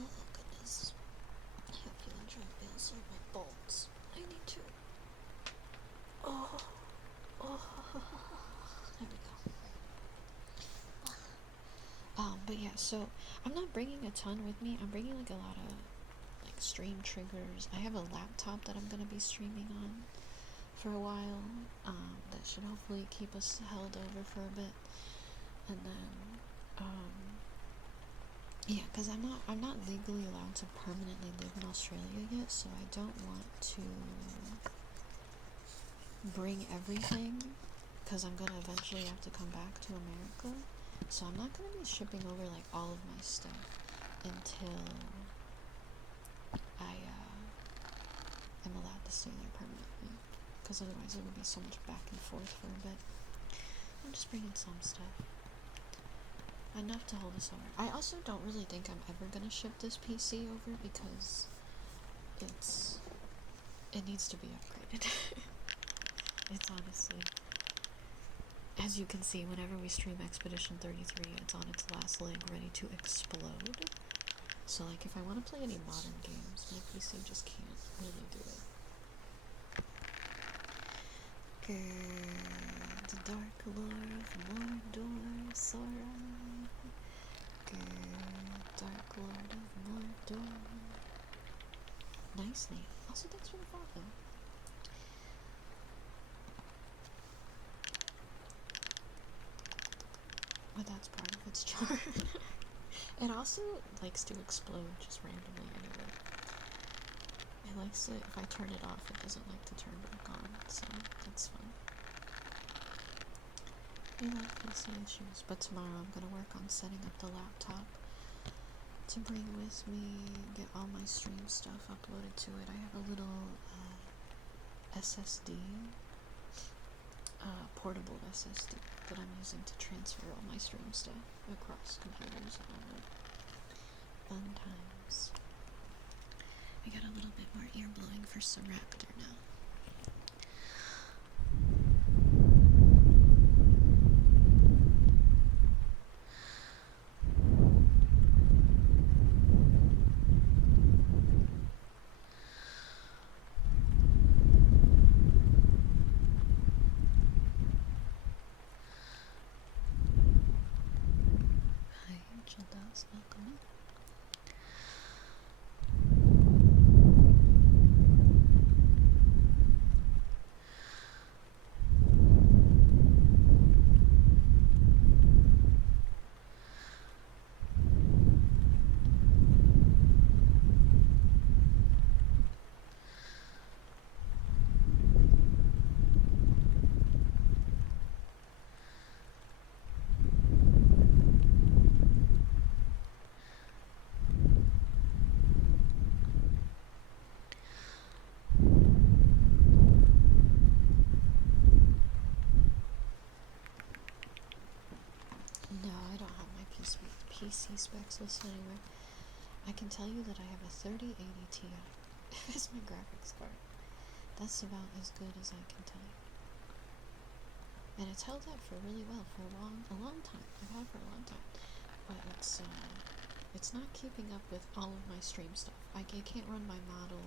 Oh goodness. I hope you enjoy Belle's on my bones. I need to. Oh. There we go. But yeah, so I'm not bringing a ton with me. I'm bringing like a lot of like stream triggers. I have a laptop that I'm gonna be streaming on for a while. That should hopefully keep us held over for a bit. And then, yeah, because I'm not legally allowed to permanently live in Australia yet, so I don't want to bring everything, because I'm gonna eventually have to come back to America. So I'm not gonna be shipping over like all of my stuff until I am allowed to stay there permanently, because otherwise it would be so much back and forth for a bit. I'm just bringing some stuff. Enough to hold us over. I also don't really think I'm ever gonna ship this PC over because it needs to be upgraded. It's honestly, as you can see, whenever we stream Expedition 33, it's on its last leg, ready to explode. So like, if I want to play any modern games, my PC just can't really do it. The Dark Lord of Mordor, Sora. Dark Lord of Mordor. Nice name. Also, thanks for the follow. But that's part of its charm. It also likes to explode just randomly anyway. It likes it, if I turn it off, it doesn't like to turn back on, so that's fun. We like PC issues, but tomorrow I'm gonna work on setting up the laptop to bring with me, get all my stream stuff uploaded to it. I have a little SSD, portable SSD that I'm using to transfer all my stream stuff across computers and all that. Fun times. We got a little bit more ear blowing for Raptor now. Hi, Angel Dolls, welcome in. No, I don't have my PC specs listed anywhere. I can tell you that I have a 3080 Ti as my graphics card. That's about as good as I can tell you. And it's held up for really well for a long time. I've had it for a long time. But it's not keeping up with all of my stream stuff. I can't run my model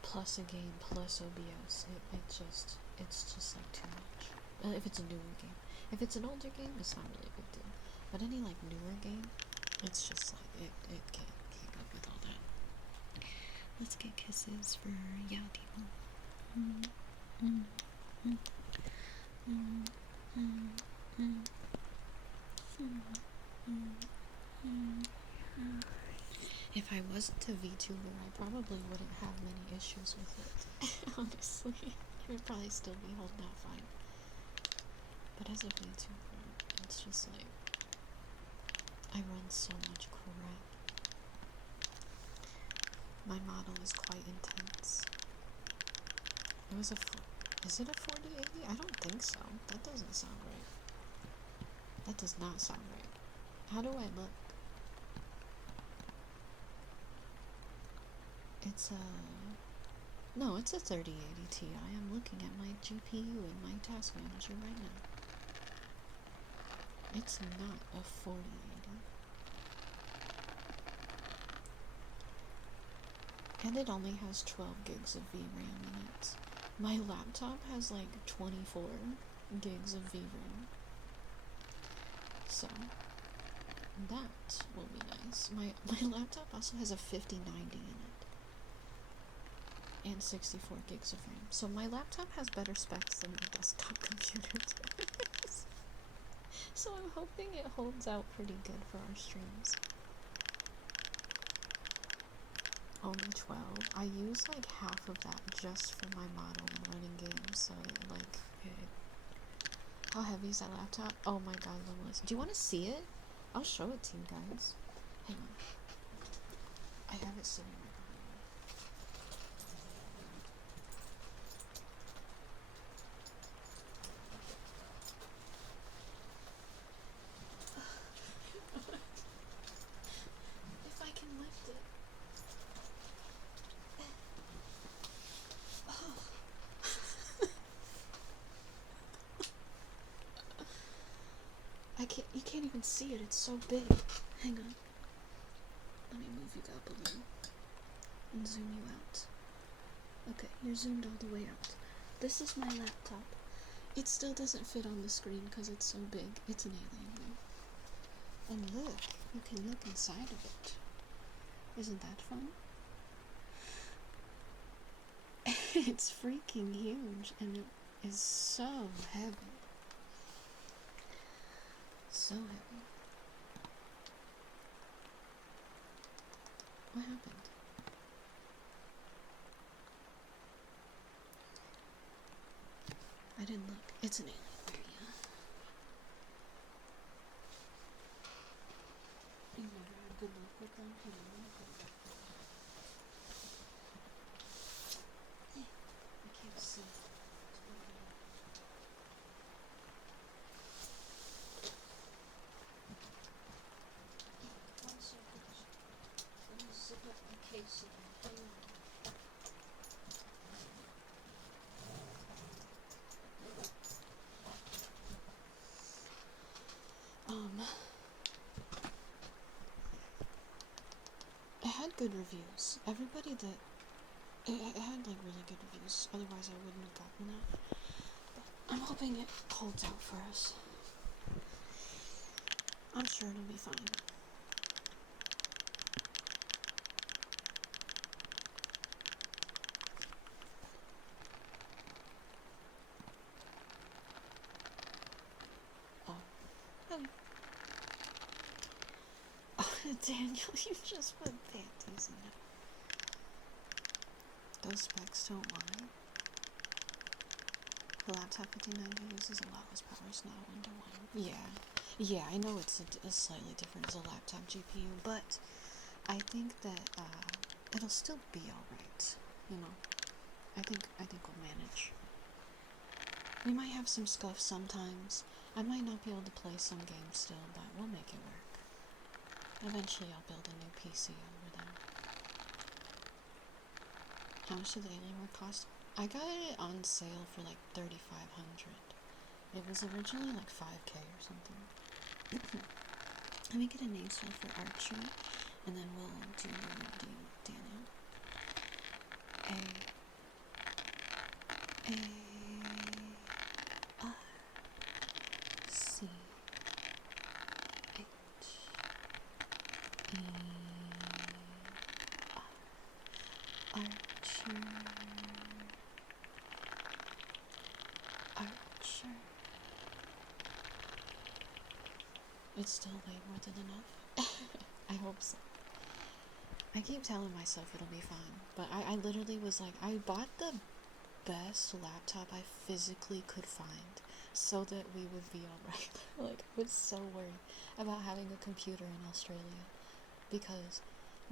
plus a game plus OBS. It's just like too much. If it's a newer game. If it's an older game, it's not really a big deal. But any like newer game, it's just like it can't keep up with all that. Let's get kisses for Yadimo. If I wasn't a VTuber, I probably wouldn't have many issues with it. Honestly, it would probably still be holding out fine. But as a VTuber, it's just like I run so much crap. My model is quite intense. It was is it a 4080? I don't think so. That doesn't sound right. That does not sound right. How do I look? No, it's a 3080 Ti. I'm looking at my GPU and my task manager right now. It's not a 4080. And it only has 12 gigs of VRAM in it. My laptop has like 24 gigs of VRAM. So, that will be nice. My laptop also has a 5090 in it. And 64 gigs of RAM. So my laptop has better specs than my desktop computer does. So I'm hoping it holds out pretty good for our streams. Only 12. I use like half of that just for my model and running games, so how heavy is that laptop? Oh my god, Limitless. Do you want to see it? I'll show it to you guys. Hang on. I have it sitting right behind me. If I can lift it. You can't even see it, it's so big. Hang on. Let me move you up a little and zoom you out. Okay, you're zoomed all the way out. This is my laptop. It still doesn't fit on the screen because it's so big. It's an alien view. And look, you can look inside of it. Isn't that fun? It's freaking huge and it is so heavy. So heavy. What happened? I didn't look. It's an alien. You never had good luck with them? I can't see. One second. Let me zip up my case again. good reviews. Everybody that it had like really good reviews. Otherwise, I wouldn't have gotten that. But I'm hoping it holds out for us. I'm sure it'll be fine. Oh, hello. Oh, Daniel, you just put panties in it. Those specs don't lie. The laptop 5090 uses a lot less power, it's not a 1-to-1. Yeah, I know it's slightly different as a laptop GPU, but I think that it'll still be alright, you know. I think we'll manage. We might have some scuffs sometimes. I might not be able to play some games still, but we'll make it work. Eventually I'll build a new PC over there. How much did the Alienware cost? I got it on sale for like $3,500. It was originally like $5K or something. Let me get a name spell for Archer, and then we'll do your reading, Daniel. Archer. It's still way more than enough. I hope so. I keep telling myself it'll be fine, but I literally was like, I bought the best laptop I physically could find so that we would be alright. Like, I was so worried about having a computer in Australia because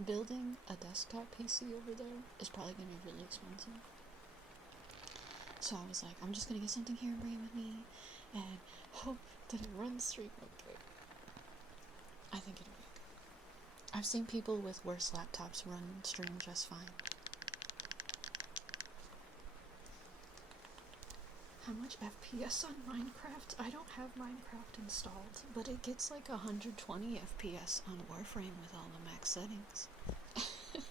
building a desktop PC over there is probably going to be really expensive. So I was like, I'm just going to get something here and bring it with me and hope that it runs stream okay. I think it'll be okay. I've seen people with worse laptops run stream just fine. How much FPS on Minecraft? I don't have Minecraft installed, but it gets like 120 FPS on Warframe with all the max settings.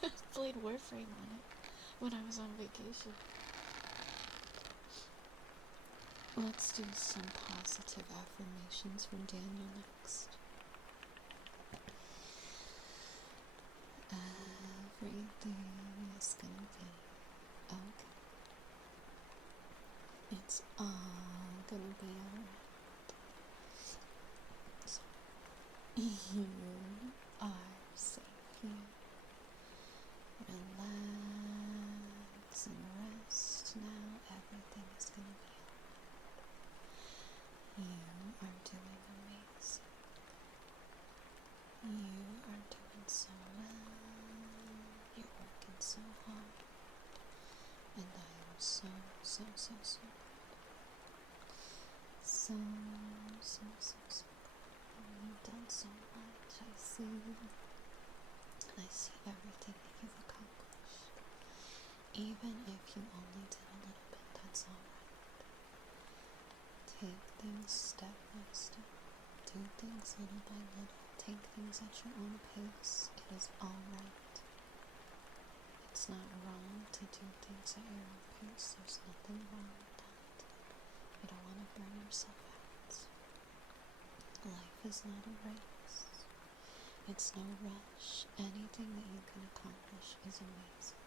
I played Warframe on it when I was on vacation. Let's do some positive affirmations from Daniel next. Everything is gonna be okay. It's all gonna be alright. So, you are safe here. Relax and rest now. Everything is gonna be alright. You are doing amazing. You are doing so well. You're working so hard. And I am so proud. So proud. You've done so much. I see you. And I see everything that you've accomplished. Even if you only did a little bit, that's alright. Take things step by step. Do things little by little. Take things at your own pace. It is alright. It's not wrong to do things at your own pace. There's nothing wrong with that. You don't want to burn yourself out. Life is not a race. It's no rush. Anything that you can accomplish is amazing.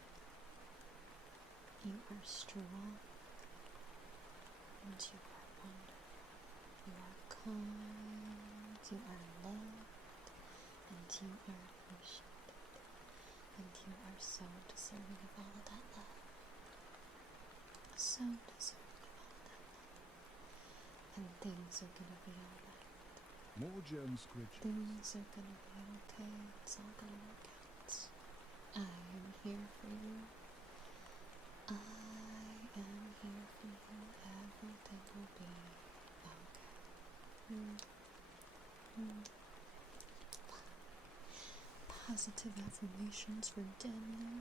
You are strong. And you are wonderful. You are kind. You are loved. And you are appreciated. And you are so deserving of all of that love. So deserving of all of that love. And things are gonna be alright. More gem squidges. Things are gonna be okay. It's all gonna work out. I am here for you. I am here for you. Everything will be okay. Positive affirmations for Daniel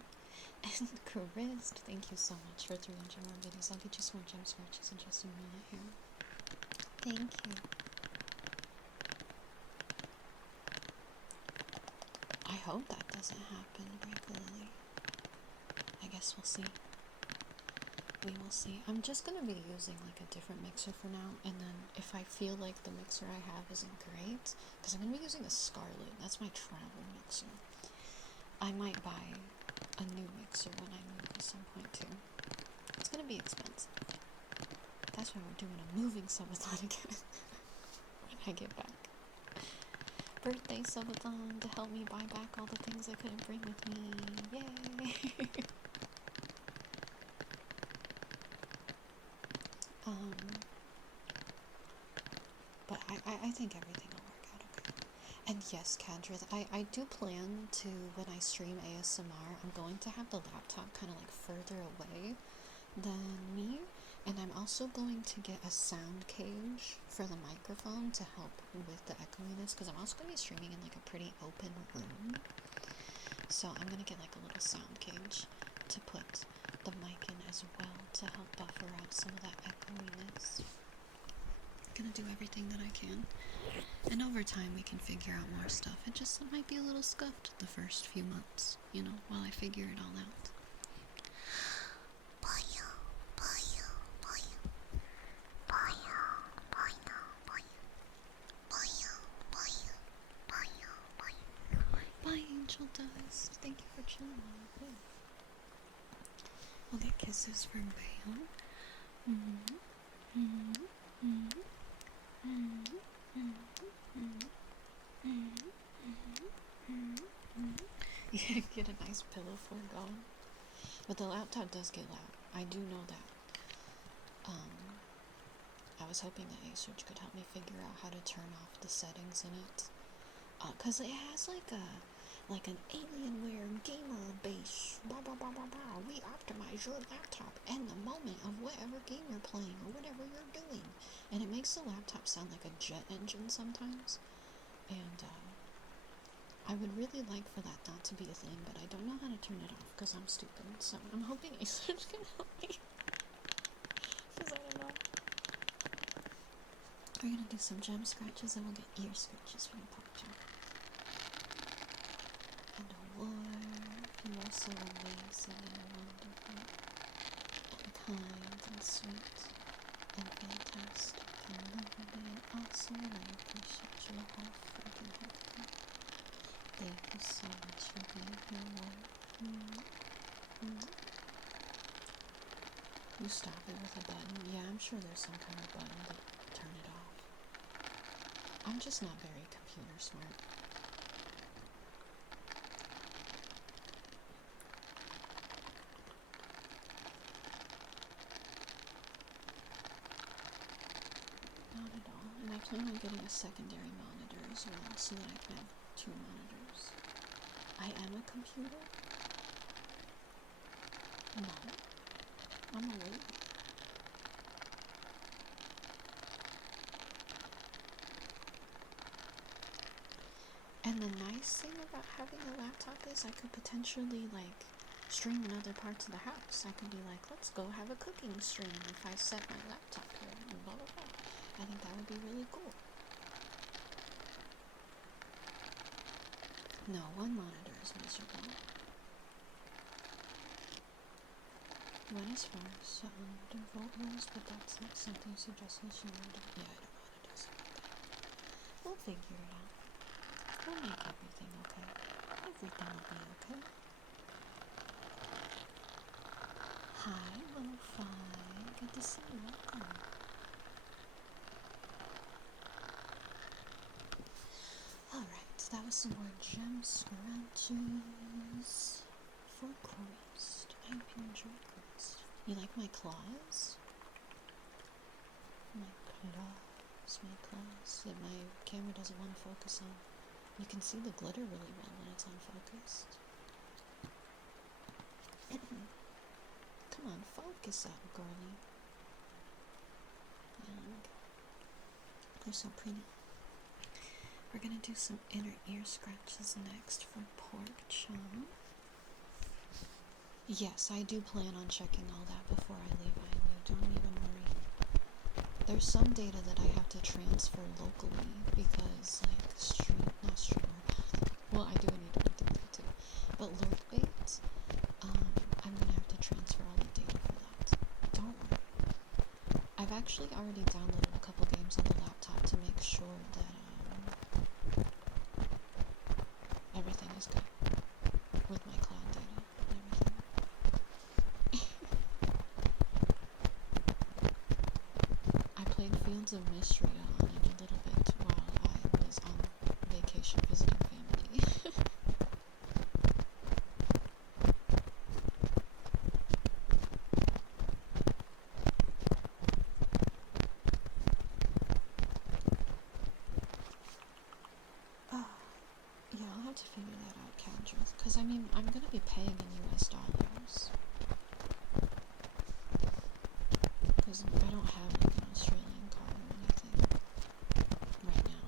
and Chris. Thank you so much for 300 more videos. I'll get you some more gem scratches in just a minute here. Thank you. I hope that doesn't happen regularly. I guess we'll see. We will see. I'm just gonna be using like a different mixer for now, and then if I feel like the mixer I have isn't great, because I'm gonna be using a Scarlet, that's my travel mixer. I might buy a new mixer when I move at some point too. It's gonna be expensive. That's why we're doing a moving subathon again when I get back. Birthday subathon to help me buy back all the things I couldn't bring with me. Yay! But I think everything will work out okay. And yes, Kendra, I do plan to, when I stream ASMR, I'm going to have the laptop kind of like further away than me. And I'm also going to get a sound cage for the microphone to help with the echoiness, because I'm also going to be streaming in like a pretty open room. So I'm going to get like a little sound cage to put the mic in as well to help buffer out some of that echoiness. I'm going to do everything that I can. And over time we can figure out more stuff. It just might be a little scuffed the first few months, you know, while I figure it all out. Bye, Angel Dust. Thank you for chilling with me. We'll get kisses from Belle. Yeah, get a nice pillow for it going. But the laptop does get loud. I do know that. I was hoping that Asearch could help me figure out how to turn off the settings in it. Cause it has like an Alienware gamer base. Blah blah blah blah blah. We optimize your laptop and the moment of whatever game you're playing or whatever you're doing. And it makes the laptop sound like a jet engine sometimes. And I would really like for that not to be a thing, but I don't know how to turn it off because I'm stupid. So I'm hoping Asearch can help me. Because I don't know. We're gonna do some gem scratches and we'll get ear scratches from Pop Jam. And a war, you are so amazing and wonderful, and kind and sweet, and fantastic, and lovely and awesome, and I appreciate you all freaking healthy. Thank you so much for being here, War. You stop it with a button? Yeah, I'm sure there's some kind of button to turn it off. I'm just not very computer smart. Not at all. And I plan on getting a secondary monitor as well so that I can have 2 monitors. I am a computer? No. I'm a lady. And the nice thing about having a laptop is I could potentially, like, stream in other parts of the house. I could be like, let's go have a cooking stream if I set my laptop here, and blah, blah, blah. I think that would be really cool. No, 1 monitor is miserable. Went as far as undervolt was, but that's not something suggestions you want to do. Yeah, I don't know how to do something like that. We'll figure it out. We'll make everything okay. Everything will be okay. Hi, Lo-Fi. Good to see you. Welcome. Alright, that was some more gem scratches for Christ. I hope you enjoyed Christ. You like my claws? My claws. That my camera doesn't want to focus on. You can see the glitter really well when it's unfocused. Come on, focus up, girlie. And they're so pretty. We're gonna do some inner ear scratches next for pork chop. Yes, I do plan on checking all that before I leave. Don't even worry. There's some data that I have to transfer locally because, like, not streamer. Well, I do need to do that. actually already downloaded a couple games on the laptop to make sure that everything is good with my cloud data and everything. I played Fields of Mystery on it a little bit while I was on vacation visiting family. Yeah, I'll have to figure that out, Kendra. Because, I mean, I'm going to be paying in US dollars. Because I don't have like an Australian card or anything right now.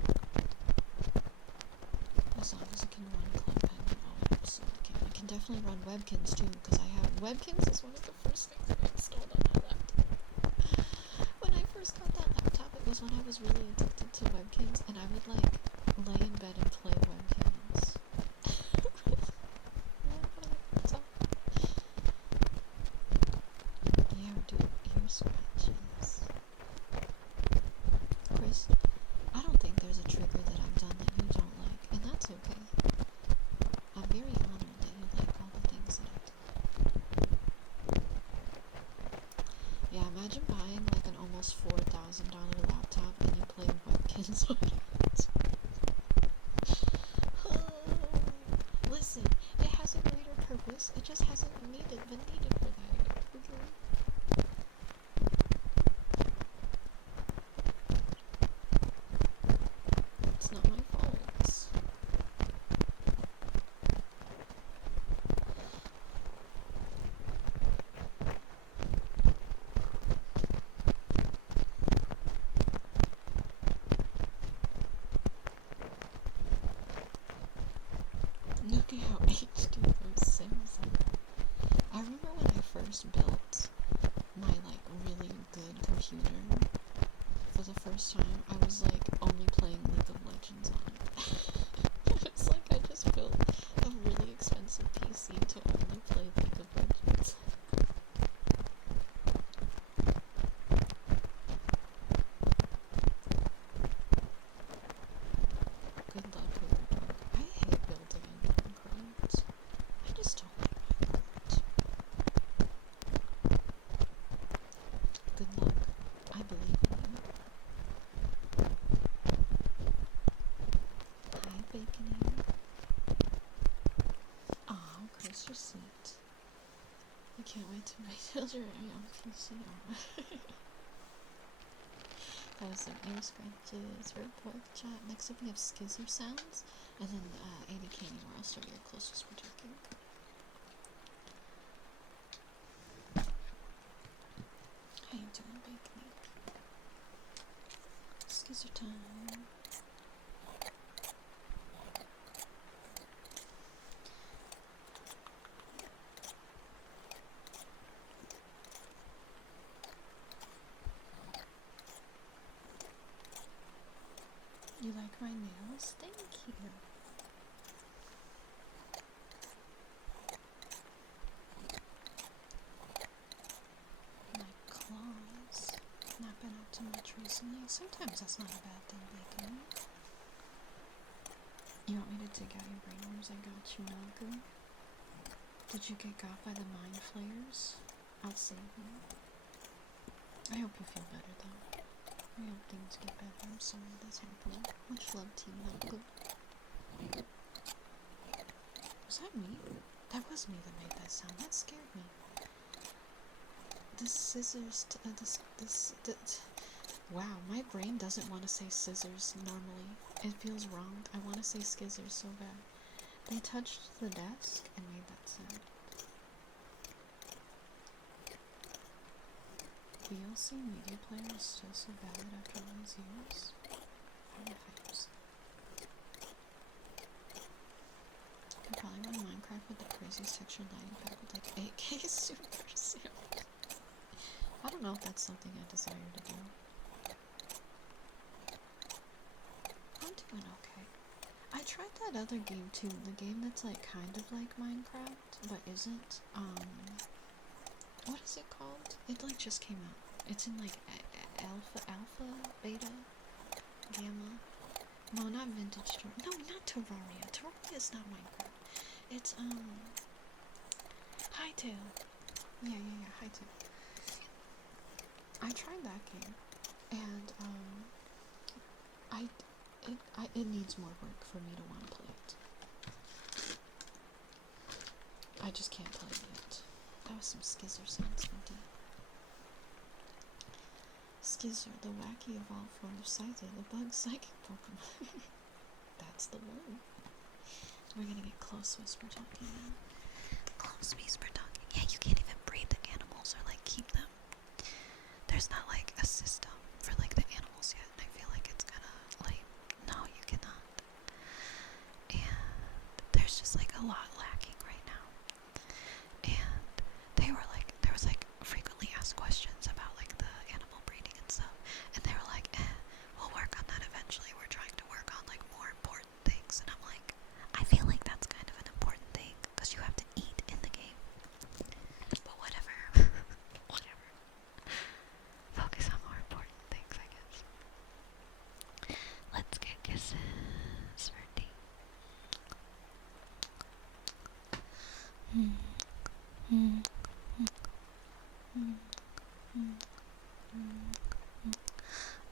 As long as I can run Club Penguin, oh, I absolutely can. I can definitely run Webkins too, because I have Webkins is one of the first things that I installed on my laptop. When I first got that laptop, it was when I was really addicted to Webkins, and I would like lay in bed and play Webkins. Yeah, we're doing ear scratches. Chris, I don't think there's a trigger that I've done that you don't like, and that's okay. I'm very honored that you like all the things that I do. Yeah, imagine buying like an almost $4,000 laptop and you play Webkins on it. Listen, it has a greater purpose. It just hasn't been needed for that yet. Okay? It's not my fault. Look at how HD those Sims are. I remember when I first built my like really good computer for the first time, I was like only playing League of Legends on it. It's like I just built a really expensive PC to only play League of Legends. Good luck with your dog. I hate building in Minecraft. I just don't like Minecraft. Good luck. I believe in you. Hi, Bacony. Aw, Chris, you're sweet. I can't wait to make children on PC. That was some ear scratches, report chat. Next up we have Skizzer sounds, and then 80k anywhere else, so you're closest for talking. How you doing, Bacony? Skizzer time. You like my nails? Thank you. My claws. Not been out too much recently. Sometimes that's not a bad thing, Bacon. You want me to dig out your brainworms? I got you, Nagu. Did you get got by the mind flayers? I'll save you. I hope you feel better though. I hope things get better. I'm sorry that's happening. Much love to you, Nagu. Was that me? That was me that made that sound. That scared me. The scissors, wow, my brain doesn't want to say scissors normally. It feels wrong. I want to say skizzers so bad. They touched the desk and made that sound. VLC Media Player is still so valid after all these years. I don't know how you say it. Could probably run Minecraft with the craziest textured lighting pack with like 8K super sound. I don't know if that's something I desire to do. I'm doing okay. I tried that other game too, the game that's like kind of like Minecraft, but isn't. What is it called? It like just came out. It's in like alpha, beta, gamma. No, not vintage Terraria. No, not Terraria. Terraria is not Minecraft. It's Hytale. Yeah, Hytale. I tried that game, and it needs more work for me to want to play it. I just can't play it yet. That was some Skizzer sounds indeed. Skizzer, the wacky evolved form of Scyther, the bug psychic Pokemon. That's the one. We're gonna get close whisper talking now. Close whisper talking. Yeah, you can't even breed the animals or like keep them. There's not like a system for like the animals yet, and I feel like it's gonna like, no, you cannot. And there's just like a lot lacking right now. And there was like frequently asked questions about like the animal breeding and stuff, and they were like, we'll work on that eventually. We're trying to work on like more important things, and I'm like, I feel like that's kind of an important thing because you have to eat in the game. But whatever, whatever. Focus on more important things, I guess. Let's get kisses for tea.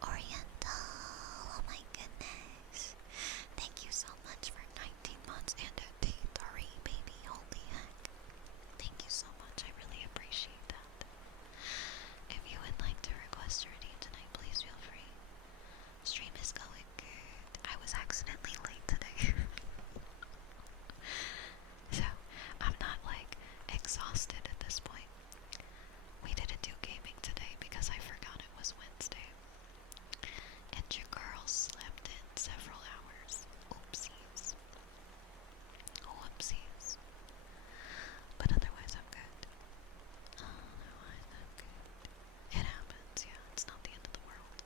Oriental, oh my goodness. Thank you so much for 19 months and a T3, baby. Holy heck. Thank you so much. I really appreciate that. If you would like to request a redeem tonight, please feel free. Stream is going good. I was accidentally late today. So, I'm not like exhausted at this point. We didn't do gaming today because I forgot it was Wednesday. And your girl slept in several hours. Oopsies. Whoopsies. But otherwise I'm good. It happens, yeah. It's not the end of the world.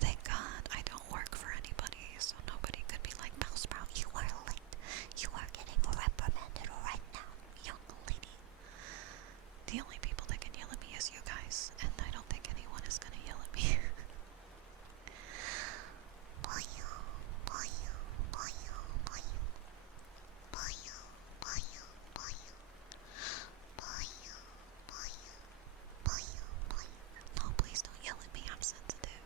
Thank God I don't work for anybody, so nobody could be like, Bellsprout, you are late. You are getting reprimanded right now, young lady. The only people that can yell at me is you guys, and I don't think anyone is gonna yell at me. No, please don't yell at me, I'm sensitive.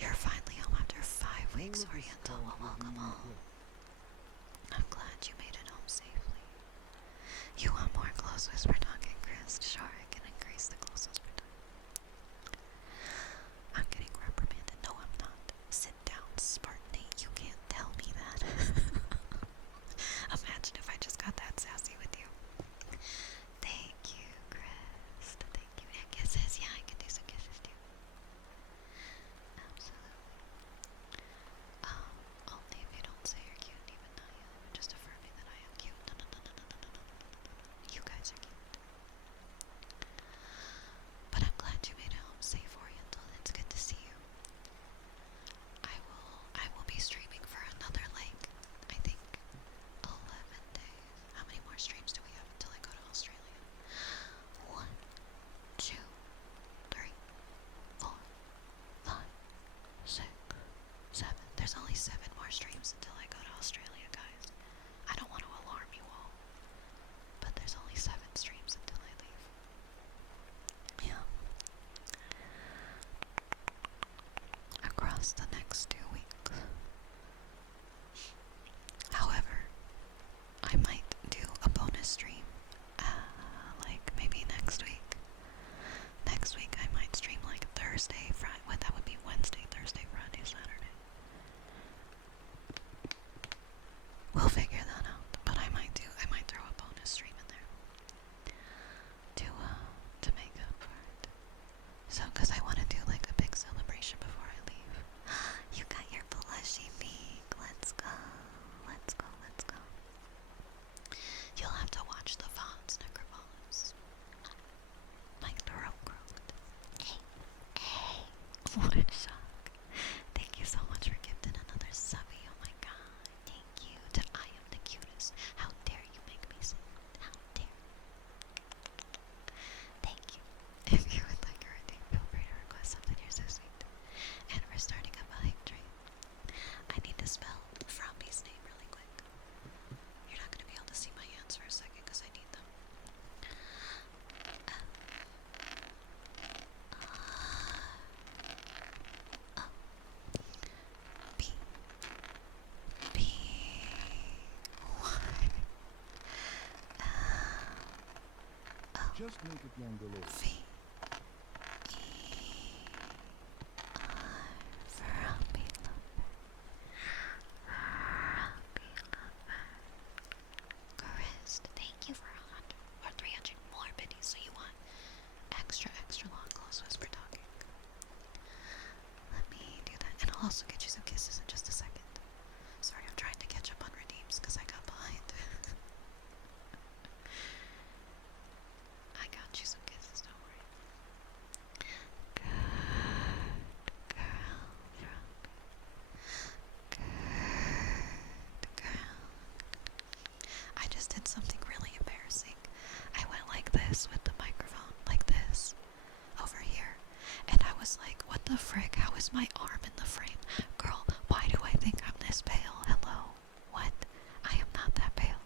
You're finally home after 5 weeks, Oriental. Well, welcome home. I'm glad you made it home safely. You want more close whisper talking, Chris? Sure, I can increase the close whisper talking. I'm getting reprimanded. No, I'm not. Sit down, Spartanate. You can't tell me that. Imagine if I just got that sassy with you. Thank you, Chris. Thank you. And kisses. Yeah, I can do some kisses too. Absolutely. Only if you don't say you're cute, even Naya. Just affirming that I am cute. No. You guys are cute. But I'm glad you made it home safe, Oriental. It's good to see you. I will be streaming for another, like, I think 11 days. How many more streams do we have until I go to Australia? 1, 2, 3, 4, 5, 6, 7. There's only 7 more streams until I go to Australia, guys. I don't want to alarm you all, but there's only 7 streams until I leave. Yeah. Across the next 2 weeks. However, I might do a bonus stream, like maybe next week. Next week I might stream like Thursday, Friday. What, that would be Wednesday, Thursday, Friday, Saturday. We'll figure that out, but I might throw a bonus stream in there to make up for it. So, cause I want to do like a big celebration before I leave. You got your blushy beak. Let's go. Let's go. Let's go. You'll have to watch the VODs, Necropolis. My throat croaked. Hey. What a shock. Thank you so much for gifting another subby. Oh my god. Thank you to I am the cutest. How dare you make me say that? How dare. Thank you. If you would like a redeem, feel make it longer low. V for Happy Lover. Happy Lover. Caressed. Thank you for 100 or 300 more biddies. So you want extra long close whisper talking. Let me do that. And I'll also get you some kisses in just a second. Sorry, I'm trying to catch up on redeems because I got behind. I got you some kisses, don't worry. Good girl, good girl. I just did something really embarrassing. I went like this with the microphone, like this, over here. And I was like, what the frick? How is my arm in the frame? Girl, why do I think I'm this pale? Hello? What? I am not that pale.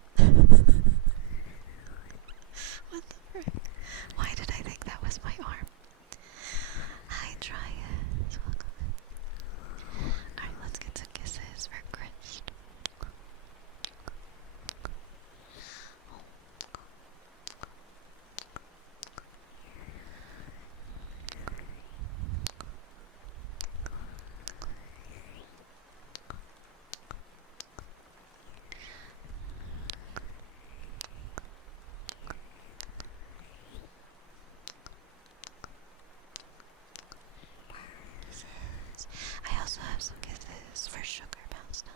What the frick? Why did I think that was my arm? Hi, Triad. Welcome. Alright, let's get some kisses for Chris. I also have some kisses for Sugar Bounce now.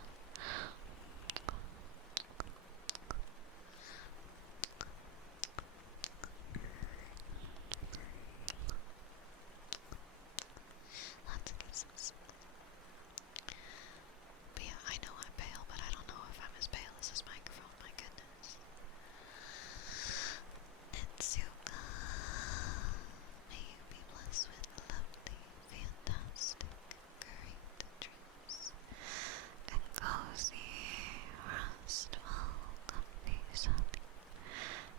Lots of kisses. But yeah, I know I'm pale, but I don't know if I'm as pale as this microphone, my goodness. Nitsuka, may you be blessed with lovely, fantastic, great dreams, and cozy, restful company sounding,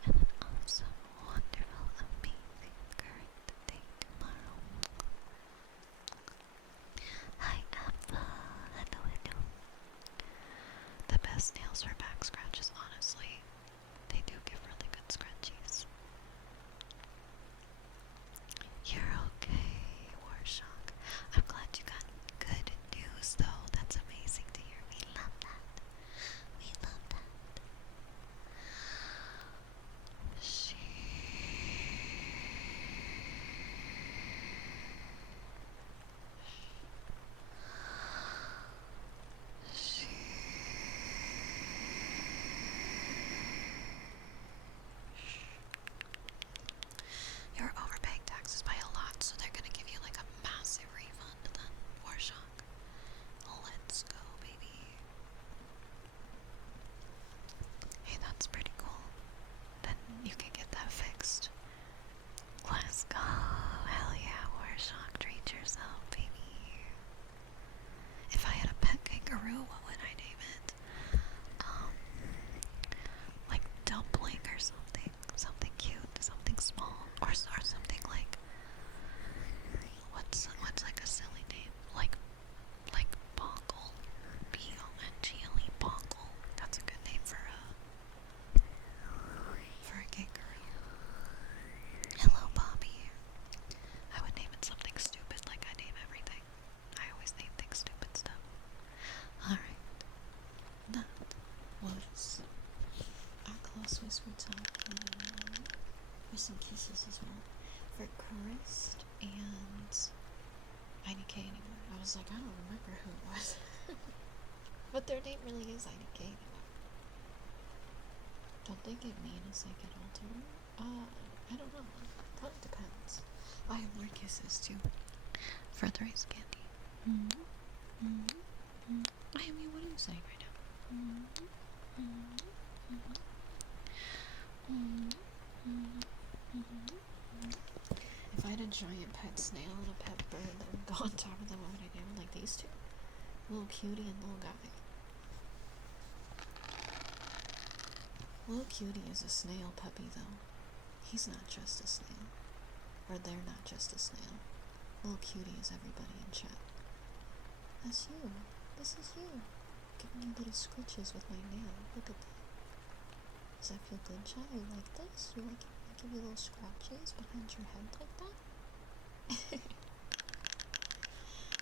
and an awesome, wonderful, amazing, great day tomorrow. Hi, Apple. Hello. The best nails for back scratches, honestly. They do give really good scrunchies. You're okay, Warshock. I'm glad you got good news, though. That's amazing to hear. We love that. We love that. You're overpaying taxes by a lot, so they're gonna give you like a massive refund then, Warshock. Let's go, baby. Hey, that's pretty cool. Then you can get that fixed. Let's go. Hell yeah, Warshock. Treat yourself, baby. If I had a pet kangaroo, what would I name it? Like Dumpling or something. Something cute, something small. Or something like, what's like a silly name? Like Bongle. B-O-N-G-L-E, Bongle. That's a good name for a kangaroo. Hello, Bobby. I would name it something stupid like I name everything. I always name things stupid stuff. Alright. That was our close whisper talking with some kisses as well for Christ and IDK anymore. I was like, I don't remember who it was. But their name really is IDK anymore. Don't they get mean as they get older? I don't know. Probably depends. I have more kisses too. For the rice candy. I mean, what are you saying right now? If I had a giant pet snail and a pet bird that would go on top of them, what would I name them? Like these two? Little cutie and little guy. Little cutie is a snail puppy though. He's not just a snail. Or they're not just a snail. Little cutie is everybody in chat. That's you. This is you. Giving you little scritches with my nail. Look at that. Does that feel good, chat? You like this? You like it? give you little scratches behind your head like that?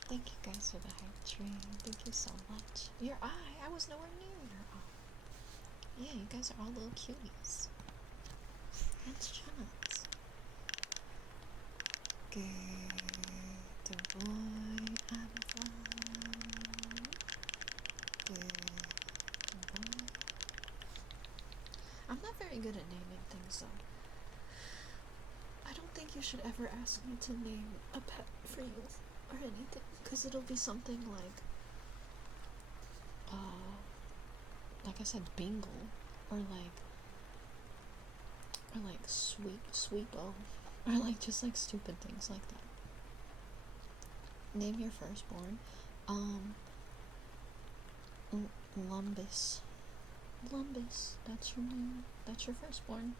Thank you guys for the hype train. Thank you so much. Your eye. I was nowhere near your eye. Yeah, you guys are all little cuties. That's chance. Good boy, I'm fine. Good boy. I'm not very good at naming things, though. I don't think you should ever ask me to name a pet for you or anything, because it'll be something like I said, Bingle, or like Sweepo, or like just like stupid things like that. Name your firstborn. Lumbus. Lumbus. That's your name. That's your firstborn.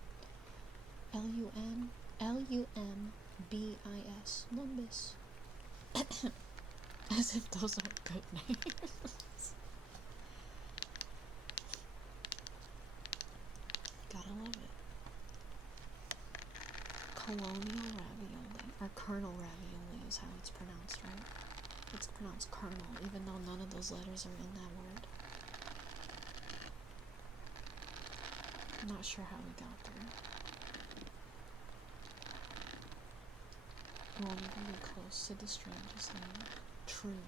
Lumbis. Lumbus. As if those aren't good names. Gotta love it. Colonial ravioli, or Colonel ravioli is how it's pronounced, right? It's pronounced Colonel, even though none of those letters are in that word. I'm not sure how we got there. You won't even be close to the strangest name. True.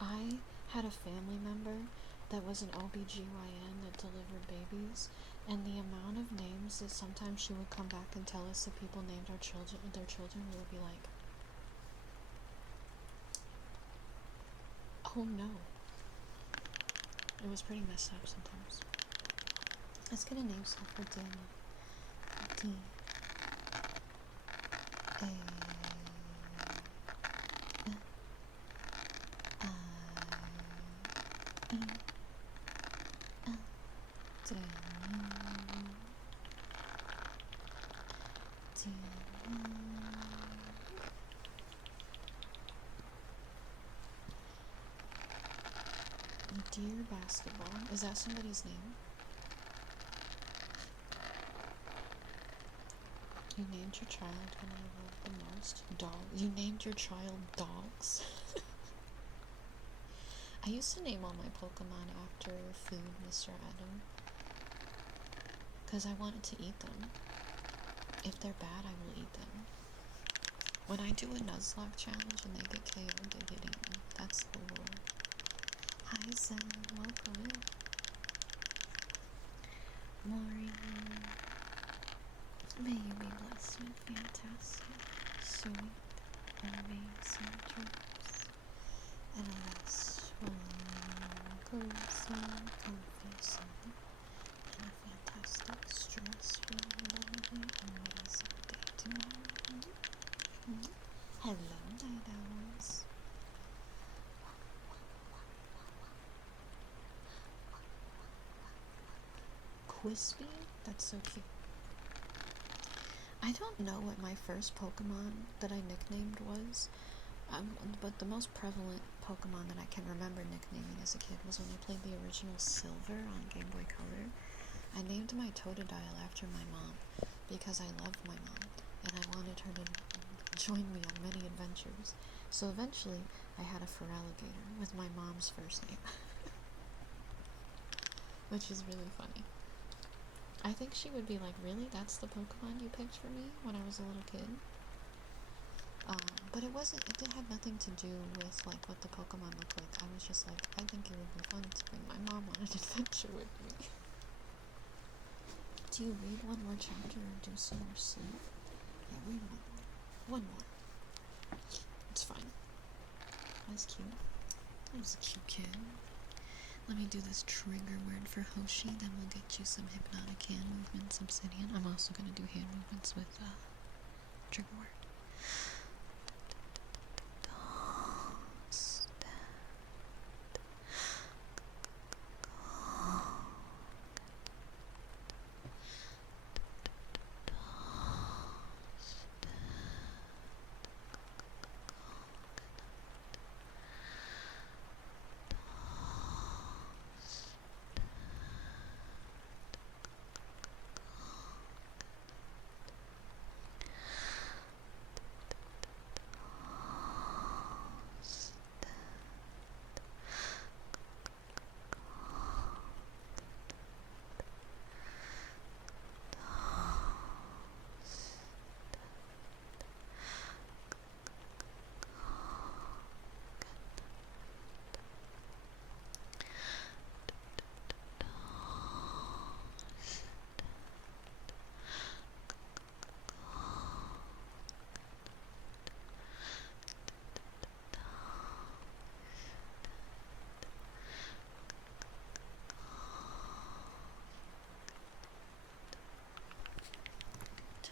I had a family member that was an OBGYN that delivered babies, and the amount of names that sometimes she would come back and tell us that people named their children, we would be like, oh no. It was pretty messed up sometimes. Let's get a name stuff for Daniel. D A I E L. Dear Basketball. Is that somebody's name? You named your child when I loved the most. Dog. You named your child Dogs. I used to name all my Pokemon after food, Mr. Adam. Because I wanted to eat them. If they're bad, I will eat them. When I do a Nuzlocke challenge and they get KO'd, they get eaten. That's the rule. Hi, Zen. Welcome in. Maureen. May you be blessed with fantastic, sweet, amazing dreams. And a restful, cozy, comfy sleep. And a fantastic, stress-free, lovely, amazing day tomorrow. Hello, night owls. Quispy? That's so cute. I don't know what my first Pokemon that I nicknamed was, but the most prevalent Pokemon that I can remember nicknaming as a kid was when I played the original Silver on Game Boy Color. I named my Totodile after my mom because I loved my mom and I wanted her to join me on many adventures. So eventually I had a Feraligatr with my mom's first name, which is really funny. I think she would be like, really? That's the Pokemon you picked for me when I was a little kid? But it had nothing to do with like what the Pokemon looked like. I was just like, I think it would be fun to bring my mom on an adventure with me. Do you read one more chapter or do some more sleep? Yeah, read one more. One more. It's fine. That's cute. That was a cute kid. Let me do this trigger word for Hoshi, then we'll get you some hypnotic hand movements, Obsidian. I'm also going to do hand movements with trigger word.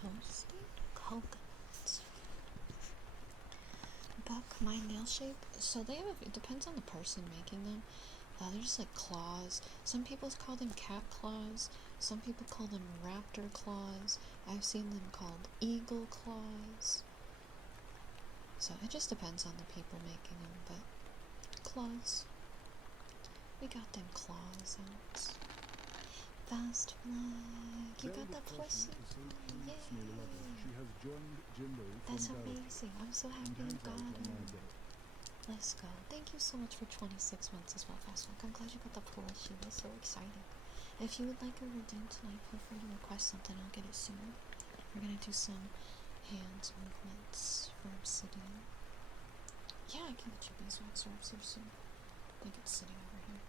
Toasted coconut. Buck my nail shape. So they have, it depends on the person making them. They're just like claws. Some people call them cat claws. Some people call them raptor claws. I've seen them called eagle claws. So it just depends on the people making them, but claws. We got them claws out. Fast flag. You got the plushie. Yay. She has joined Jimbo from That's Belle amazing. I'm so and happy you hangs got out on my him. bed. Let's go. Thank you so much for 26 months as well, Fast Flag. I'm glad you got the plushie. That's so exciting. If you would like a redeem tonight, feel free to request something. I'll get it soon. We're gonna do some hand movements for Obsidian. Yeah, I can get you beeswax or Obsidian soon. I think it's sitting over here.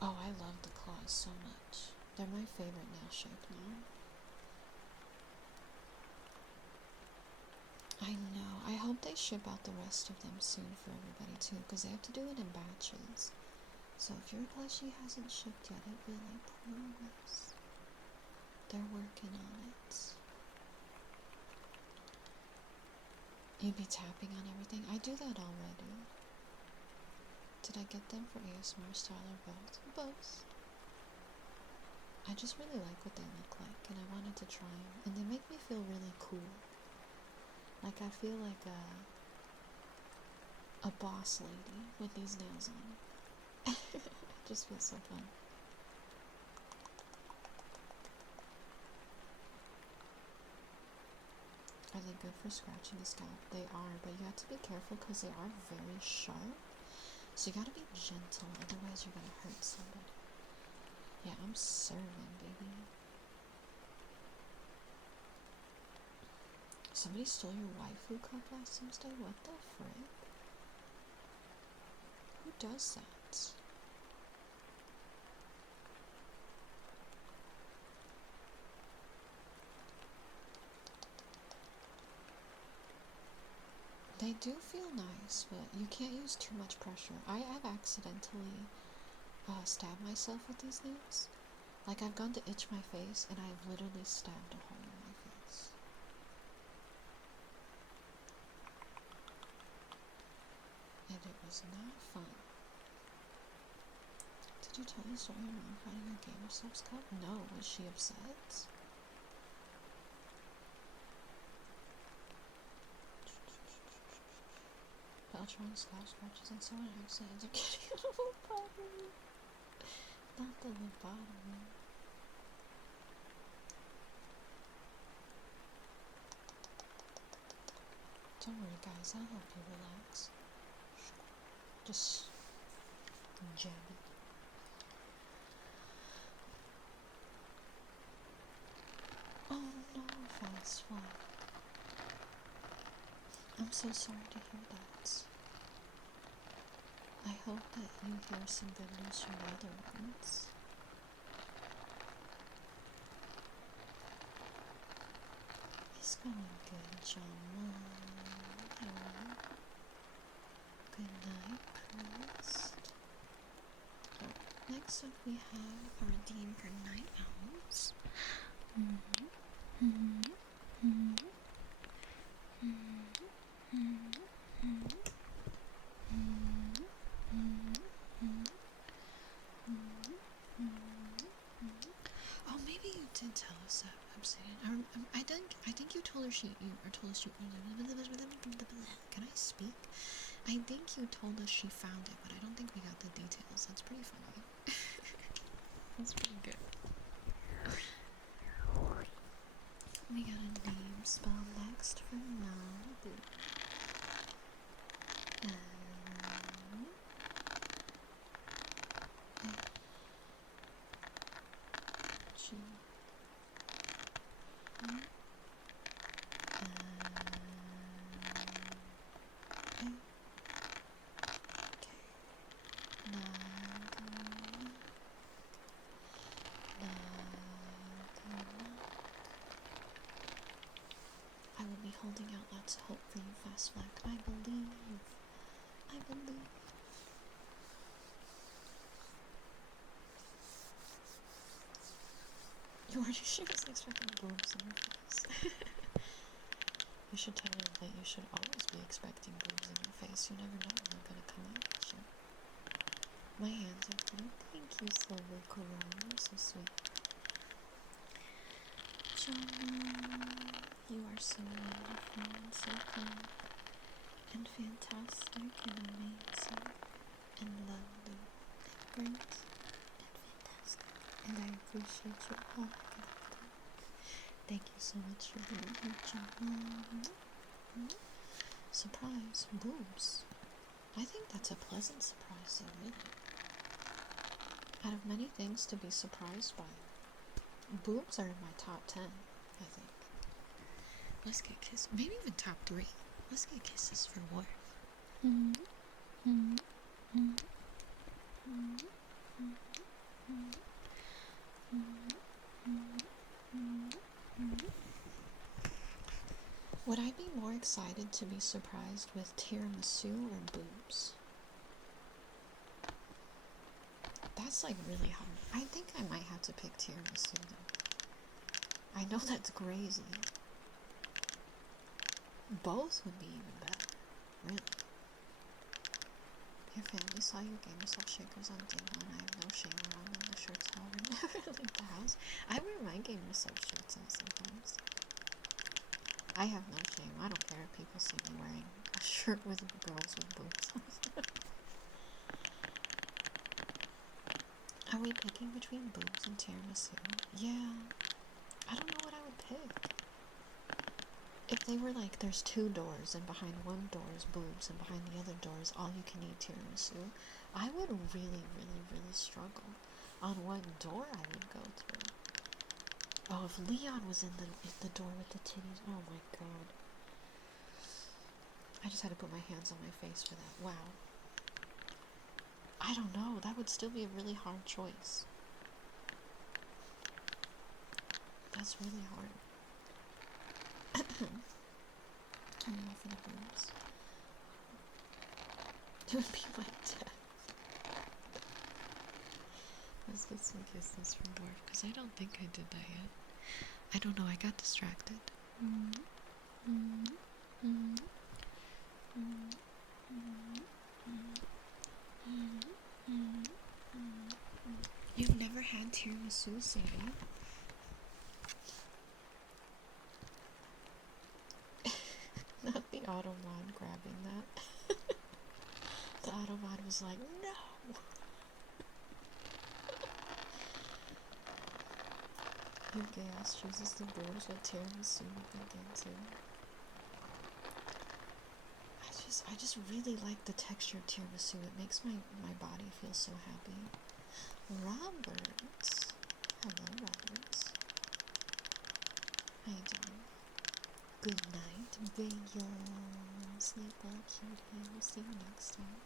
Oh, I love the claws so much. They're my favorite nail shape now. I know. I hope they ship out the rest of them soon for everybody too, because they have to do it in batches. So if your plushie hasn't shipped yet, it will, I promise. They're working on it. You'd be tapping on everything. I do that already. Did I get them for ASMR style or both? Both. I just really like what they look like, and I wanted to try them. And they make me feel really cool. Like I feel like a boss lady with these nails on. It just feels so fun. Are they good for scratching the scalp? They are, but you have to be careful because they are very sharp. So you gotta be gentle, otherwise you're gonna hurt somebody. Yeah, I'm serving, baby. Somebody stole your waifu cup last Tuesday? What the frick? Who does that? They do feel nice, but you can't use too much pressure. I have accidentally stabbed myself with these nails. Like I've gone to itch my face and I've literally stabbed a hole in my face. And it was not fun. Did you tell your story your mom finding your gamer subs cup? No, was she upset? Belle trying scalp scratches and someone accidentally getting a lobotomy. Not the lobotomy. Don't worry guys, I'll help you relax. Just jab it. Oh no, Fast Fly. I'm so sorry to hear that. I hope that you hear some good news from the other ones. It's going good, John. Good night, Priest. Next up we have a redeem for Night Owls. Oh, maybe you did tell us that, Obsidian. I think you told us can I speak? I think you told us she found it, but I don't think we got the details. That's pretty funny. That's pretty good. We got a name spell next for now. I will be holding out lots of hope for you, Fast Flag. I believe. She was expecting boobs in her face. You should tell her that you should always be expecting boobs in your face. You never know when they're gonna come out at you. My hands are clean. Thank you so much, Coral. You're so sweet. Jonna, you are so wonderful and so kind and fantastic and amazing and lovely and great and fantastic. And I appreciate you all. Thank you so much for being here, Jonna. Surprise, boobs. I think that's a pleasant surprise, though, really. Out of many things to be surprised by, boobs are in my top 10, I think. Let's get kisses. Maybe even top 3. Let's get kisses for Worf. Would I be more excited to be surprised with tiramisu or boobs? That's like really hard. I think I might have to pick tiramisu though. I know that's crazy. Both would be even better, really. Your family saw you gave yourself shakers on day 1. I have no shame around them. The shirts however never leave the house. I wear my game yourself shirts out sometimes. I have no shame. I don't care if people see me wearing a shirt with girls with boobs on. Are we picking between boobs and tiramisu? Yeah. I don't know what I would pick. If they were like, there's 2 doors, and behind one door is boobs, and behind the other door is all you can eat tiramisu, I would really, really, really struggle on what door I would go through. Oh, if Leon was in the door with the titties, oh my god. I just had to put my hands on my face for that. Wow. I don't know, that would still be a really hard choice. That's really hard. I'm all for the boobs. It would be my death. Let's get some kisses from Worf, because I don't think I did that yet. I don't know, I got distracted. You've never had tiramisu, Sadie? Not the Automod grabbing that. The Automod was like, no! Your gay ass chooses the boobs with tiramisu again too. I just really like the texture of tiramisu. It makes my body feel so happy. Roberts. Hello, Roberts. How you doing? Good night, Belle. Sleep well, cutie. We'll see you next time.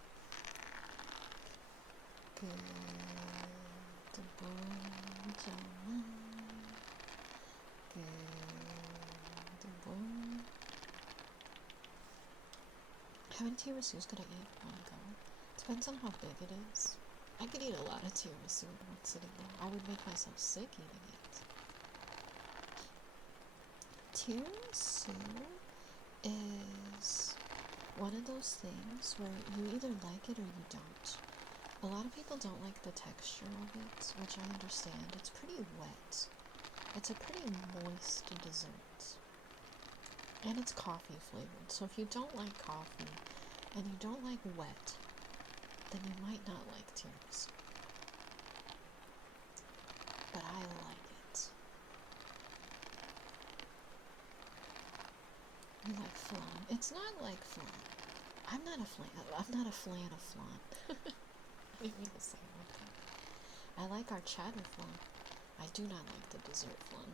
Good boy, Jonah. Good boy. How many tiramisus could I eat in one go? Depends on how big it is. I could eat a lot of tiramisu in one sitting though. I would make myself sick eating it. Tiramisu is one of those things where you either like it or you don't. A lot of people don't like the texture of it, which I understand. It's pretty wet. It's a pretty moist dessert. And it's coffee flavored. So if you don't like coffee and you don't like wet, then you might not like tiramisu. But I like it. You like flan? It's not like flan. I'm not a flan of flan. I didn't mean to say it like that. I like our cheddar flan. I do not like the dessert flan.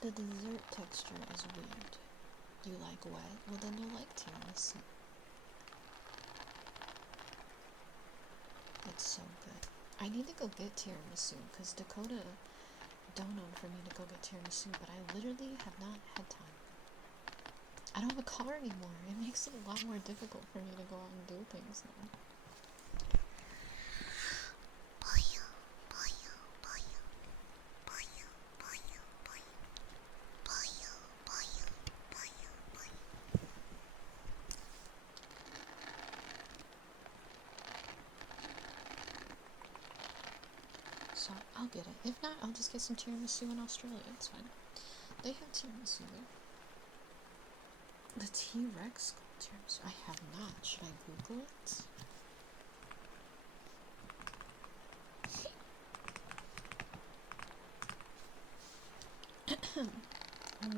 The dessert texture is weird. You like wet? Well, then you like tiramisu. It's so good. I need to go get tiramisu because Dakota donated for me to go get tiramisu, but I literally have not had time. I don't have a car anymore. It makes it a lot more difficult for me to go out and do things now. Bye. so I'll get it. If not, I'll just get some tiramisu in Australia. It's fine. They have tiramisu there. The T-Rex tiramisu. I have not. Should I Google it?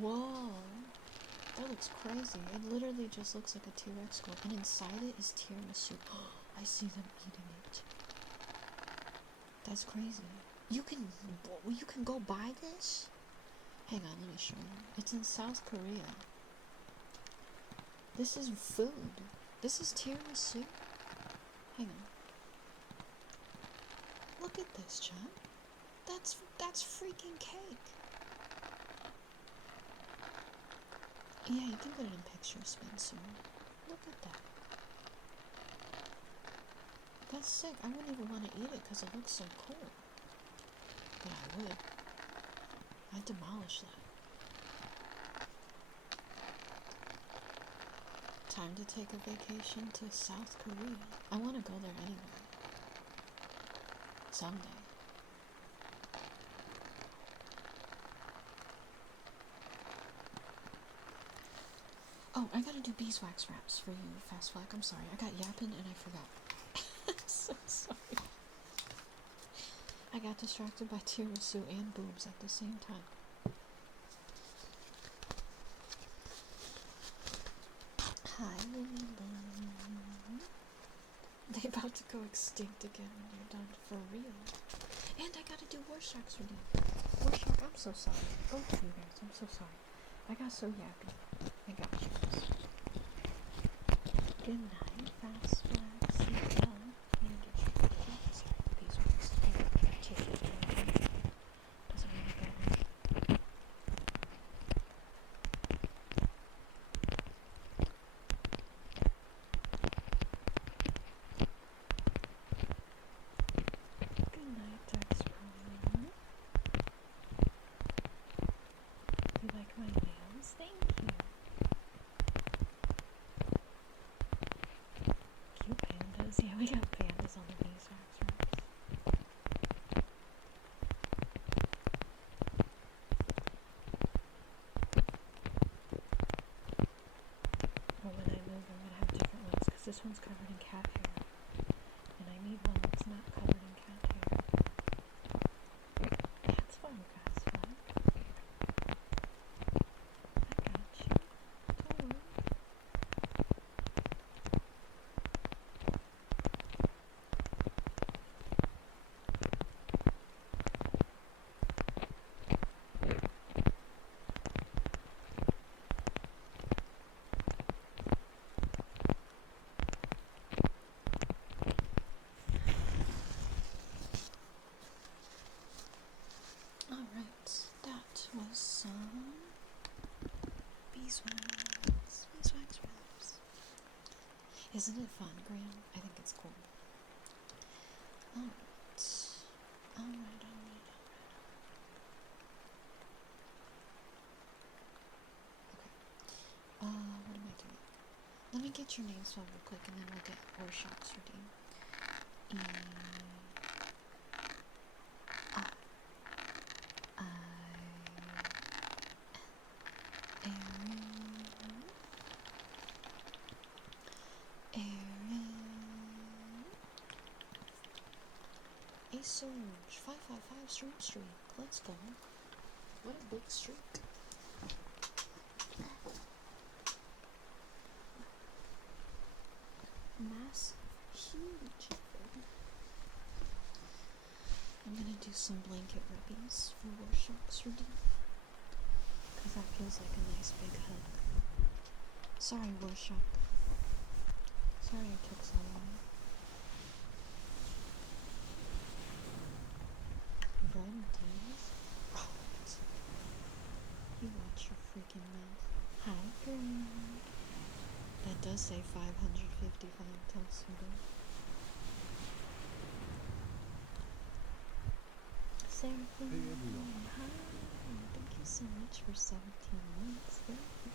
Whoa. That looks crazy. It literally just looks like a T-Rex skull. And inside it is tiramisu. I see them eating it. That's crazy. You can go buy this? Hang on, let me show you. It's in South Korea. This is food. This is tiramisu. Hang on. Look at this, chat. That's freaking cake. Yeah, you can put it in picture, Spencer. Look at that. That's sick. I wouldn't even want to eat it because it looks so cool. But I would. I'd demolish that. Time to take a vacation to South Korea. I want to go there anyway. Someday. Oh, I gotta do beeswax wraps for you, Fast Flag. I'm sorry. I got yapping and I forgot. I'm so sorry. I got distracted by tiramisu and boobs at the same time. Hi, Lily Lou. They about to go extinct again when you're done, for real. And I gotta do Warshark's redeem. Warshark, I'm so sorry. Go to you guys, I'm so sorry. I got so yappy. I got you. Good night, Fast Flag. Sleep well. I'm gonna get you. Oh, sorry, beeswax. Take it. Doesn't want to go in. Good night, Dex Brolin. You like my nails? Thank you. Cute pandas. Yeah, we got pandas on the beeswax wraps. But when I move, I'm gonna have different ones because this one's covered in cat hair. And I need one that's not covered in cat hair. That's fine, Fast Flag. I got you. Don't worry. Alright, that was some beeswax. Beeswax wraps. Isn't it fun, Graham? I think it's cool. Alright. Alright. Okay. What am I doing? Let me get your name swap real quick and then we'll get Warshark's redeem. A Surge 555 streak. Let's go. What a big streak. Massive, huge. I'm gonna do some blanket rubbies for Warshark's redeem. Because that feels like a nice big hug. Sorry, Warshark. Sorry it took so long. Red days? Oh, you watch your freaking mouth. Hi, girl. That does say 555 Telsudo. Seraphine, Hey, everyone. hi. Thank you so much for 17 months. Thank you.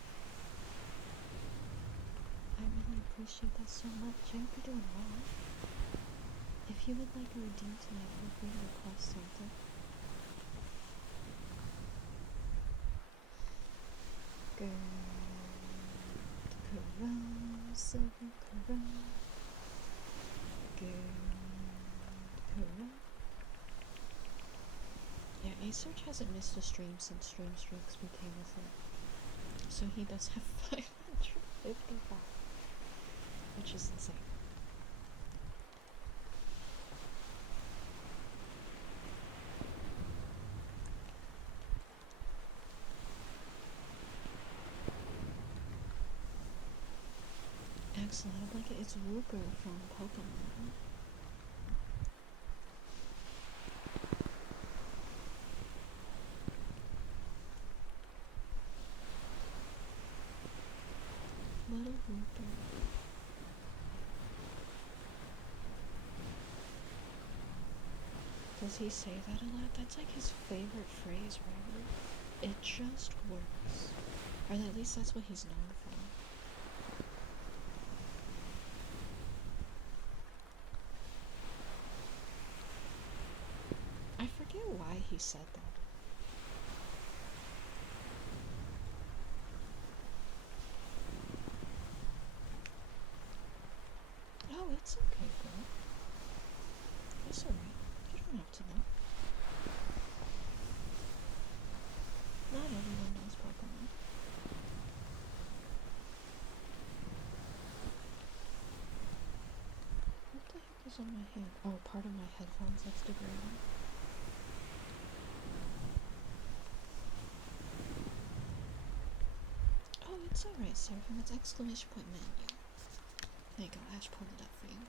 I really appreciate that so much. I hope you're doing well. If you would like a redeem tonight, feel free to request something. run. Good. Correct. Yeah, A-Search hasn't missed a stream since Stream Streaks became a thing. So he does have 555, which is insane. Excellent, like it's Wooper from Pokemon. Little Wooper. Does he say that a lot? That's like his favorite phrase, Robert. It just works. Or at least that's what he's known for. I forget why he said that. Oh, it's okay, girl. It's alright. You don't have to know. Not everyone knows Pokemon. What the heck is on my hand? Oh, part of my headphones that's degrading. Oh, it's alright, Seraphim. It's exclamation point menu. There you go, Ash pulled it up for you.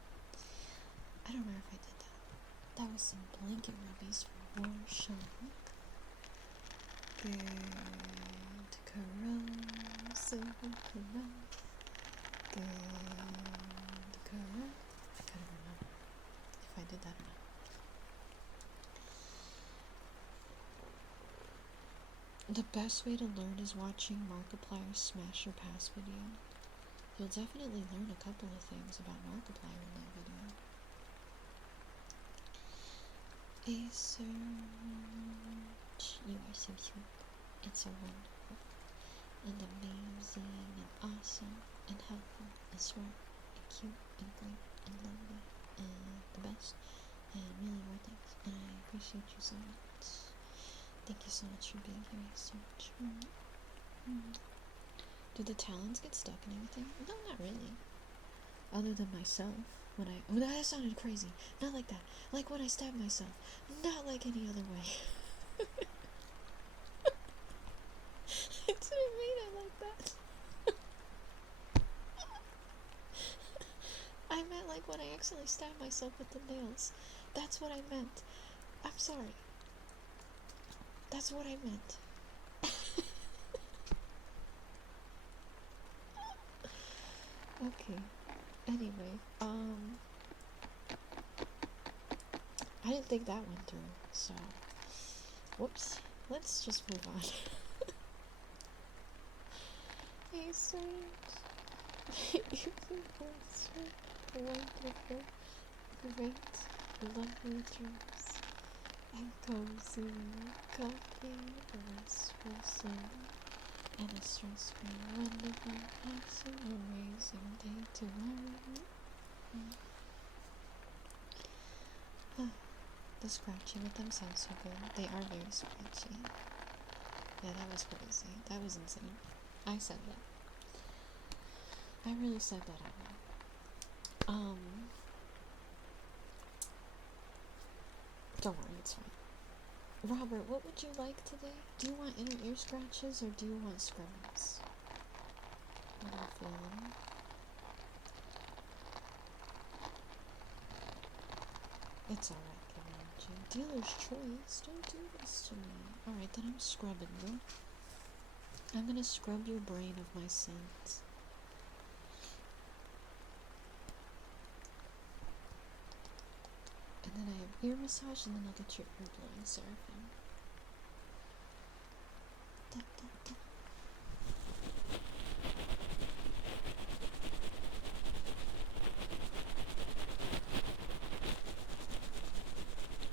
I don't remember if I did that. That was some blanket rubbies for Warshawn. Good corral, silver corral. Good corral. I couldn't remember if I did that or not. The best way to learn is watching Markiplier's Smash or Pass video. You'll definitely learn a couple of things about Markiplier in that video. A-Search, you are so sweet. It's so wonderful and amazing and awesome and helpful and smart and cute and great and lovely and the best and really more things. And I appreciate you so much. Thank you so much for being here, A-Search. Do the talons get stuck in anything? No, not really. Other than myself. When I... Oh, that sounded crazy. Not like that. Like when I stab myself. Not like any other way. I didn't mean it like that. I meant like when I accidentally stab myself with the nails. That's what I meant. I'm sorry. That's what I meant. Okay. Anyway, I didn't think that went through, so whoops. Let's just move on. Hey, Sage. You wonderful, great, lovely dreams, and cozy, comfy, restful sleep, and a stress-free, wonderful, awesome, amazing day tomorrow. The scratching with them sounds so good. They are very scratchy. Yeah, that was crazy. That was insane. I said that. I really said that out loud. Don't worry, it's fine. Robert, what would you like today? Do you want inner ear scratches or do you want scrubs? What are you feeling? It's alright, Karachi. Dealer's choice. Don't do this to me. Alright, then I'm scrubbing you. I'm gonna scrub your brain of my sins. And then I have ear massage, and then I'll get your ear blowing, Seraphim. Da, da, da.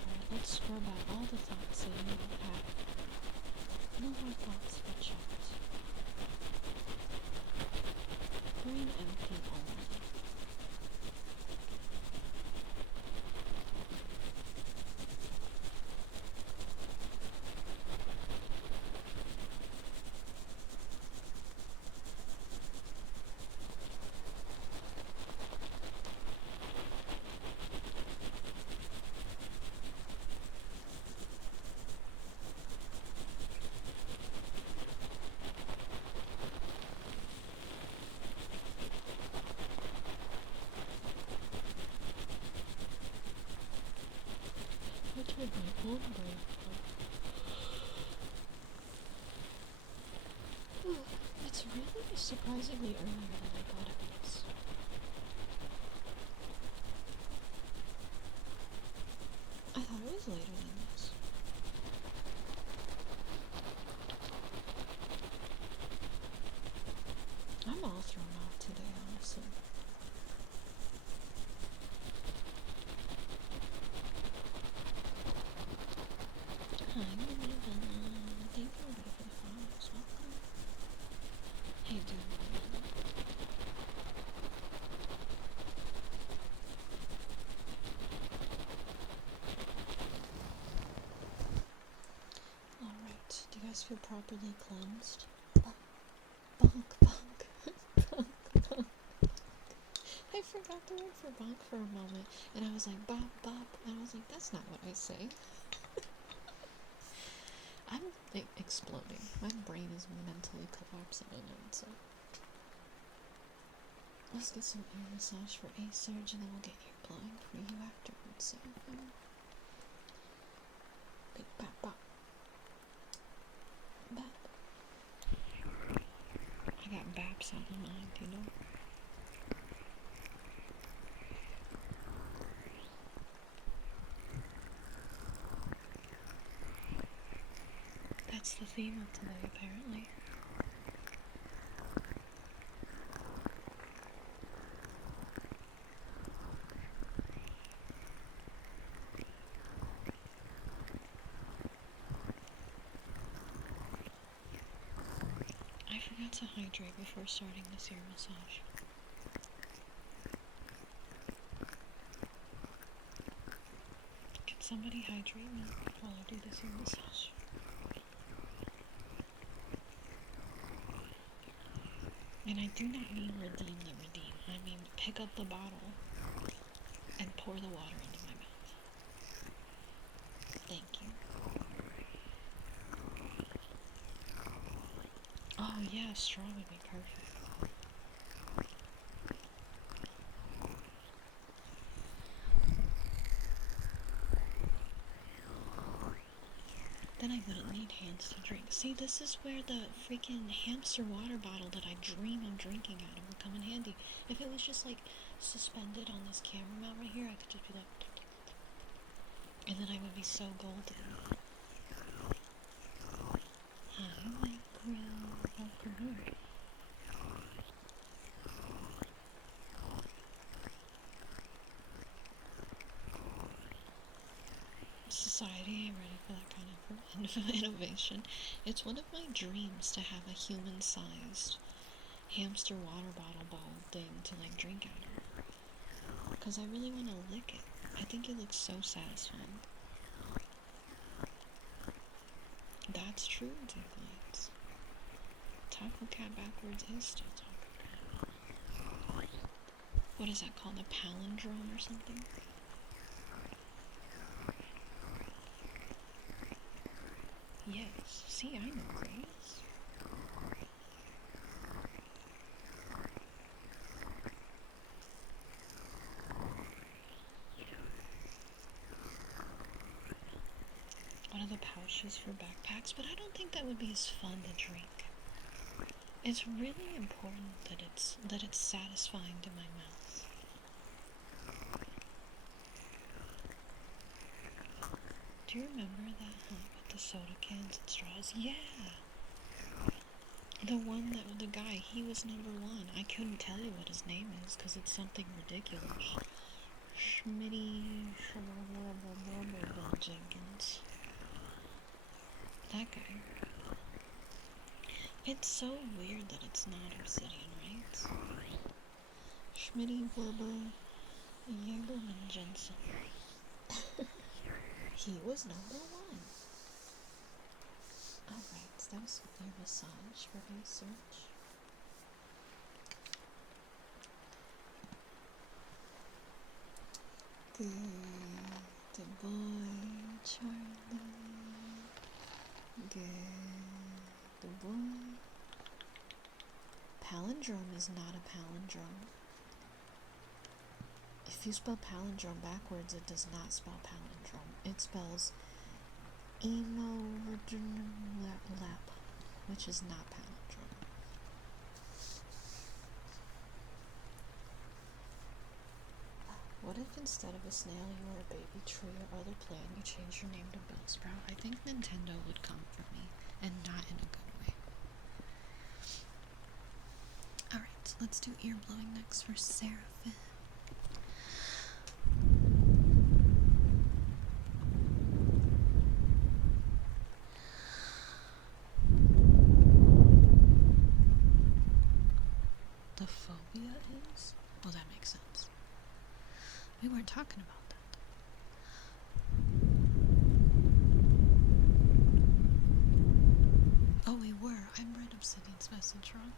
Alright, let's scrub out all the thoughts that you have. No more thoughts but checked. Brain empty only. with my own brain. It's really surprisingly earlier than I thought it was. I thought it was later than this. I'm all thrown off today, honestly. Hi, Belle. Thank you everybody for the follows. Welcome. Hey, dude. Alright, do you guys feel properly cleansed? Bonk, bonk, bonk, bonk. I forgot the word for bonk for a moment, and I was like, bop, bop, and I was like, that's not what I say. I'm exploding. My brain is mentally collapsing in it, so. Let's get some ear massage for a surge, and then we'll get ear blowing for you afterwards, so. Big bop, bop. Bop. I got baps on my mind, you know? That's the theme of today, apparently. I forgot to hydrate before starting this ear massage. Can somebody hydrate me while I do this ear massage? And I do not mean redeem the redeem. I mean pick up the bottle and pour the water into my mouth. Thank you. Oh yeah, straw would be perfect. Then I wouldn't need hands to drink. See, this is where the freaking hamster water bottle that I dream of drinking out of would come in handy. If it was just like suspended on this camera mount right here, I could just be like, and then I would be so golden. Hi, micro. Welcome here. Society ain't ready for that kind of innovation. It's one of my dreams to have a human-sized hamster water bottle bowl thing to like drink out of. Because I really want to lick it. I think it looks so satisfying. That's true, Diglets. Taco Cat backwards is still Taco Cat. What is that called? A palindrome or something? Yes. See, I know Grace. One of the pouches for backpacks, but I don't think that would be as fun to drink. It's really important that it's satisfying to my mouth. Do you remember that hunt with the soda cans and straws? Yeah! The one that, the guy, he was number one. I couldn't tell you what his name is, because it's something ridiculous. Schmitty Jenkins. That guy. It's so weird that it's not Obsidian, right? Schmitty Wilbur Jaberman Jensen. He was number one. Alright, that was your massage for a search. Good boy, Charlie. Good boy. Palindrome is not a palindrome. If you spell palindrome backwards, it does not spell palindrome. It spells lap, which is not palindrome. What if instead of a snail you were a baby tree or other plant, you changed your name to Bellsprout? I think Nintendo would come for me, and not in a good way. Alright, let's do ear blowing next for Seraphim. The phobia is? Well, that makes sense. We weren't talking about that. Oh, we were. I read Obsidian's message wrong.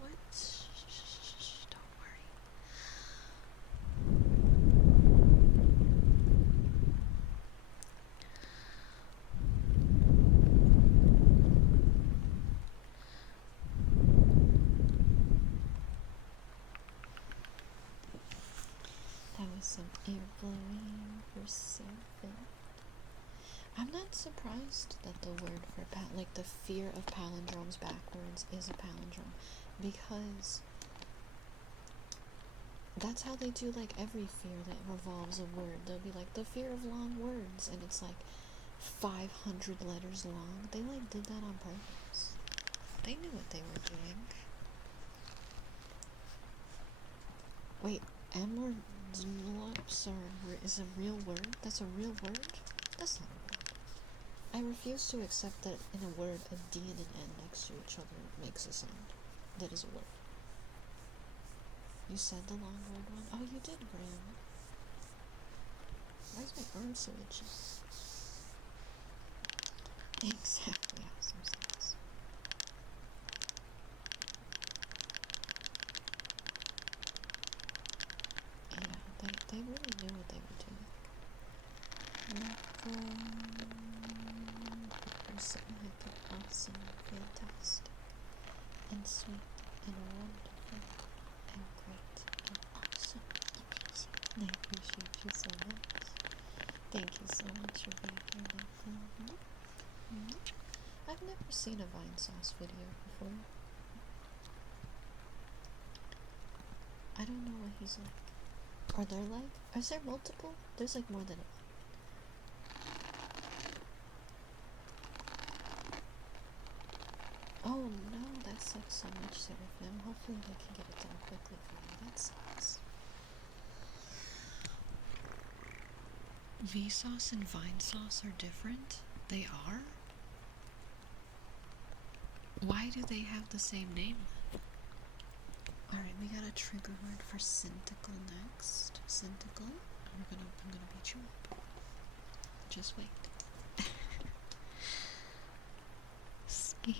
What? Shh, don't worry. That was some ear blowing for Seraphim. I'm not surprised that the word for like the fear of palindromes backwards is a palindrome, because that's how they do like every fear that revolves a word. They'll be like the fear of long words, and it's like 500 letters long. They like did that on purpose. They knew what they were doing. Wait, amordlops is a real word? That's a real word? That's not a word. I refuse to accept that in a word a D and an N next to each other makes a sound. That is a word. You said the long word one? Oh, you did, Graham. Why is my arm so itchy? Exactly, awesome sense. Yeah, they really knew what they were doing. So awesome, fantastic, and sweet, and wonderful, and great, and awesome, amazing. I appreciate you so much. Thank you so much for being here. I've never seen a Vine Sauce video before. I don't know what he's like. Are there like, is there multiple? There's like more than one. Oh no, that sucks so much, Seraphim. Hopefully they can get it done quickly for you. That sucks. Vsauce and Vine Sauce are different? They are? Why do they have the same name then? Alright, we got a trigger word for Syntacle next. Syntacle. I'm gonna beat you up. Just wait. Ski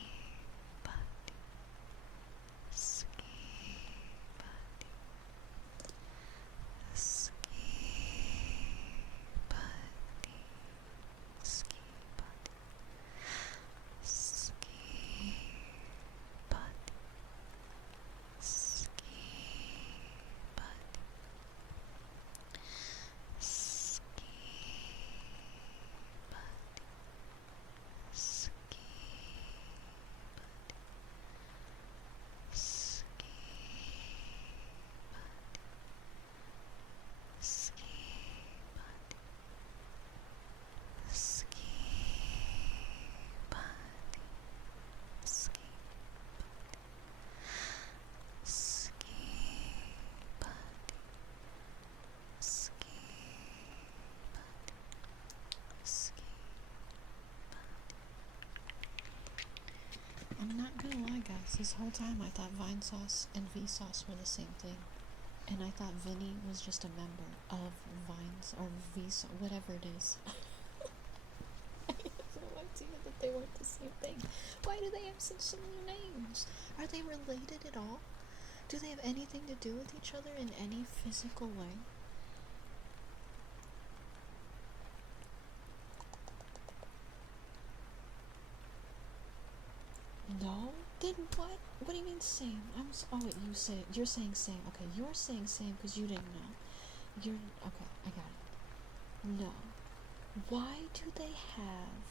buddy. Ski buddy. Ski buddy. Ski buddy. Ski buddy. Ski buddy. Ski I'm not gonna lie, guys. This whole time I thought Vine Sauce and Vsauce were the same thing. And I thought Vinny was just a member of Vines or Vsauce, whatever it is. I have no idea that they weren't the same thing. Why do they have such similar names? Are they related at all? Do they have anything to do with each other in any physical way? No? Then what? What do you mean same? Oh wait, you're saying same. Okay, you're saying same because you didn't know. Okay, I got it. No. Why do they have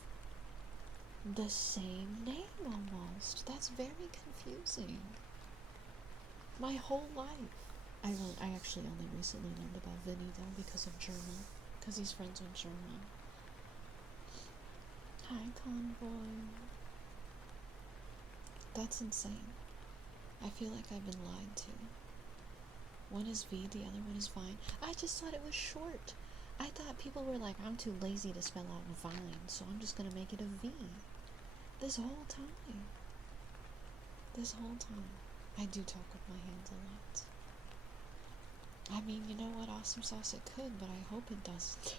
the same name almost? That's very confusing. My whole life. I actually only recently learned about Vinny though because of German. Because he's friends with German. Hi, Convoy. That's insane. I feel like I've been lied to. One is V, the other one is Vine. I just thought it was short. I thought people were like, I'm too lazy to spell out Vine, so I'm just gonna make it a V. This whole time. I do talk with my hands a lot. I mean, you know what, Awesome Sauce, it could, but I hope it doesn't.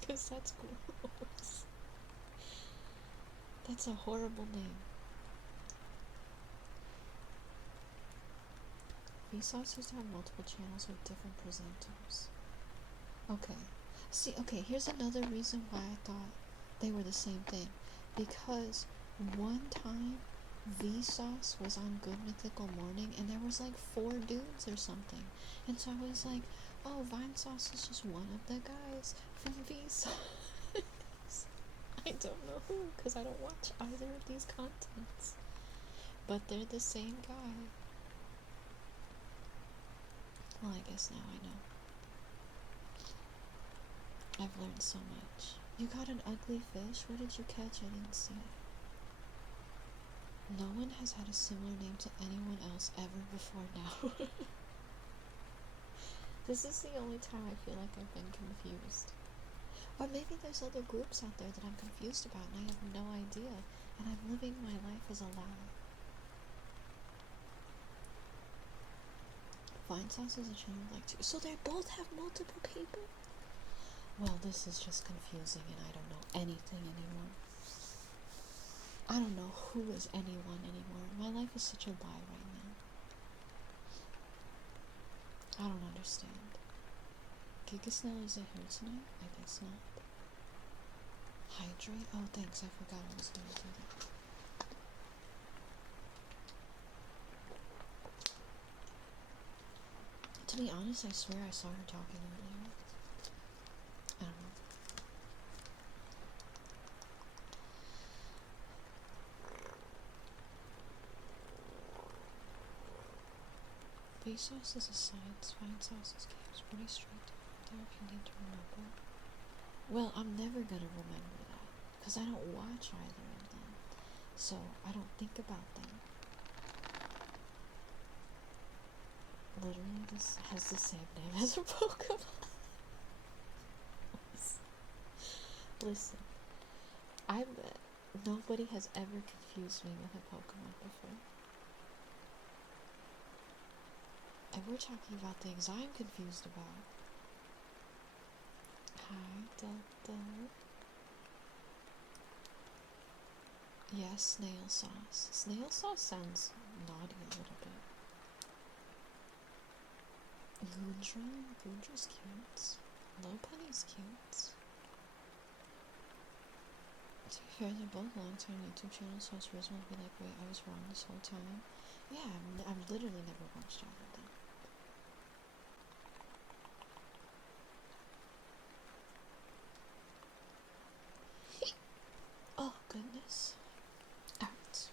Because that's gross. That's a horrible name. Vsauce used to have multiple channels with different presenters. Okay. See, okay, here's another reason why I thought they were the same thing. Because one time Vsauce was on Good Mythical Morning and there was like 4 dudes or something. And so I was like, oh, Vine Sauce is just one of the guys from Vsauce. I don't know who, because I don't watch either of these contents. But they're the same guy. Well, I guess now I know. I've learned so much. You got an ugly fish? What did you catch? I didn't see it. No one has had a similar name to anyone else ever before now. This is the only time I feel like I've been confused. Or maybe there's other groups out there that I'm confused about and I have no idea, and I'm living my life as a lie. Vine Sauce is a channel like 2. So they both have multiple people? Well, this is just confusing and I don't know anything anymore. I don't know who is anyone anymore. My life is such a lie right now. I don't understand. Giga Snail isn't here tonight? I guess not. Hydrate? Oh, thanks. I forgot I was going to do that. To be honest, I swear I saw her talking earlier. I don't know. Vsauce is a science. Vine Sauce's game's pretty strict there if you need to remember. Well, I'm never gonna remember that because I don't watch either of them, so I don't think about them. Literally, this has the same name as a Pokemon. Listen, I bet nobody has ever confused me with a Pokemon before. And we're talking about things I'm confused about. Hi, Delta. Yes, snail sauce. Snail sauce sounds naughty a little bit. Goondra's cute. Lopunny's cute. To be fair, they're both long-term YouTube channels, so it's reasonable to be like, wait, I was wrong this whole time. Yeah, I've literally never watched all of them. Oh, goodness. Alright.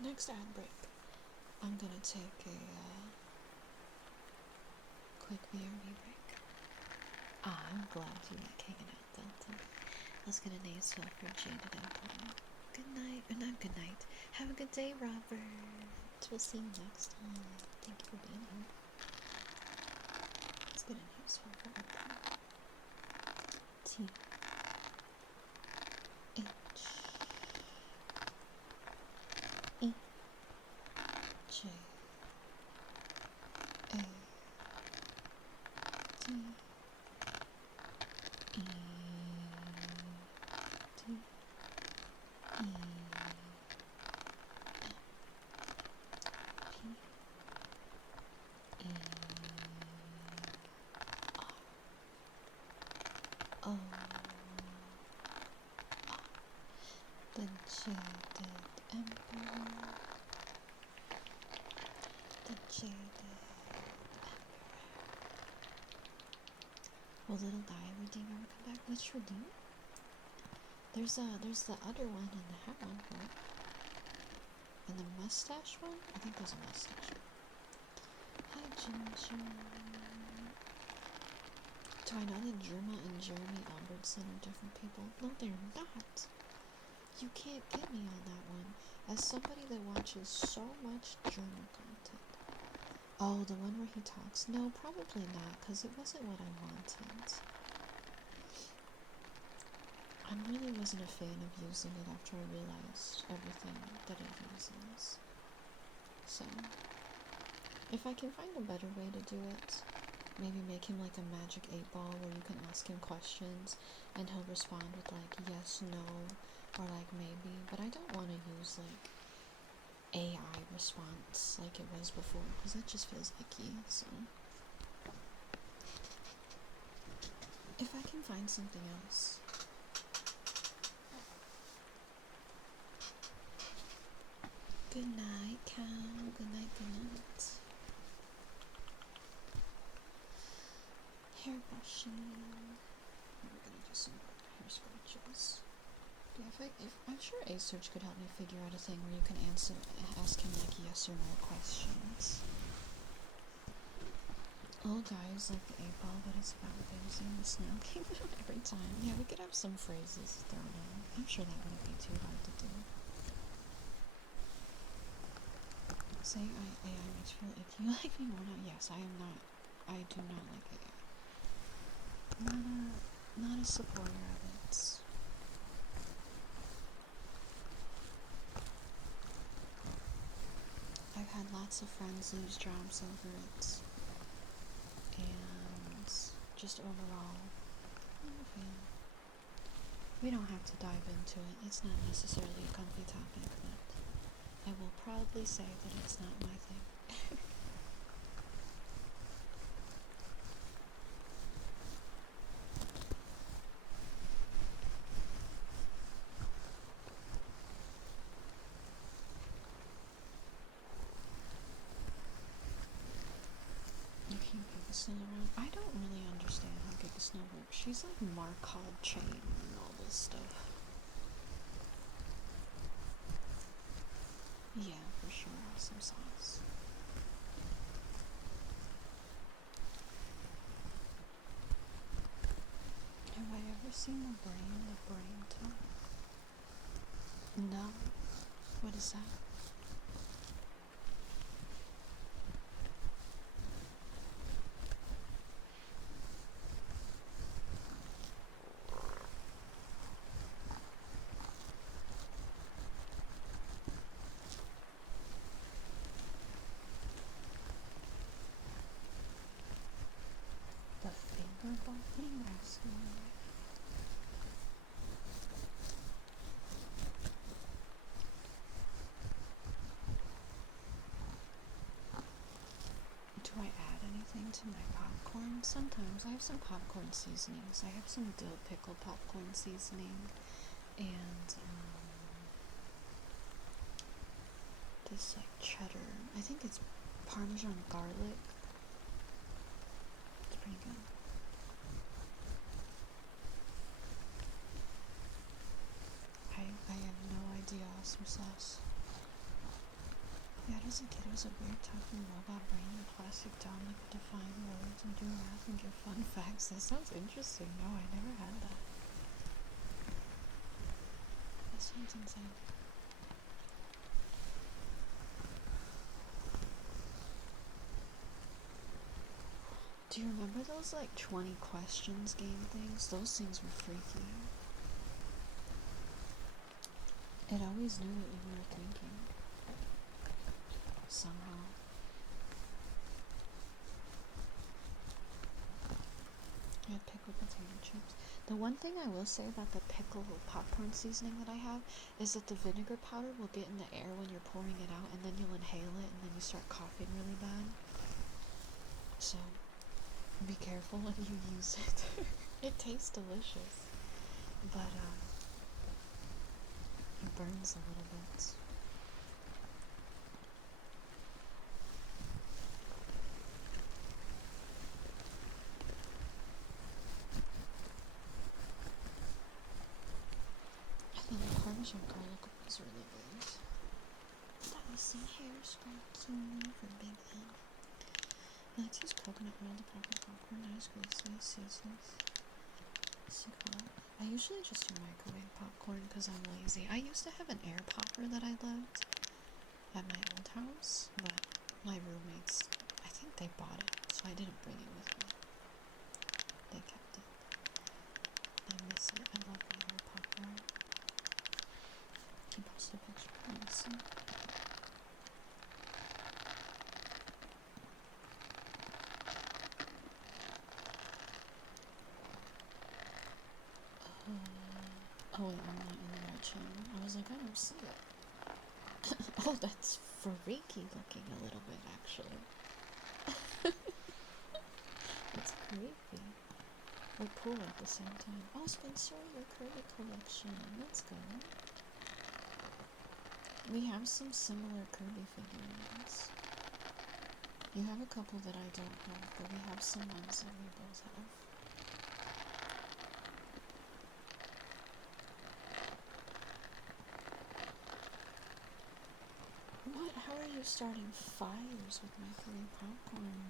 Next ad break. I'm gonna take a quick BRB break. I'm glad you like hanging out, Delta. Let's get a nice swell for Jaded Empire. Good night, or not good night. Have a good day, Robert. We'll see you next time. Thank you for being here. Let's get a nice swell for Empire. T H The jaded emperor. The jaded emperor. Will little guy redeem ever come back? Which redeem? There's the other one and the hat one, right? And the mustache one? I think there's a mustache one. Hi, Ginger. Do I know that Germa and Jeremy Albertson are different people? No, they're not. You can't get me on that one. As somebody that watches so much Germa content. Oh, the one where he talks? No, probably not, because it wasn't what I wanted. I really wasn't a fan of using it after I realized everything that it uses. So, if I can find a better way to do it, maybe make him like a magic 8-ball where you can ask him questions and he'll respond with like yes, no, or like maybe, but I don't want to use like AI response like it was before because that just feels icky. So if I can find something else. Good night, cow. Good night, good night. Hair brushing. We're gonna do some hair scratches. Yeah, if I'm sure A Search could help me figure out a thing where you can ask him like yes or no questions. Oh, guys, like the 8-ball, but it's about using the snail game every time. Yeah, we could have some phrases thrown in. I'm sure that wouldn't be too hard to do. Saying AI makes you feel icky. You like me more now? Yes, I am not. I do not like AI. Not a supporter of it. I've had lots of friends lose jobs over it, and just overall, I'm a fan. We don't have to dive into it. It's not necessarily a comfy topic, but I will proudly say that it's not my thing. You can't get the snow around. I don't really understand how Giga Snow works. She's like Markov chain and all this stuff. Yeah, for sure. Some sauce. Have I ever seen the brain talk? No. What is that? The finger ball? What are you asking me? Do I add anything to my popcorn? Sometimes. I have some popcorn seasonings. I have some dill pickle popcorn seasoning and this like cheddar. I think it's Parmesan garlic. It's pretty good. I have no idea. Awesome sauce. Yeah, as a kid, it was a weird talking robot brain and plastic doll that could define words and do math and give fun facts. That sounds interesting. No, I never had that. That sounds insane. Do you remember those like 20 questions game things? Those things were freaky. It always knew what you were thinking. Somehow. I had pickled potato chips. The one thing I will say about the pickle popcorn seasoning that I have is that the vinegar powder will get in the air when you're pouring it out, and then you'll inhale it, and then you start coughing really bad. So, be careful when you use it. It tastes delicious. But, burns a little bit. And the Parmesan garlic was really good. That was some hairspray for Big N. I like to use coconut oil to pop the popcorn, nice greasy seasons. I usually just do microwave popcorn because I'm lazy. I used to have an air popper that I loved at my old house, but my roommates, I think they bought it, so I didn't bring it with me. They kept it. I miss it. I love my air popper. Can you post a picture? Let me see. Oh wait, I'm not in the right channel. I was like, I don't see it. Oh, that's freaky looking a little bit, actually. It's creepy. We're cool at the same time. Oh, Spencer, your Kirby collection. Let's go. We have some similar Kirby figurines. You have a couple that I don't have, but we have some ones that we both have. What? How are you starting fires with microwave popcorn?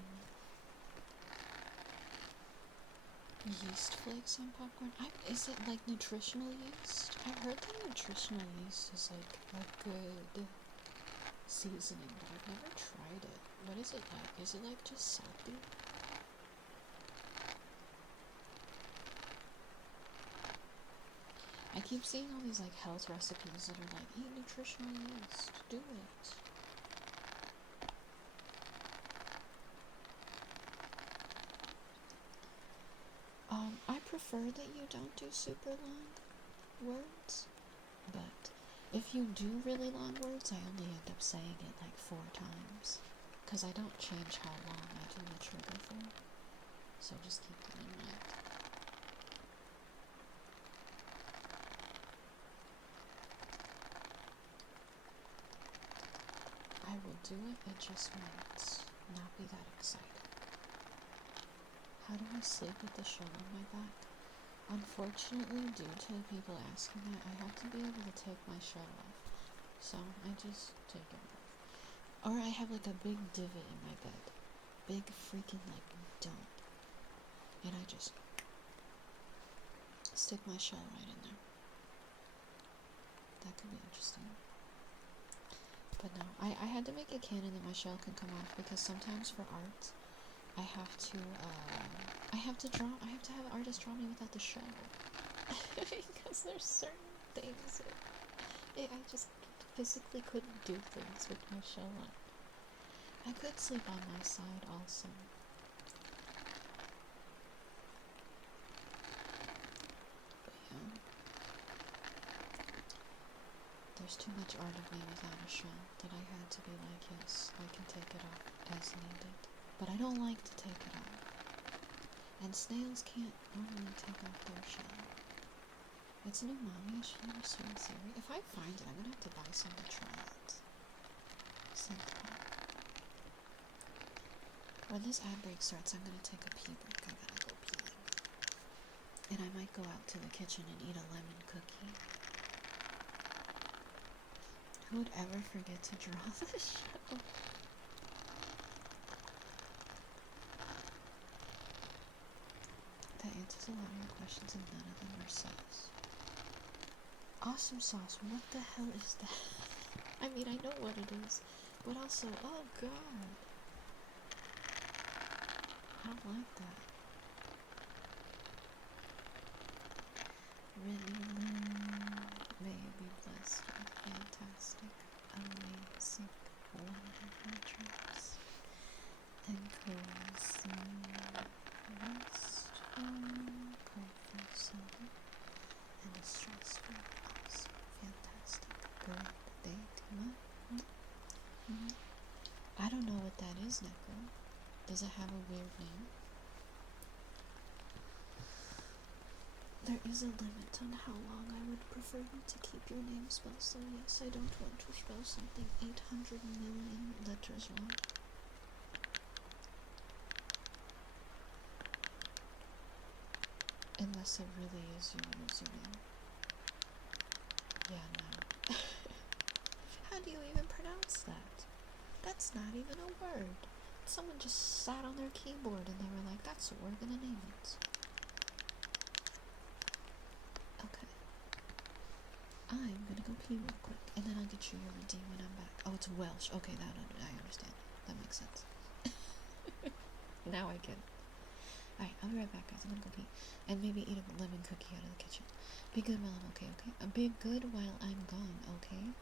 Yeast flakes on popcorn? Is it like nutritional yeast? I've heard that nutritional yeast is like a good seasoning, but I've never tried it. What is it like? Is it like just salty? I keep seeing all these like health recipes that are like, eat nutritional yeast, do it. I prefer that you don't do super long words, but if you do really long words, I only end up saying it like 4 times, because I don't change how long I do the trigger for, so just keep that in mind. I will do it just might not be that exciting. How do I sleep with the shell on my back? Unfortunately, due to people asking that, I have to be able to take my shell off. So I just take it off. Or I have like a big divot in my bed. Big freaking like dump. And I just stick my shell right in there. That could be interesting. But no, I had to make it canon that my shell can come off because sometimes for art, I have to have an artist draw me without the shell. Because there's certain things I just physically couldn't do things with my shell on. I could sleep on my side also. But yeah. There's too much art of me without a shell that I had to be like, yes, I can take it off as needed. But I don't like to take it off. And snails can't normally take off their shell. It's new mommy-ish from the sweet theory. If I find it, I'm gonna have to buy some to try it. When this ad break starts, I'm gonna take a pee break. I gotta go pee. And I might go out to the kitchen and eat a lemon cookie. Who would ever forget to draw the shell? That answers a lot of your questions and none of them are sauce. Awesome sauce, what the hell is that? I mean, I know what it is, but also, oh god. I don't like that. Really, may you be blessed with fantastic, amazing, wonderful dreams. And cozy, restful, comfortable, and a stressful, awesome, fantastic, good day tomorrow. I don't know what that is, Necro. Does it have a weird name? There is a limit on how long I would prefer you to keep your name spelled, so yes, I don't want to spell something 800 million letters long. Unless it really is your username. Yeah, no. How do you even pronounce that? That's not even a word. Someone just sat on their keyboard and they were like, that's what we're gonna name it. Okay. I'm gonna go pee real quick, and then I'll get you your redeem when I'm back. Oh, it's Welsh. Okay, that I understand. That makes sense. Now I get it. Alright, I'll be right back, guys. I'm gonna go pee. And maybe eat a lemon cookie out of the kitchen. Be good while I'm okay, okay? Be good while I'm gone, okay?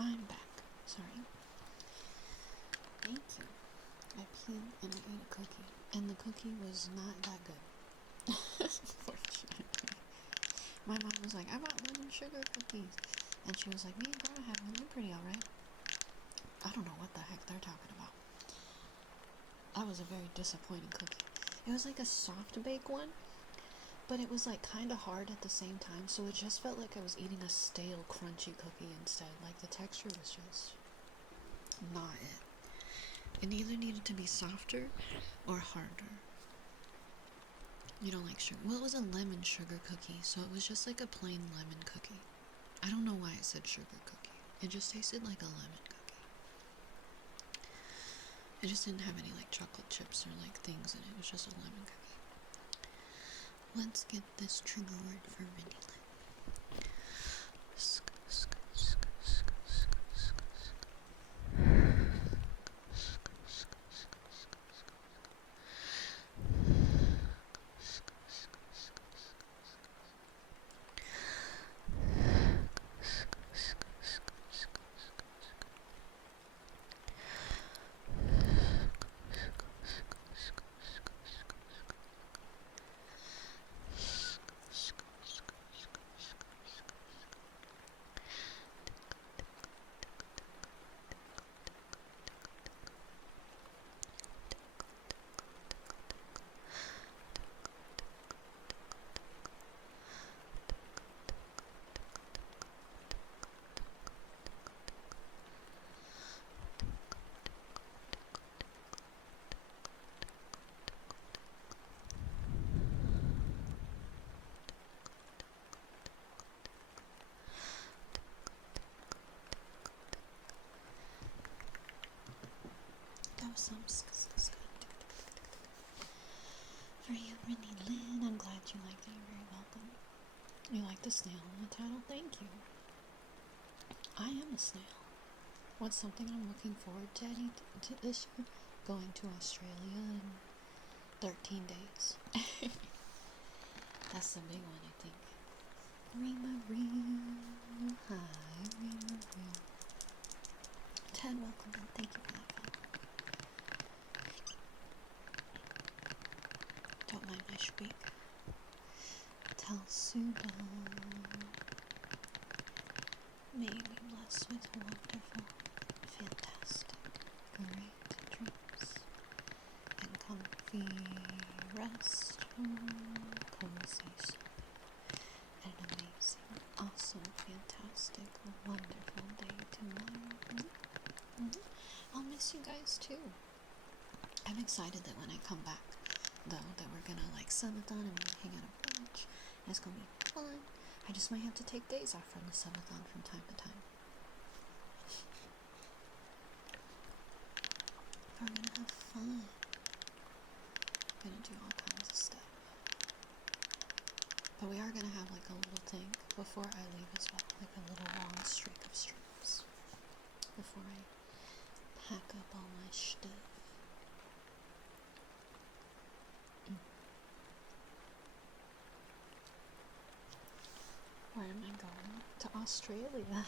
I'm back. Sorry. Thank you. I peeled and I ate a cookie. And the cookie was not that good. Unfortunately. My mom was like, I bought lemon sugar cookies. And she was like, me and Grandma had one. They're pretty alright. I don't know what the heck they're talking about. That was a very disappointing cookie. It was like a soft bake one, but it was like kind of hard at the same time, so it just felt like I was eating a stale, crunchy cookie instead. Like the texture was just not it. It either needed to be softer or harder. You don't like sugar? Well, it was a lemon sugar cookie, so it was just like a plain lemon cookie. I don't know why it said sugar cookie. It just tasted like a lemon cookie. It just didn't have any like chocolate chips or like things in it. It was just a lemon cookie. Let's get this trigger word for Rennie. That was some for you, Rennie Lynn. I'm glad you liked it. You're very welcome. You like the snail in the title? Thank you. I am a snail. What's something I'm looking forward to this year? Going to Australia in 13 days. That's the big one, I think. Rima Rima. Hi, Rima Rima. Ted, welcome back. Thank you for that follow. Don't mind my squeak. Tell Suda. May you be blessed with wonderful, fantastic, great dreams and comfy rest, cozy sleep, and an amazing, awesome, fantastic, wonderful day tomorrow. I'll miss you guys too. I'm excited that when I come back, though, that we're gonna like subathon and hang out at brunch. And it's gonna be fun. I just might have to take days off from the subathon from time to time. We're gonna have fun. We're gonna do all kinds of stuff. But we are gonna have like a little thing before I leave as well, like a little long streak of streams before I pack up all my stuff. Where am I going? To Australia.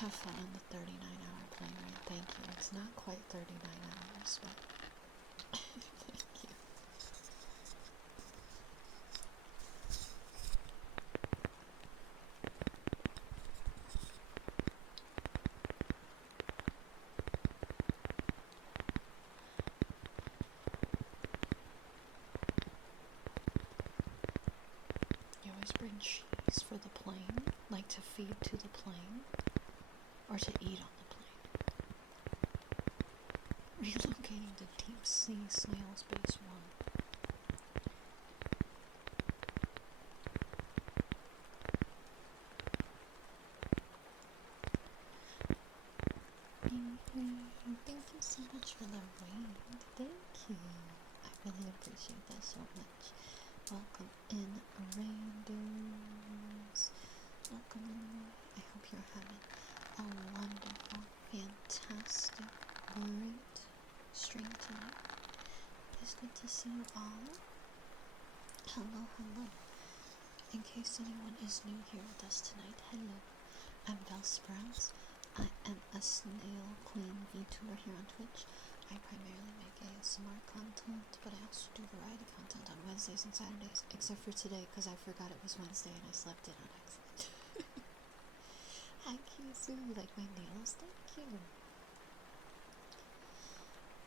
Have fun on the 39-hour plane ride. Thank you. It's not quite 39 hours, but thank you. You always bring cheese for the plane, like to feed to the plane, or to eat on the plane. Relocating to deep sea snails base 1. Thank you so much for the raid. Thank you. I really appreciate that so much. Welcome in, Raiders. Welcome in. I hope you're having a wonderful, fantastic, great stream tonight. It's good to see you all. Hello, hello. In case anyone is new here with us tonight, hello. I'm Belle Sprouts. I am a snail queen VTuber here on Twitch. I primarily make ASMR content, but I also do variety content on Wednesdays and Saturdays, except for today because I forgot it was Wednesday and I slept in on accident. Hi Kisu, you like my nails? Thank you.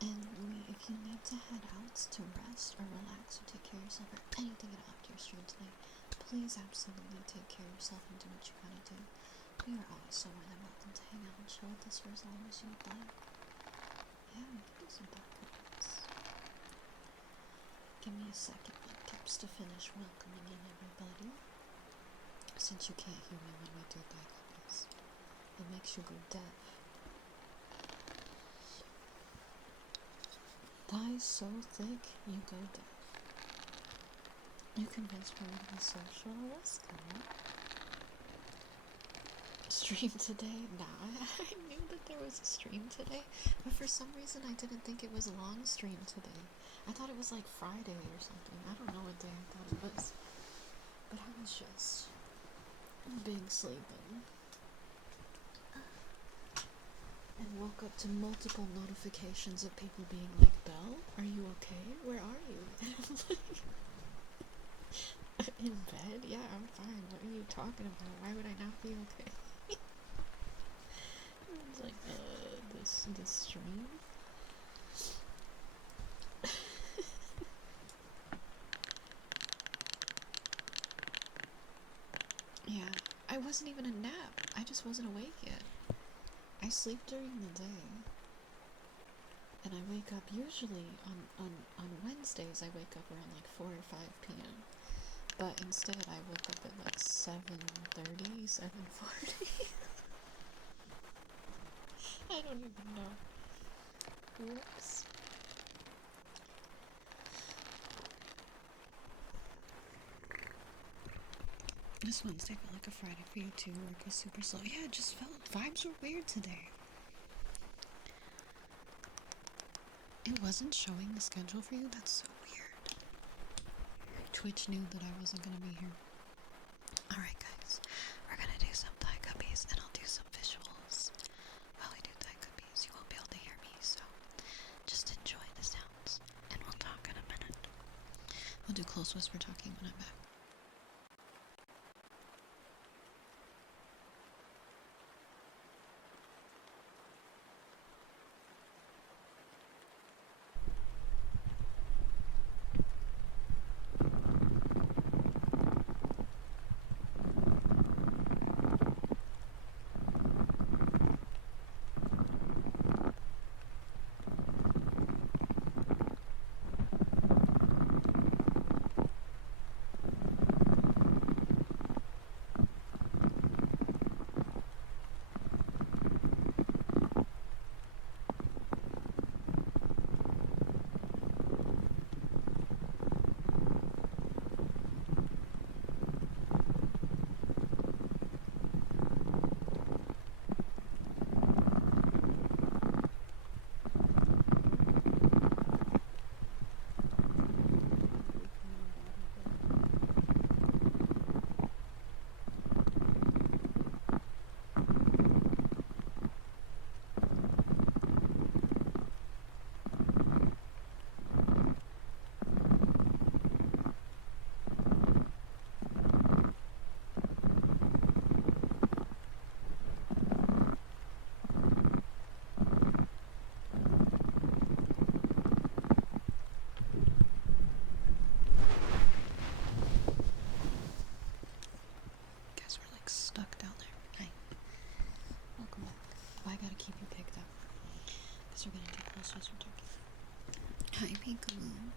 And if you need to head out to rest or relax or take care of yourself or anything after your stream tonight, please absolutely take care of yourself and do what you gotta do. You are always so more than welcome to hang out and chill with us for as long as you'd like. Yeah, we can do some backgrounds. Give me a second, like tips to finish welcoming in everybody. Since you can't hear me when we do backgrounds, it makes you go deaf. Thighs so thick, you go deaf. You convinced me to be social, let's go. Stream today? Nah, I knew that there was a stream today, but for some reason I didn't think it was a long stream today. I thought it was like Friday or something. I don't know what day I thought it was, but I was just big sleeping. And woke up to multiple notifications of people being like, Belle, are you okay? Where are you? And I'm like, in bed? Yeah, I'm fine. What are you talking about? Why would I not be okay? I was like, this stream? Yeah, I wasn't even a nap. I just wasn't awake yet. I sleep during the day. And I wake up usually on Wednesdays, I wake up around like 4 or 5 p.m. But instead I woke up at like 7:30, 7:40. I don't even know. Whoops. This Wednesday felt like a Friday for you too. Work was super slow. Yeah, it just felt, vibes were weird today. It wasn't showing the schedule for you? That's so weird. Twitch knew that I wasn't gonna be here. Alright guys, we're gonna do some Thai cubbies and I'll do some visuals. While we do Thai cubbies, you won't be able to hear me, so just enjoy the sounds and we'll talk in a minute. We'll do close whisper talking when I'm back. Stuck down there. Hi. Welcome back. Oh, I gotta keep you picked up. Because we're gonna do close whisper talking. Hi, Peekaboo.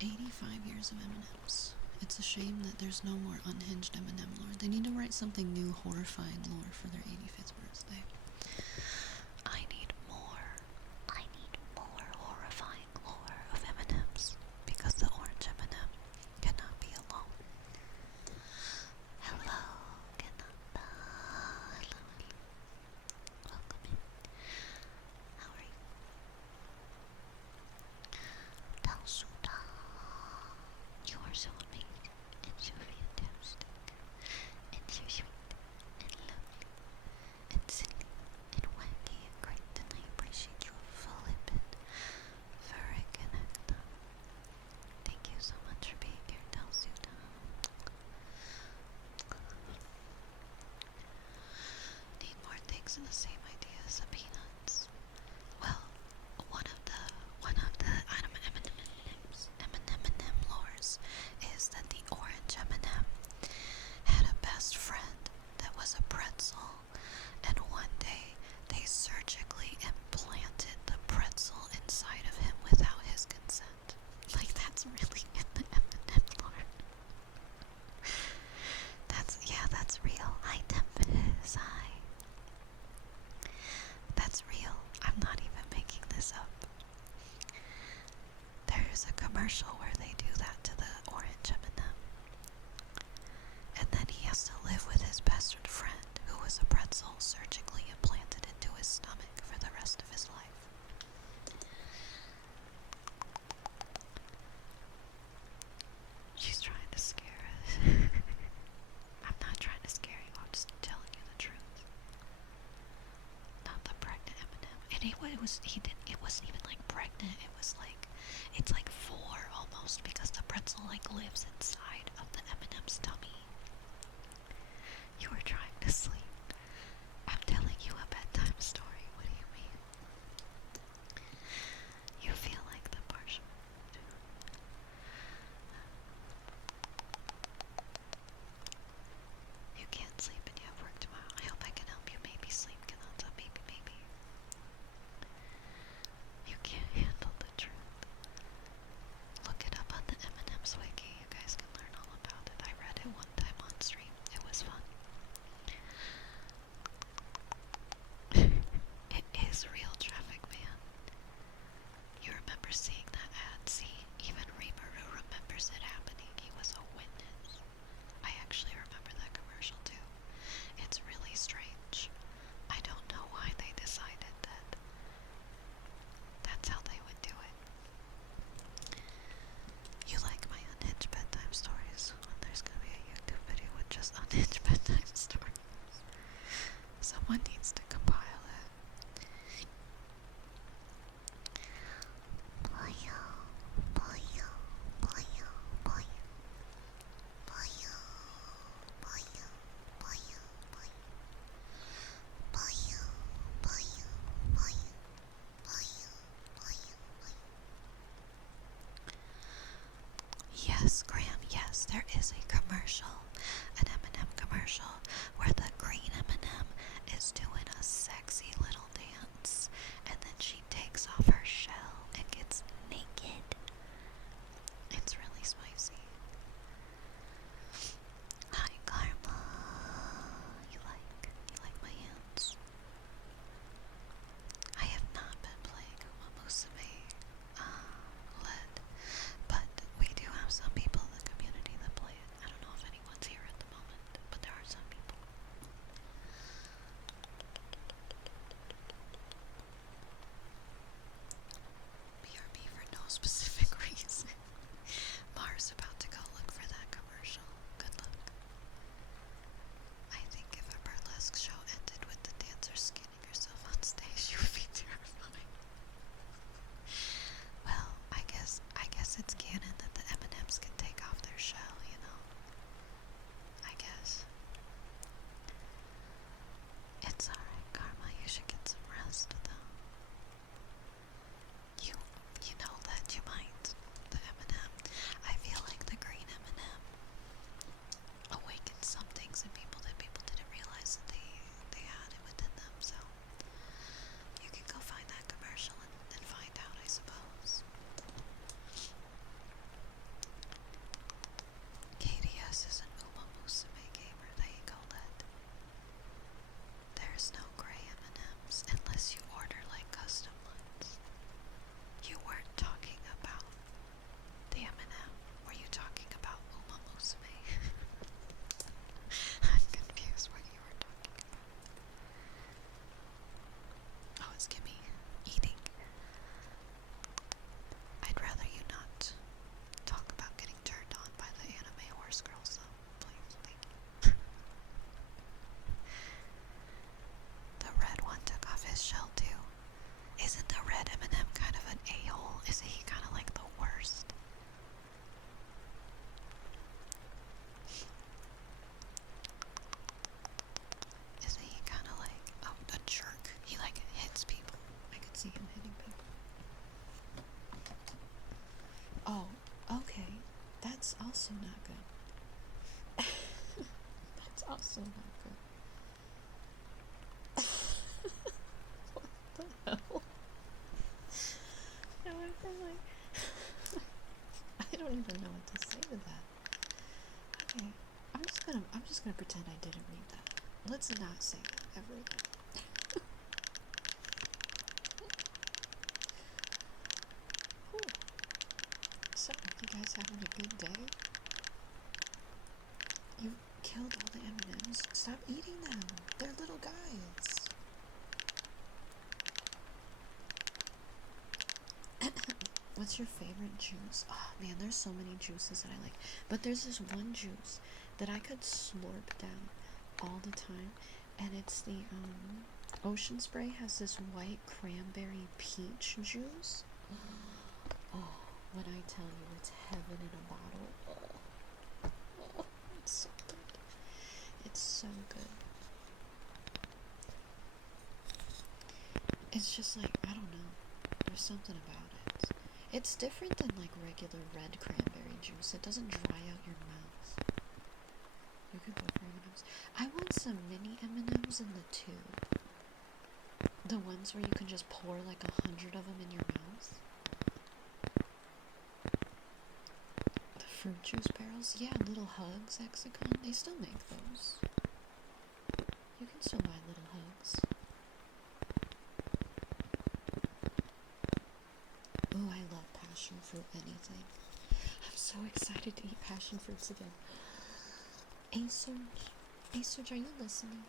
85 years of M&Ms. It's a shame that there's no more unhinged M&M lore. They need to write something new, horrifying lore for their 85th birthday. I need more horrifying lore of M&Ms because the orange M&M cannot be alone. Hello, Kanata. Hello. Welcome in. How are you? Talsuda. You are so amazing and so fantastic. to the same idea as the peanuts. Well, one of the M&M lores is that the orange M&M had a best friend that was a pretzel, and one day they surgically implanted the pretzel inside of him without his consent. Like, that's really in the M&M lore. That's real. Hi, Tempest. Hi. That's real. I'm not even making this up. There's a commercial where they do that to the orange M&M. And then he has to live with his best friend, who was a pretzel surgically implanted into his stomach for the rest of his life. She's trying to scare us. I'm not trying to scare you, I'm just telling you the truth. Not the pregnant M&M. And it wasn't even like pregnant, it's like 4 almost, because the pretzel like lives inside of the M&M's tummy. You were trying to sleep. I'm telling you a bedtime story. What do you mean? You feel like the partial. You can't sleep and you have work tomorrow. I hope I can help you maybe sleep. Kanata, maybe. You can't handle the truth. Look it up on the M&M's wiki. You guys can learn all about it. I read it one time on stream. It was fun. It is real traffic, man. You remember seeing that ad? See, even Rimuru remembers it happening. He was a witness. I actually remember that commercial too. It's really strange. I don't know why they decided that that's how they would do it. You like my unhinged bedtime stories? Well, there's gonna be a YouTube video with just unhinged bedtime stories. Someone needs to compile it. Yes, Graham, yes, there is a commercial, an M&M commercial, where the green M&M is doing a sexy little dance, and then she takes off her shell and gets naked. It's really spicy. Hi, Karma. You like my hands? I have not been playing Musume LED, but we do have some people in the community that play it. I don't know if anyone's here at the moment, but there are some people. so not good. What the hell? Now I feel like I don't even know what to say to that. Okay, I'm just gonna pretend I didn't read that. Let's not say that ever again. Whew. So, you guys having a good day? You killed all the M&Ms. Stop eating them. They're little guys. What's your favorite juice? Oh man, there's so many juices that I like. But there's this one juice that I could slurp down all the time. And it's the, Ocean Spray has this white cranberry peach juice. Oh, when I tell you it's heaven in a bottle. Oh, it's so good. It's so good. It's just like, I don't know. There's something about it. It's different than like regular red cranberry juice. It doesn't dry out your mouth. You could go for M&Ms. I want some mini M&Ms in the tube. The ones where you can just pour like 100 of them in your mouth. The fruit juice barrels. Yeah, Little Hugs, Hexagon. They still make those. You can still buy Little Hugs. Ooh, I love passion fruit anything. I'm so excited to eat passion fruits again. Hey, Serge, are you listening?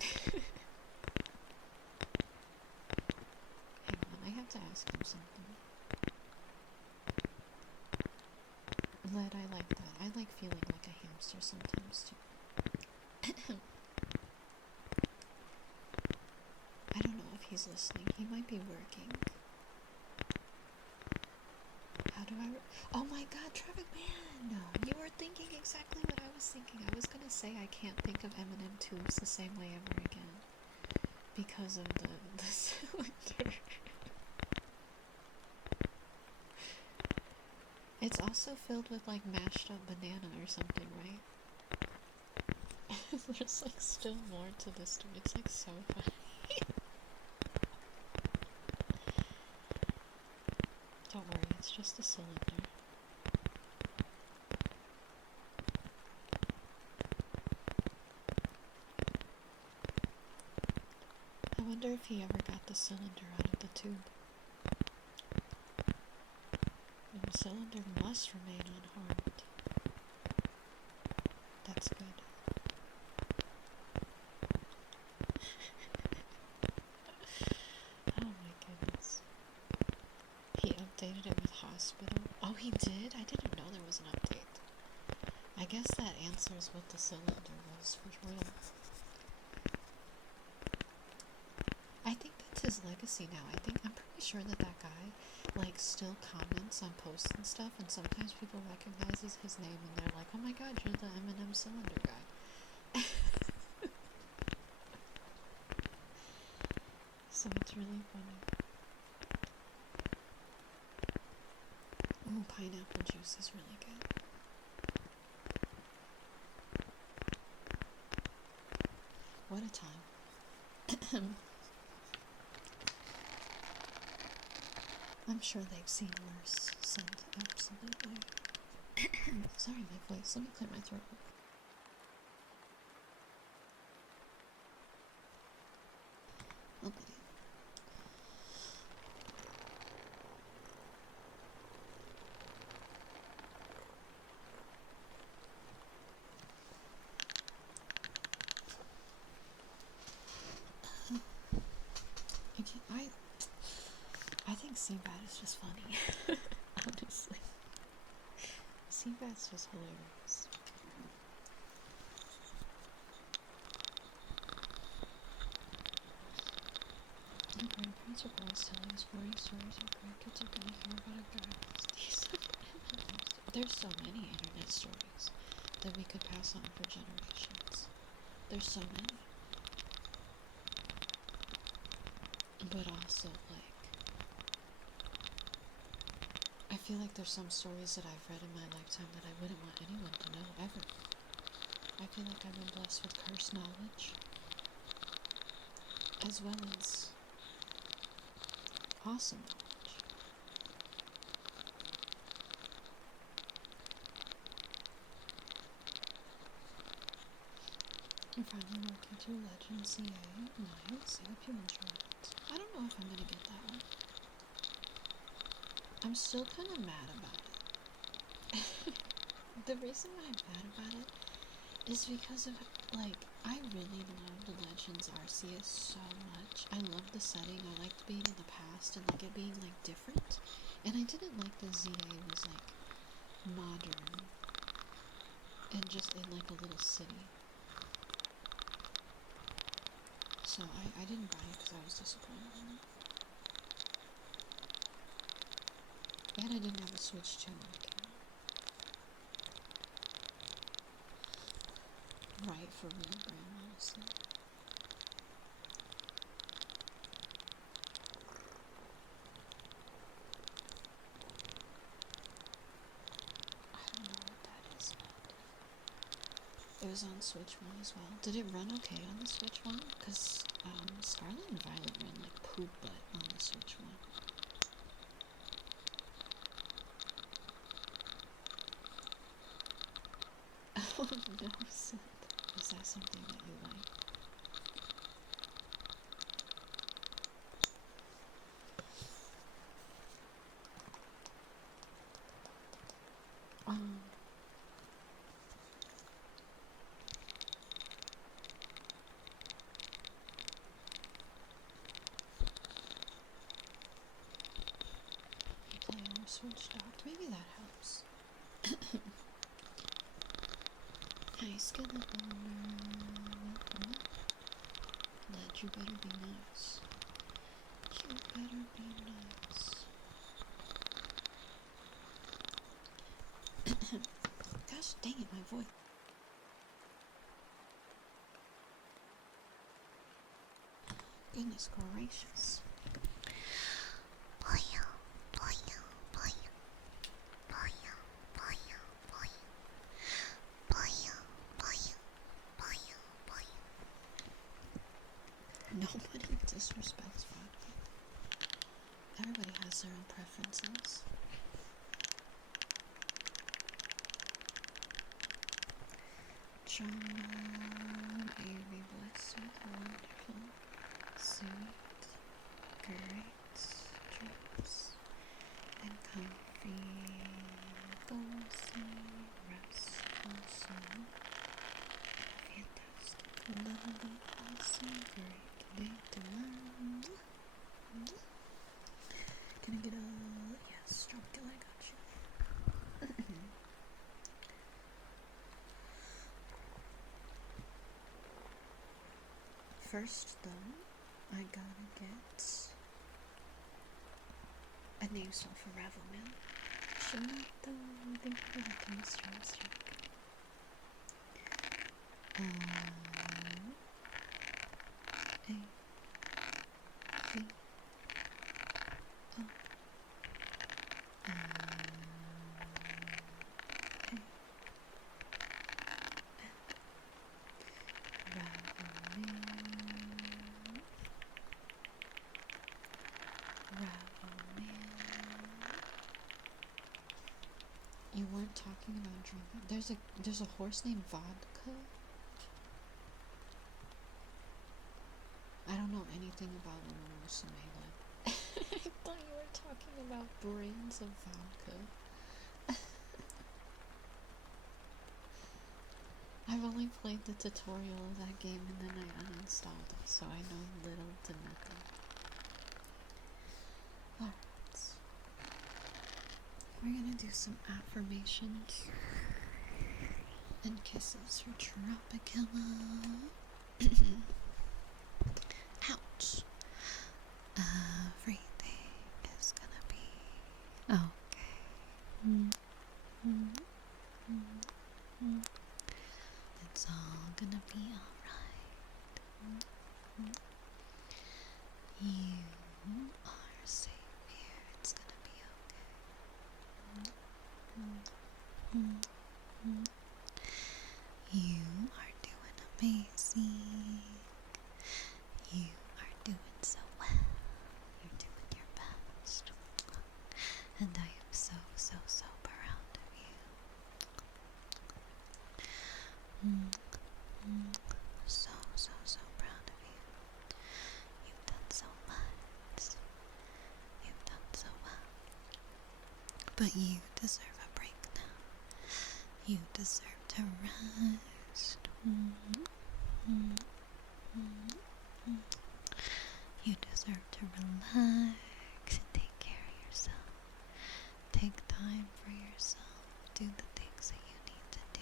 Hang on, I have to ask him something. Led, I like that. I like feeling like a hamster sometimes too. I don't know if he's listening. He might be working. How do I... Oh my god, Traffic Man! You were thinking exactly what I was thinking. I was gonna say I can't think of M&M tubes the same way ever again. Because of the cylinder. It's also filled with like mashed up banana or something, right? There's like still more to this story. It's like so funny. Don't worry, it's just a cylinder. I wonder if he ever got the cylinder out of the tube. The cylinder must remain unharmed. That's good. Oh my goodness. He updated it with hospital. Oh, he did? I didn't know there was an update. I guess that answers what the cylinder was for real. I think that's his legacy now. I'm pretty sure that guy, like, still comments on posts and stuff, and sometimes people recognize his name, and they're like, oh my god, you're the M&M cylinder guy. So it's really funny. Ooh, pineapple juice is really good. What a time. I'm sure they've seen worse. Scent, absolutely. Sorry, my voice. Let me clear my throat. Okay. I think Sinbad is just funny. Honestly. Sinbad's just hilarious. Your grandparents are always telling us boring stories. Our grandkids are gonna hear about our grandpas. There's so many internet stories that we could pass on for generations. There's so many. But also, like, I feel like there's some stories that I've read in my lifetime that I wouldn't want anyone to know ever. I feel like I've been blessed with cursed knowledge, as well as awesome knowledge. You're finally working through Legend CA. Nice. I hope you enjoy it. I don't know if I'm gonna get that one. I'm still kind of mad about it. The reason why I'm mad about it is because of, like, I really love the Legends Arceus so much. I love the setting. I liked being in the past and, like, it being, like, different. And I didn't like the ZA was, like, modern and just in, like, a little city. So I didn't buy it because I was disappointed in it. And I didn't have a Switch 2 when it came out. Right, for real, brand, honestly. I don't know what that is, but it was on Switch 1 as well. Did it run okay on the Switch 1? Because Scarlet and Violet ran like poop butt on the Switch 1. Oh no, Sid. Is that something that you like? Um, you play on your Switch docked. Maybe that helps. Hi, skeleton. Led, you better be nice. You better be nice. Gosh dang it, my voice. Goodness gracious. Boyo, boyo, boyo, boyo, boyo, boyo, boyo, boyo, boyo, boyo. Nobody disrespects vodka. Everybody has their own preferences. John, Avery, blessed, wonderful, sweet, great dreams, and comfy, cozy, restful soul. Fantastic, lovely, awesome, great day to learn. Can I get a yes, drop kill, I got you. First though, I gotta get a name song for Ravelman. Shinato, thank you for the strong strike. A, B, O, Ravelman. You weren't talking about drinking. There's a horse named Vodka. I don't know anything about Musume. I thought you were talking about brands of vodka. I've only played the tutorial of that game and then I uninstalled it, so I know little to nothing. Alright. We're gonna do some affirmations and kisses for Tropicella. Ouch. Everything is gonna be okay. It's all gonna be alright. You are safe here. It's gonna be okay. You amazing. You are doing so well. You're doing your best. And I am so, so, so proud of you. So, so, so proud of you. You've done so much. You've done so well. But you deserve a break now. You deserve to rest. You deserve to relax and take care of yourself. Take time for yourself. Do the things that you need to do.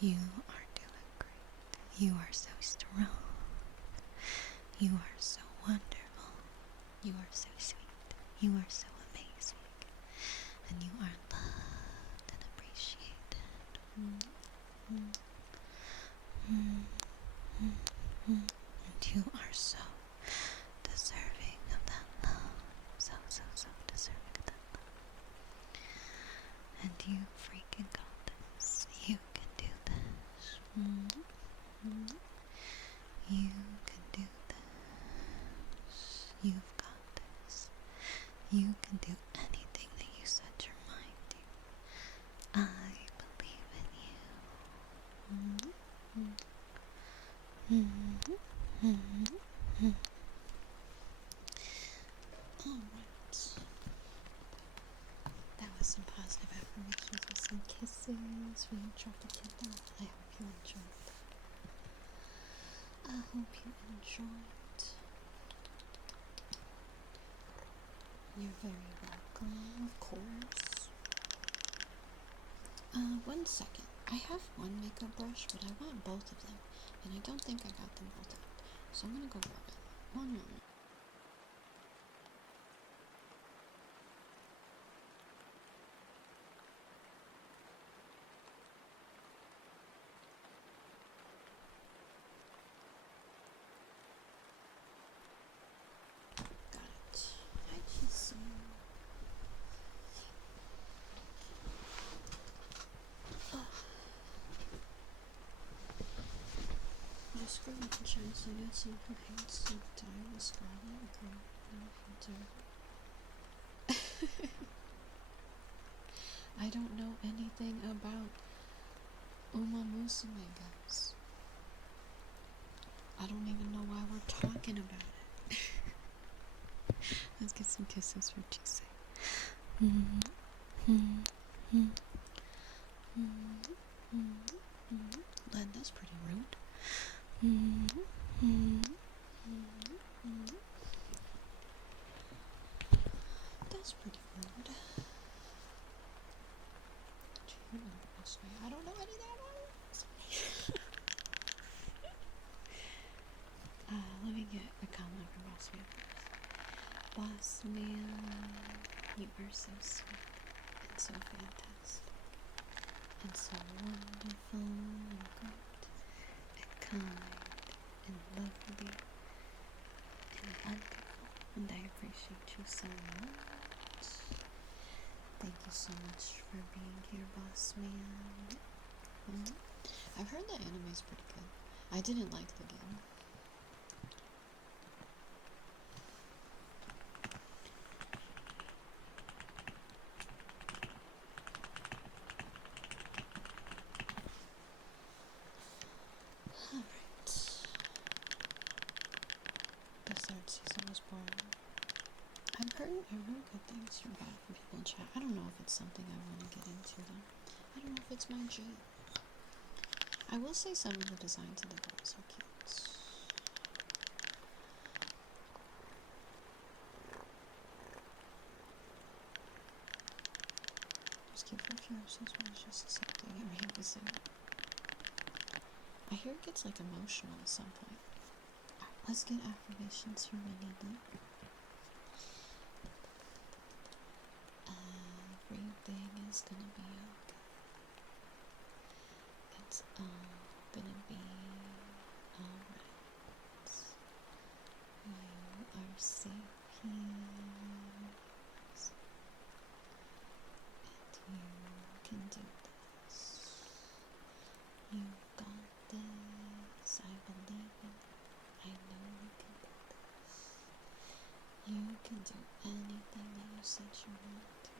You are doing great. You are so strong. You are so wonderful. You are so sweet. You are so amazing. And you are loved and appreciated. And you are so deserving of that love. So, so, so deserving of that love. And you freaking got this. You can do this. You can do this. You've got this. You can do anything that you set your mind to. I believe in you. Alright. That was some positive affirmations with some kisses for you Tropicana. I hope you enjoyed. I hope you enjoyed. You're very welcome, of course. 1 second. I have one makeup brush, but I want both of them, and I don't think I got them both out. So I'm gonna go grab it. 1 moment. Got it. Hi, Chisu. Just screwing the chance I got some paints to dye with scarlet and green filter. I don't know anything about Uma Musume, guys. I don't even know why we're talking about it. Let's get some kisses from Chise. Len, that's pretty rude. That's pretty rude. I don't know anything about it. Let me get a comment from Boss Man first. Boss Man, you are so sweet and so fantastic and so wonderful and good and kind and lovely and wonderful, and I appreciate you so much. Thank you so much for being here, Boss Man. I've heard the anime is pretty good. I didn't like the game. Alright. The 3rd season was boring. I've heard good things from people in chat. I don't know if it's something I want to get into though. I don't know if it's my jam. I will say some of the designs of the girls are cute. Just cute for a few episodes when it's just accepting it reusing it. I hear it gets like emotional at some point. Alright, let's get affirmations from Winnie then. Everything is gonna be okay. It's all gonna be alright. You are safe here. And you can do this. You got this. I believe in you. I know you can do this. You can do anything that you set your mind to.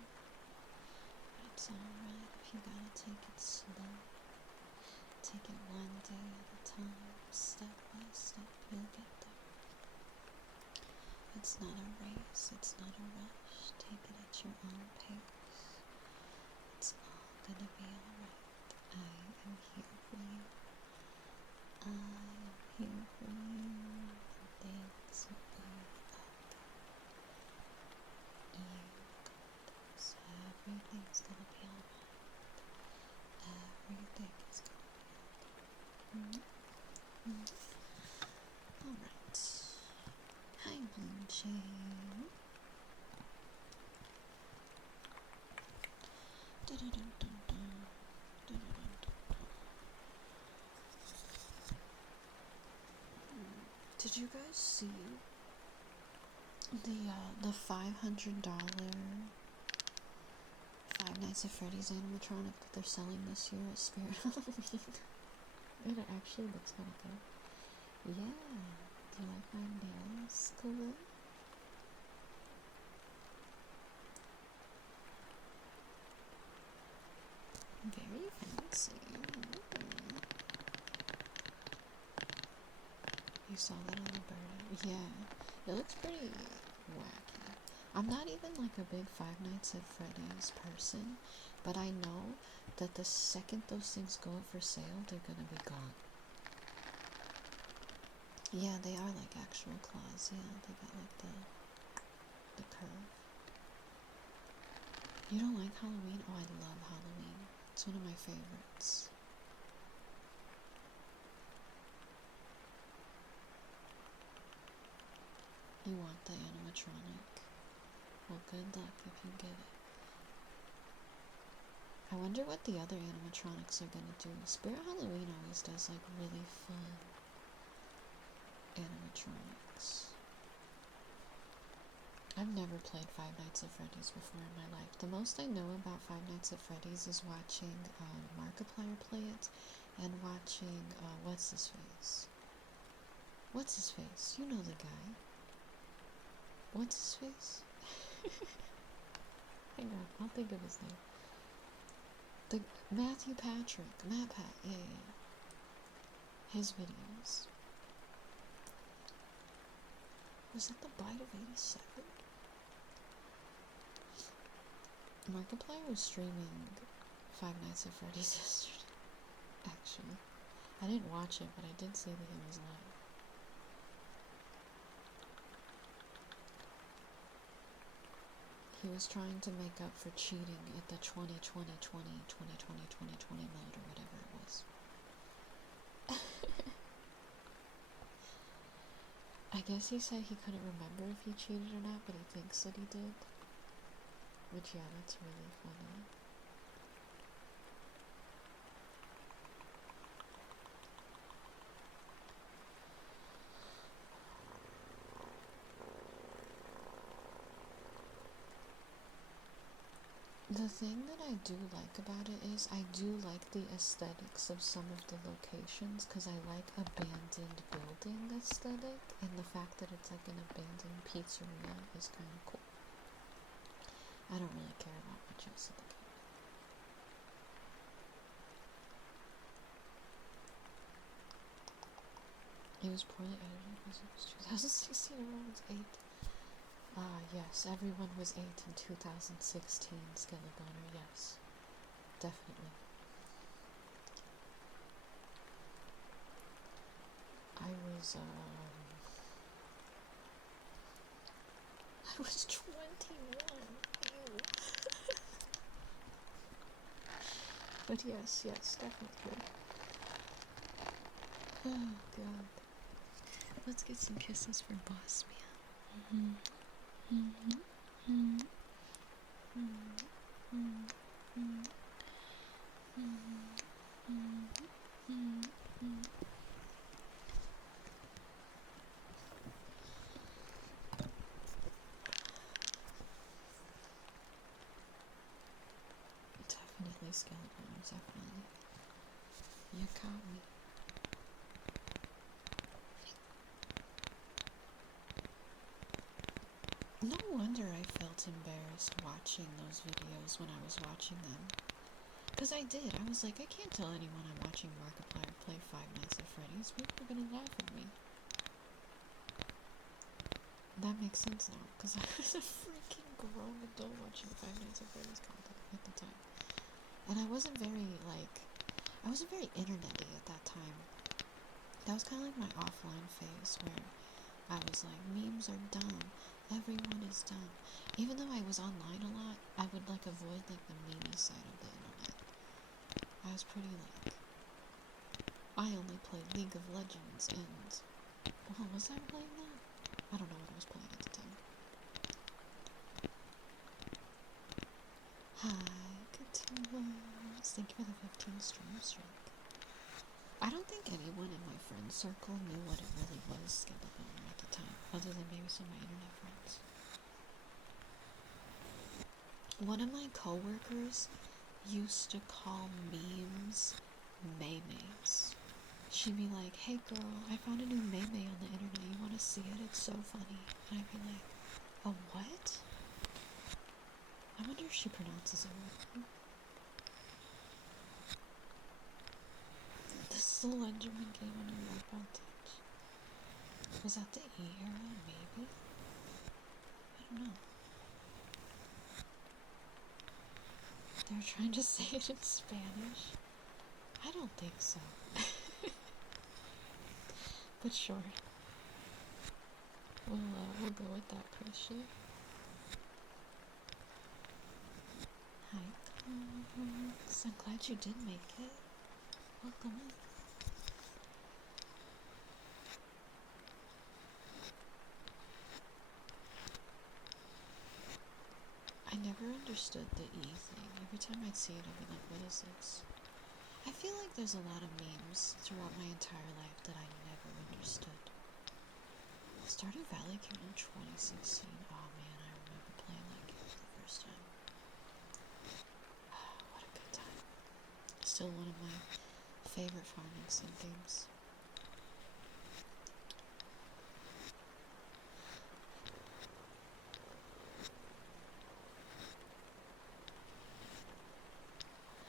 It's alright if you gotta take it slow. Take it one day at a time, step by step, you'll get there. It's not a race, it's not a rush. Take it at your own pace. It's all gonna be alright. I am here for you. I am here for you. Things will be okay. You got this. Everything's gonna be alright. Everything is gonna be okay. Alright. Hi, Blue Jay. Did you guys see the $500 Five Nights at Freddy's animatronic that they're selling this year at Spirit Halloween? It actually looks kind of good. Yeah. Do you like my nails, Khalil? Very fancy. You saw that on the bird? Yeah. It looks pretty wacky. I'm not even like a big Five Nights at Freddy's person, but I know that the second those things go up for sale, they're gonna be gone. Yeah, they are like actual claws. Yeah, they got like the curve. You don't like Halloween? Oh, I love Halloween. It's one of my favorites. You want the animatronic? Well, good luck if you get it. I wonder what the other animatronics are gonna do. Spirit Halloween always does like really fun animatronics. I've never played Five Nights at Freddy's before in my life. The most I know about Five Nights at Freddy's is watching Markiplier play it and watching, what's his face? What's his face? You know the guy. What's his face? Hang on, I'll think of his name. The Matthew Patrick. Matt Pat, yeah. His videos. Was that the Bite of 87? Markiplier was streaming Five Nights at Freddy's yesterday. Actually. I didn't watch it, but I did see that he was live. He was trying to make up for cheating at the 2020 mode or whatever it was. I guess he said he couldn't remember if he cheated or not, but he thinks that he did. Which, yeah, that's really funny. The thing that I do like about it is I do like the aesthetics of some of the locations, because I like abandoned building aesthetic, and the fact that it's like an abandoned pizzeria is kind of cool. I don't really care about much else of the game. It was poorly edited because it was 2016, everyone was 8. Ah, yes, everyone was 8 in 2016, Skelegoner, yes. Definitely. I was 21. Ew. But yes, definitely. Oh, God. Let's get some kisses for Boss Man. Definitely play Skeleton, definitely. You caught me. No wonder I felt embarrassed watching those videos when I was watching them. Because I did. I was like, I can't tell anyone I'm watching Markiplier play Five Nights at Freddy's. People are gonna laugh at me. That makes sense now. Because I was a freaking grown adult watching Five Nights at Freddy's content at the time. And I wasn't very internet-y at that time. That was kind of like my offline phase where I was like, memes are dumb. Everyone is dumb. Even though I was online a lot, I would like avoid like the meme side of the internet. I was pretty like, I only play League of Legends and, well, was I playing that? I don't know what I was playing at the time. Hi, Katulas. Thank you for the 15 stream streak. I don't think anyone in my friend circle knew what it really was, Skeleton, at the time, other than maybe some of my internet friends. One of my coworkers used to call memes memes. She'd be like, hey girl, I found a new meme on the internet, you wanna see it? It's so funny. And I'd be like, a what? I wonder if she pronounces it right. The Slenderman game on your advantage. Was that the E era? Maybe? I don't know. They were trying to say it in Spanish. I don't think so. But sure. We'll go with that, Christian. Hi, Cox. I'm glad you did make it. Welcome in. I never understood the E thing. Every time I'd see it, I'd be like, what is this? I feel like there's a lot of memes throughout my entire life that I never understood. Stardew Valley came in 2016. Oh man, I remember playing that game for the first time. What a good time. Still one of my favorite farming sim games.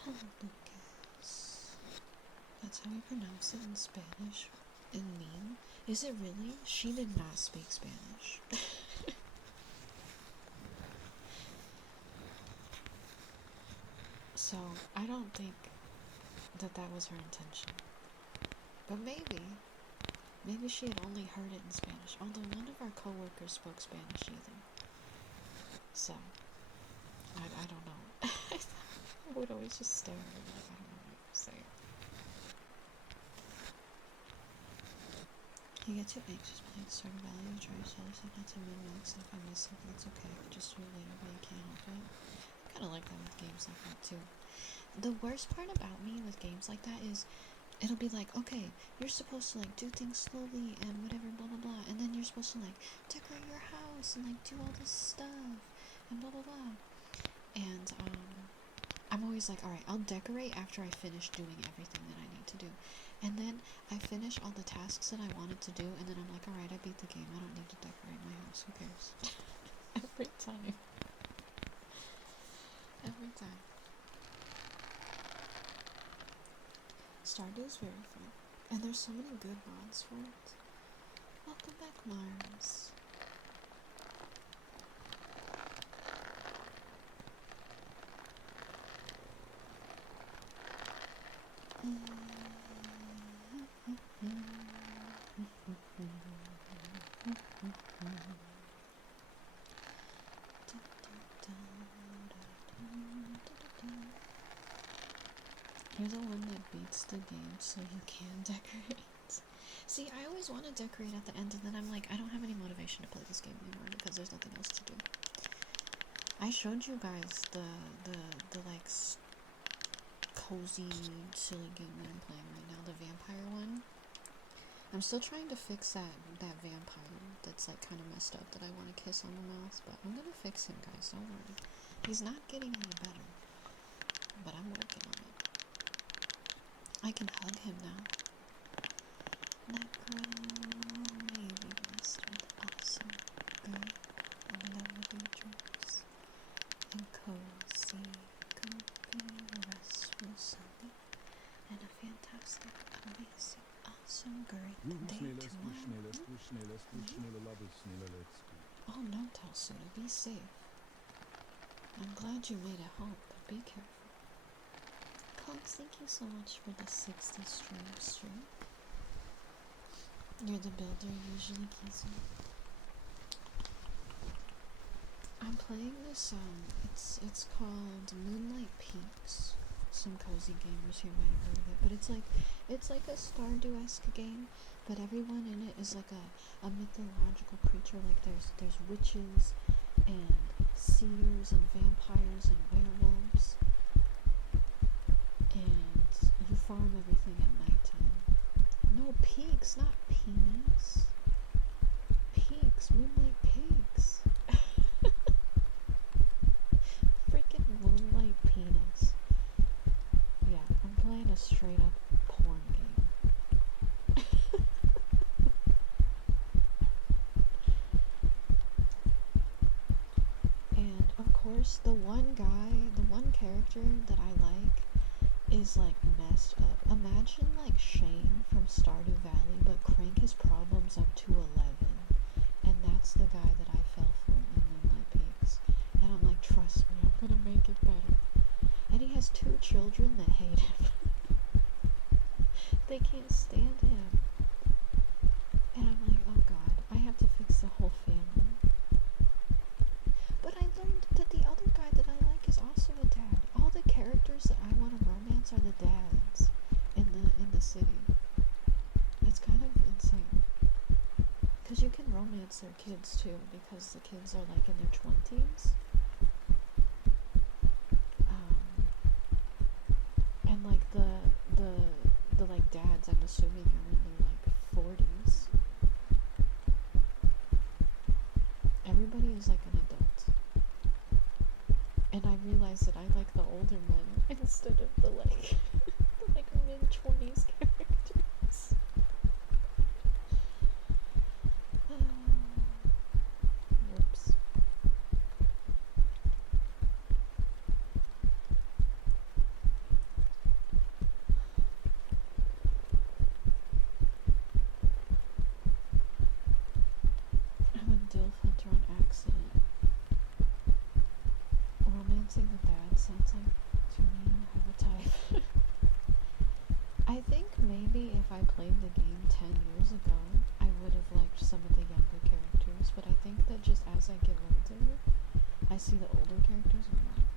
Hello, Lucas. That's how we pronounce it in Spanish. In meme? Is it really? She did not speak Spanish. So, I don't think that was her intention. But maybe. Maybe she had only heard it in Spanish. Although none of our coworkers spoke Spanish either. So, I don't know. I would always just stare at her like, I don't know what to say. You get too anxious playing Stardew Valley, you try to tell yourself not to min-max, and if I miss something, it's okay. Just do it later, but you can't help it. I kinda like that with games like that too. The worst part about me with games like that is it'll be like, okay, you're supposed to like do things slowly and whatever, blah blah blah, and then you're supposed to like decorate your house and like do all this stuff and blah blah blah. And I'm always like, alright, I'll decorate after I finish doing everything that I need to do. And then I finish all the tasks that I wanted to do, and then I'm like, alright, I beat the game. I don't need to decorate my house. Who cares? Every time. Every time. Stardew is very fun. And there's so many good mods for it. Welcome back, Mars. You're the one that beats the game so you can decorate. See, I always want to decorate at the end, and then I'm like, I don't have any motivation to play this game anymore because there's nothing else to do. I showed you guys the like cozy, silly game that I'm playing right now, the vampire one. I'm still trying to fix that vampire that's like kind of messed up that I want to kiss on the mouth, but I'm gonna fix him, guys. Don't worry. He's not getting any better, but I'm working. I can hug him now. Necro may be blessed with awesome, good, lovely dreams, and cozy, comfy, restful Sunday, and a fantastic, amazing, awesome, great day tomorrow. Oh no, Telsuna, be safe. I'm glad you made it home, but be careful. Cox, thank you so much for the 60 stream. You're the builder usually, Kizzy. I'm playing this, it's called Moonlight Peaks. Some cozy gamers here might have heard of it, but it's like a Stardew-esque game, but everyone in it is like a mythological creature. Like there's witches and seers and vampires and werewolves, and you farm everything at nighttime. No, peaks, not penis. Peaks, Moonlight Peaks. Freaking Moonlight Penis. Yeah, I'm playing a straight up porn game. And of course, the one character that I like is like messed up. Imagine like Shane from Stardew Valley, but crank his problems up to 11. And that's the guy that I fell for in Moonlight Peaks. And I'm like, trust me, I'm gonna make it better. And he has 2 children that hate him. They can't stand him. And I'm like, oh god, I have to fix the whole family. But I learned that the other guy that I like is also a dad. All the characters that I want to romance are the dads in the city. It's kind of insane. Because you can romance their kids too, because the kids are like in their 20s. And like the like dads, I'm assuming, are in their like 40s. Everybody is like an adult. And I realized that I like the older men instead of the like the like mid-20s characters. Whoops. I'm a DILF hunter on accident. Romancing the dad sounds like to me have a type. I think maybe if I played the game 10 years ago, I would have liked some of the younger characters, but I think that just as I get older, I see the older characters and I'm like,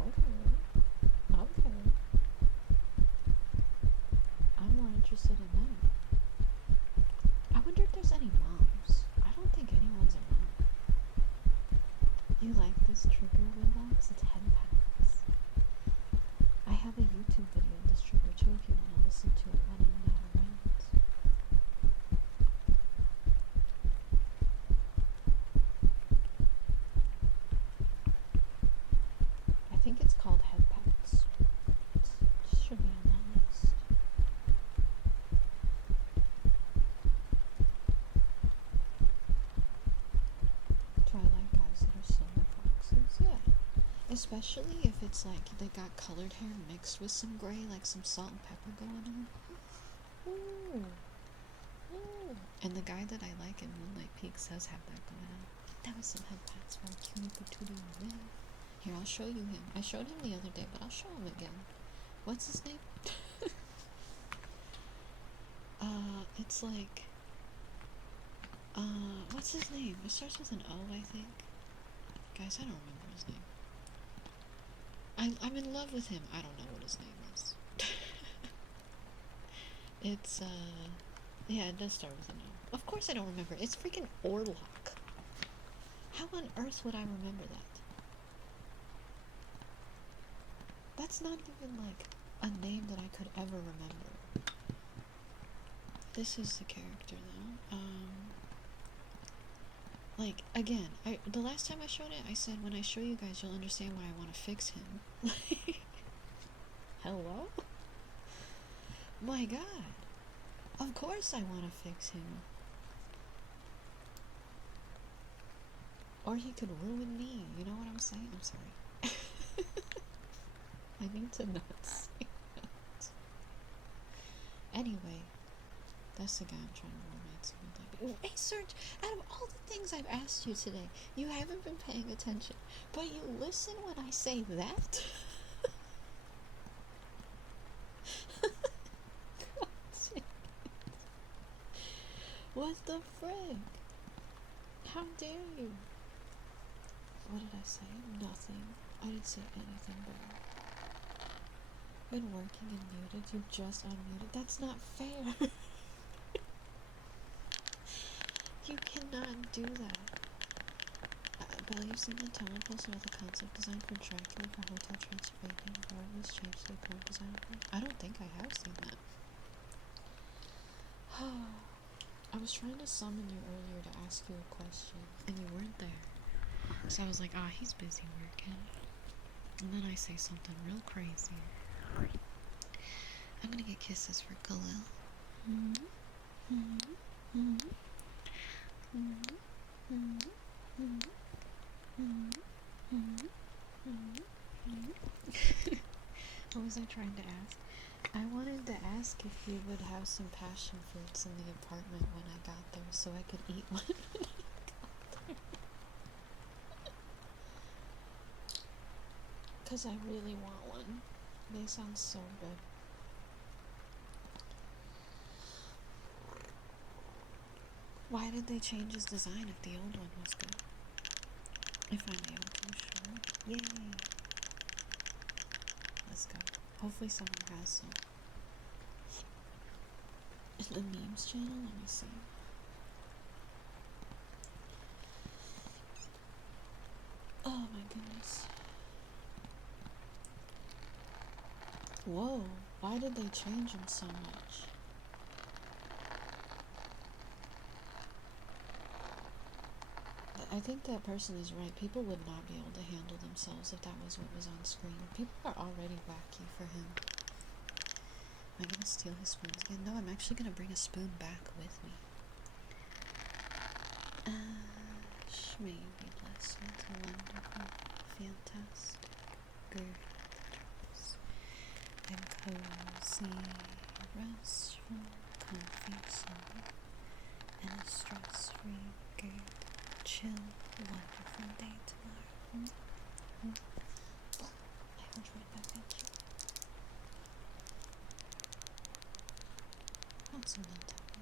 okay. I'm more interested in them. I wonder if there's any moms. I don't think anyone's a mom. You like this trigger, Relax? It's head pats. I have a YouTube video of this trigger too if you want to listen to it when I'm not around. I think it's called head pats. It should be on that list. Do I like guys that are silver foxes? Yeah. Especially if it's like they got colored hair mixed with some gray, like some salt and pepper going on. Ooh. Ooh. And the guy that I like in Moonlight Peaks does have that going on. That was some head pats for a cutie patootie win. Here, I'll show you him. I showed him the other day, but I'll show him again. What's his name? It's like, what's his name? It starts with an O, I think. Guys, I don't remember his name. I'm in love with him. I don't know what his name is. It's, yeah, it does start with an O. Of course I don't remember. It's freaking Orlock. How on earth would I remember that? That's not even, like, a name that I could ever remember. This is the character, though. Like, again, the last time I showed it, I said, when I show you guys, you'll understand why I want to fix him. Like, hello? My god. Of course I want to fix him. Or he could ruin me, you know what I'm saying? I'm sorry. I need to not say that. Anyway, that's the guy I'm trying to romance with. Like, hey, Serge, out of all the things I've asked you today, you haven't been paying attention, but you listen when I say that? What the frick? How dare you? What did I say? Nothing. I didn't say anything bad. Been working and muted. You just unmuted. That's not fair. You cannot do that. Belle, you've seen the Tone post about the concept design for Dracula for Hotel Transylvania. What was changed to the current design for it? I don't think I have seen that. I was trying to summon you earlier to ask you a question, and you weren't there. So I was like, he's busy working. And then I say something real crazy. I'm gonna get kisses for Khalil. What was I trying to ask? I wanted to ask if you would have some passion fruits in the apartment when I got there so I could eat one when I got there. Because I really want one. They sound so good. Why did they change his design if the old one was good? If I'm able to, sure. Yay! Let's go. Hopefully someone has some. The memes channel? Let me see. Oh my goodness. Whoa, why did they change him so much? I think that person is right. People would not be able to handle themselves if that was what was on screen. People are already wacky for him. Am I gonna steal his spoons again? No, I'm actually gonna bring a spoon back with me. Ash, may you be blessed with a wonderful, fantastic, good and cozy, restful, comfy summer, and a stress-free, good, chill, wonderful day tomorrow. I enjoyed that, thank you. Want some Nutella?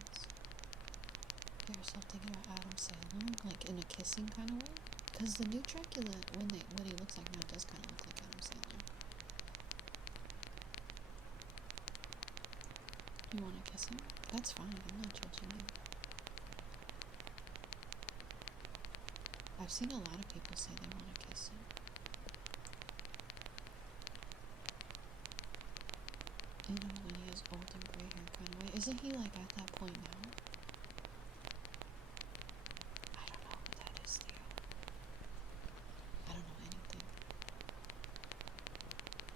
Get yourself thinking about Adam Sandler, like in a kissing kind of way? Because the new Dracula, what he looks like now, does kind of look like Adam Sandler. You want to kiss him? That's fine, I'm not judging you. I've seen a lot of people say they want to kiss him. You know, when he has old and gray hair kind of way. Isn't he like at that point now? I don't know who that is, Theo. I don't know anything.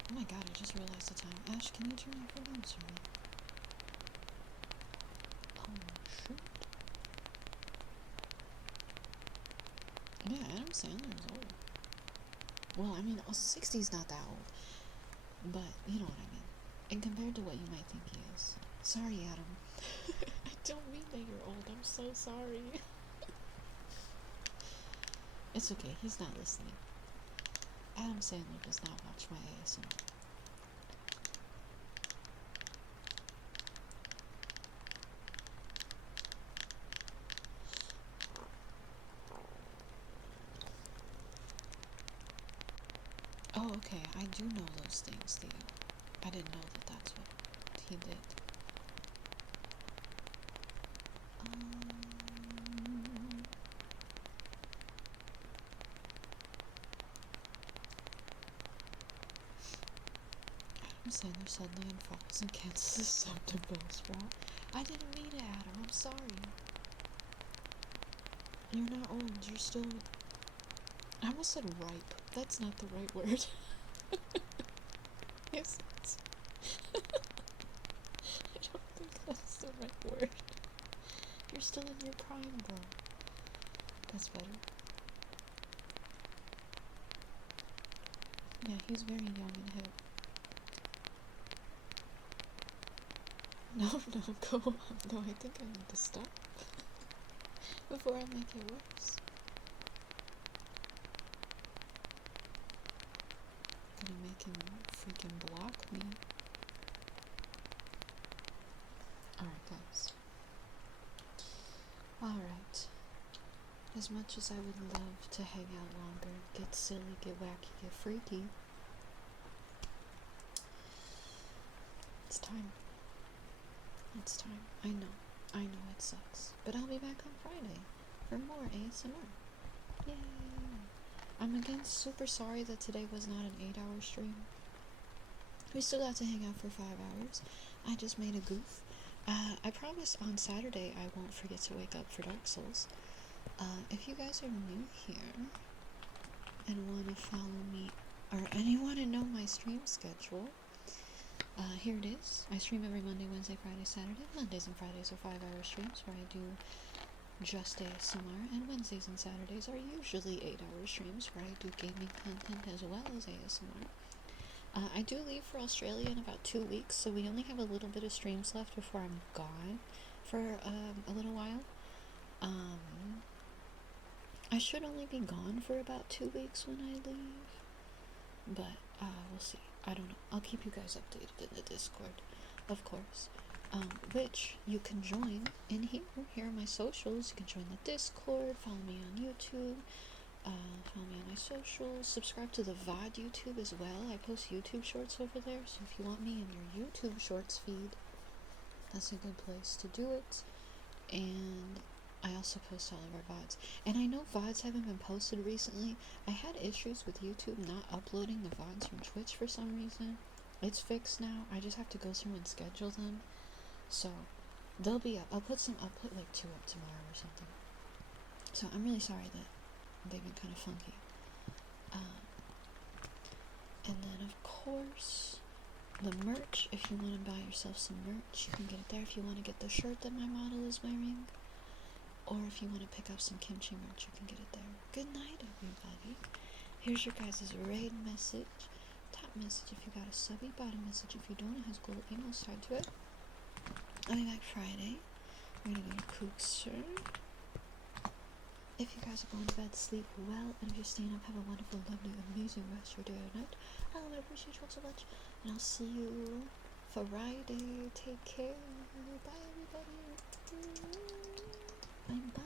Oh my god, I just realized the time. Ash, can you turn off your lamps for me? Oh, shoot. Yeah, Adam Sandler is old. Well, I mean, 60's not that old. But, you know what I mean. And compared to what you might think he is. Sorry, Adam. I don't mean that you're old. I'm so sorry. It's okay. He's not listening. Adam Sandler does not watch my ASMR. Oh, okay. I do know those things, Theo. I didn't know that that's what he did. Adam Sandler suddenly unfolds and cancels his septum bell sprout. I didn't mean it, Adam. I'm sorry. You're not old. You're still... I almost said ripe. That's not the right word. Yes, the right word. You're still in your prime, though. That's better. Yeah, he's very young and hip. No, no, go on. No, I think I need to stop before I make it worse. Gonna make him freaking block me. Alright, guys. Alright. As much as I would love to hang out longer, get silly, get wacky, get freaky, it's time. It's time. I know it sucks. But I'll be back on Friday for more ASMR. Yay! I'm again super sorry that today was not an 8-hour stream. We still got to hang out for 5 hours. I just made a goof. I promise on Saturday I won't forget to wake up for Dark Souls. If you guys are new here and want to follow me, and you want to know my stream schedule, here it is. I stream every Monday, Wednesday, Friday, Saturday. Mondays and Fridays are 5-hour streams where I do just ASMR, and Wednesdays and Saturdays are usually 8-hour streams where I do gaming content as well as ASMR. I do leave for Australia in about 2 weeks, so we only have a little bit of streams left before I'm gone for a little while. I should only be gone for about 2 weeks when I leave, but we'll see. I don't know. I'll keep you guys updated in the Discord, of course, which you can join in here. Here are my socials. You can join the Discord, follow me on YouTube, follow me on my socials, subscribe to the VOD YouTube as well. I post YouTube shorts over there, so if you want me in your YouTube shorts feed, that's a good place to do it. And I also post all of our VODs. And I know VODs haven't been posted recently. I had issues with YouTube not uploading the VODs from Twitch for some reason. It's fixed now. I just have to go through and schedule them. So they'll be up. I'll put like 2 up tomorrow or something. So I'm really sorry that they've been kind of funky. And then of course the merch. If you want to buy yourself some merch, you can get it there. If you want to get the shirt that my model is wearing, or if you want to pick up some kimchi merch, you can get it there. Good night, everybody. Here's your guys' raid message. Top message if you got a subby, bottom message if you don't. It has gold emails tied to it. I'll be back Friday. We're gonna go to Cookser. If you guys are going to bed, sleep well. And if you're staying up, have a wonderful, lovely, amazing rest of your day or night. I appreciate you all so much. And I'll see you Friday. Take care. Bye, everybody. Bye.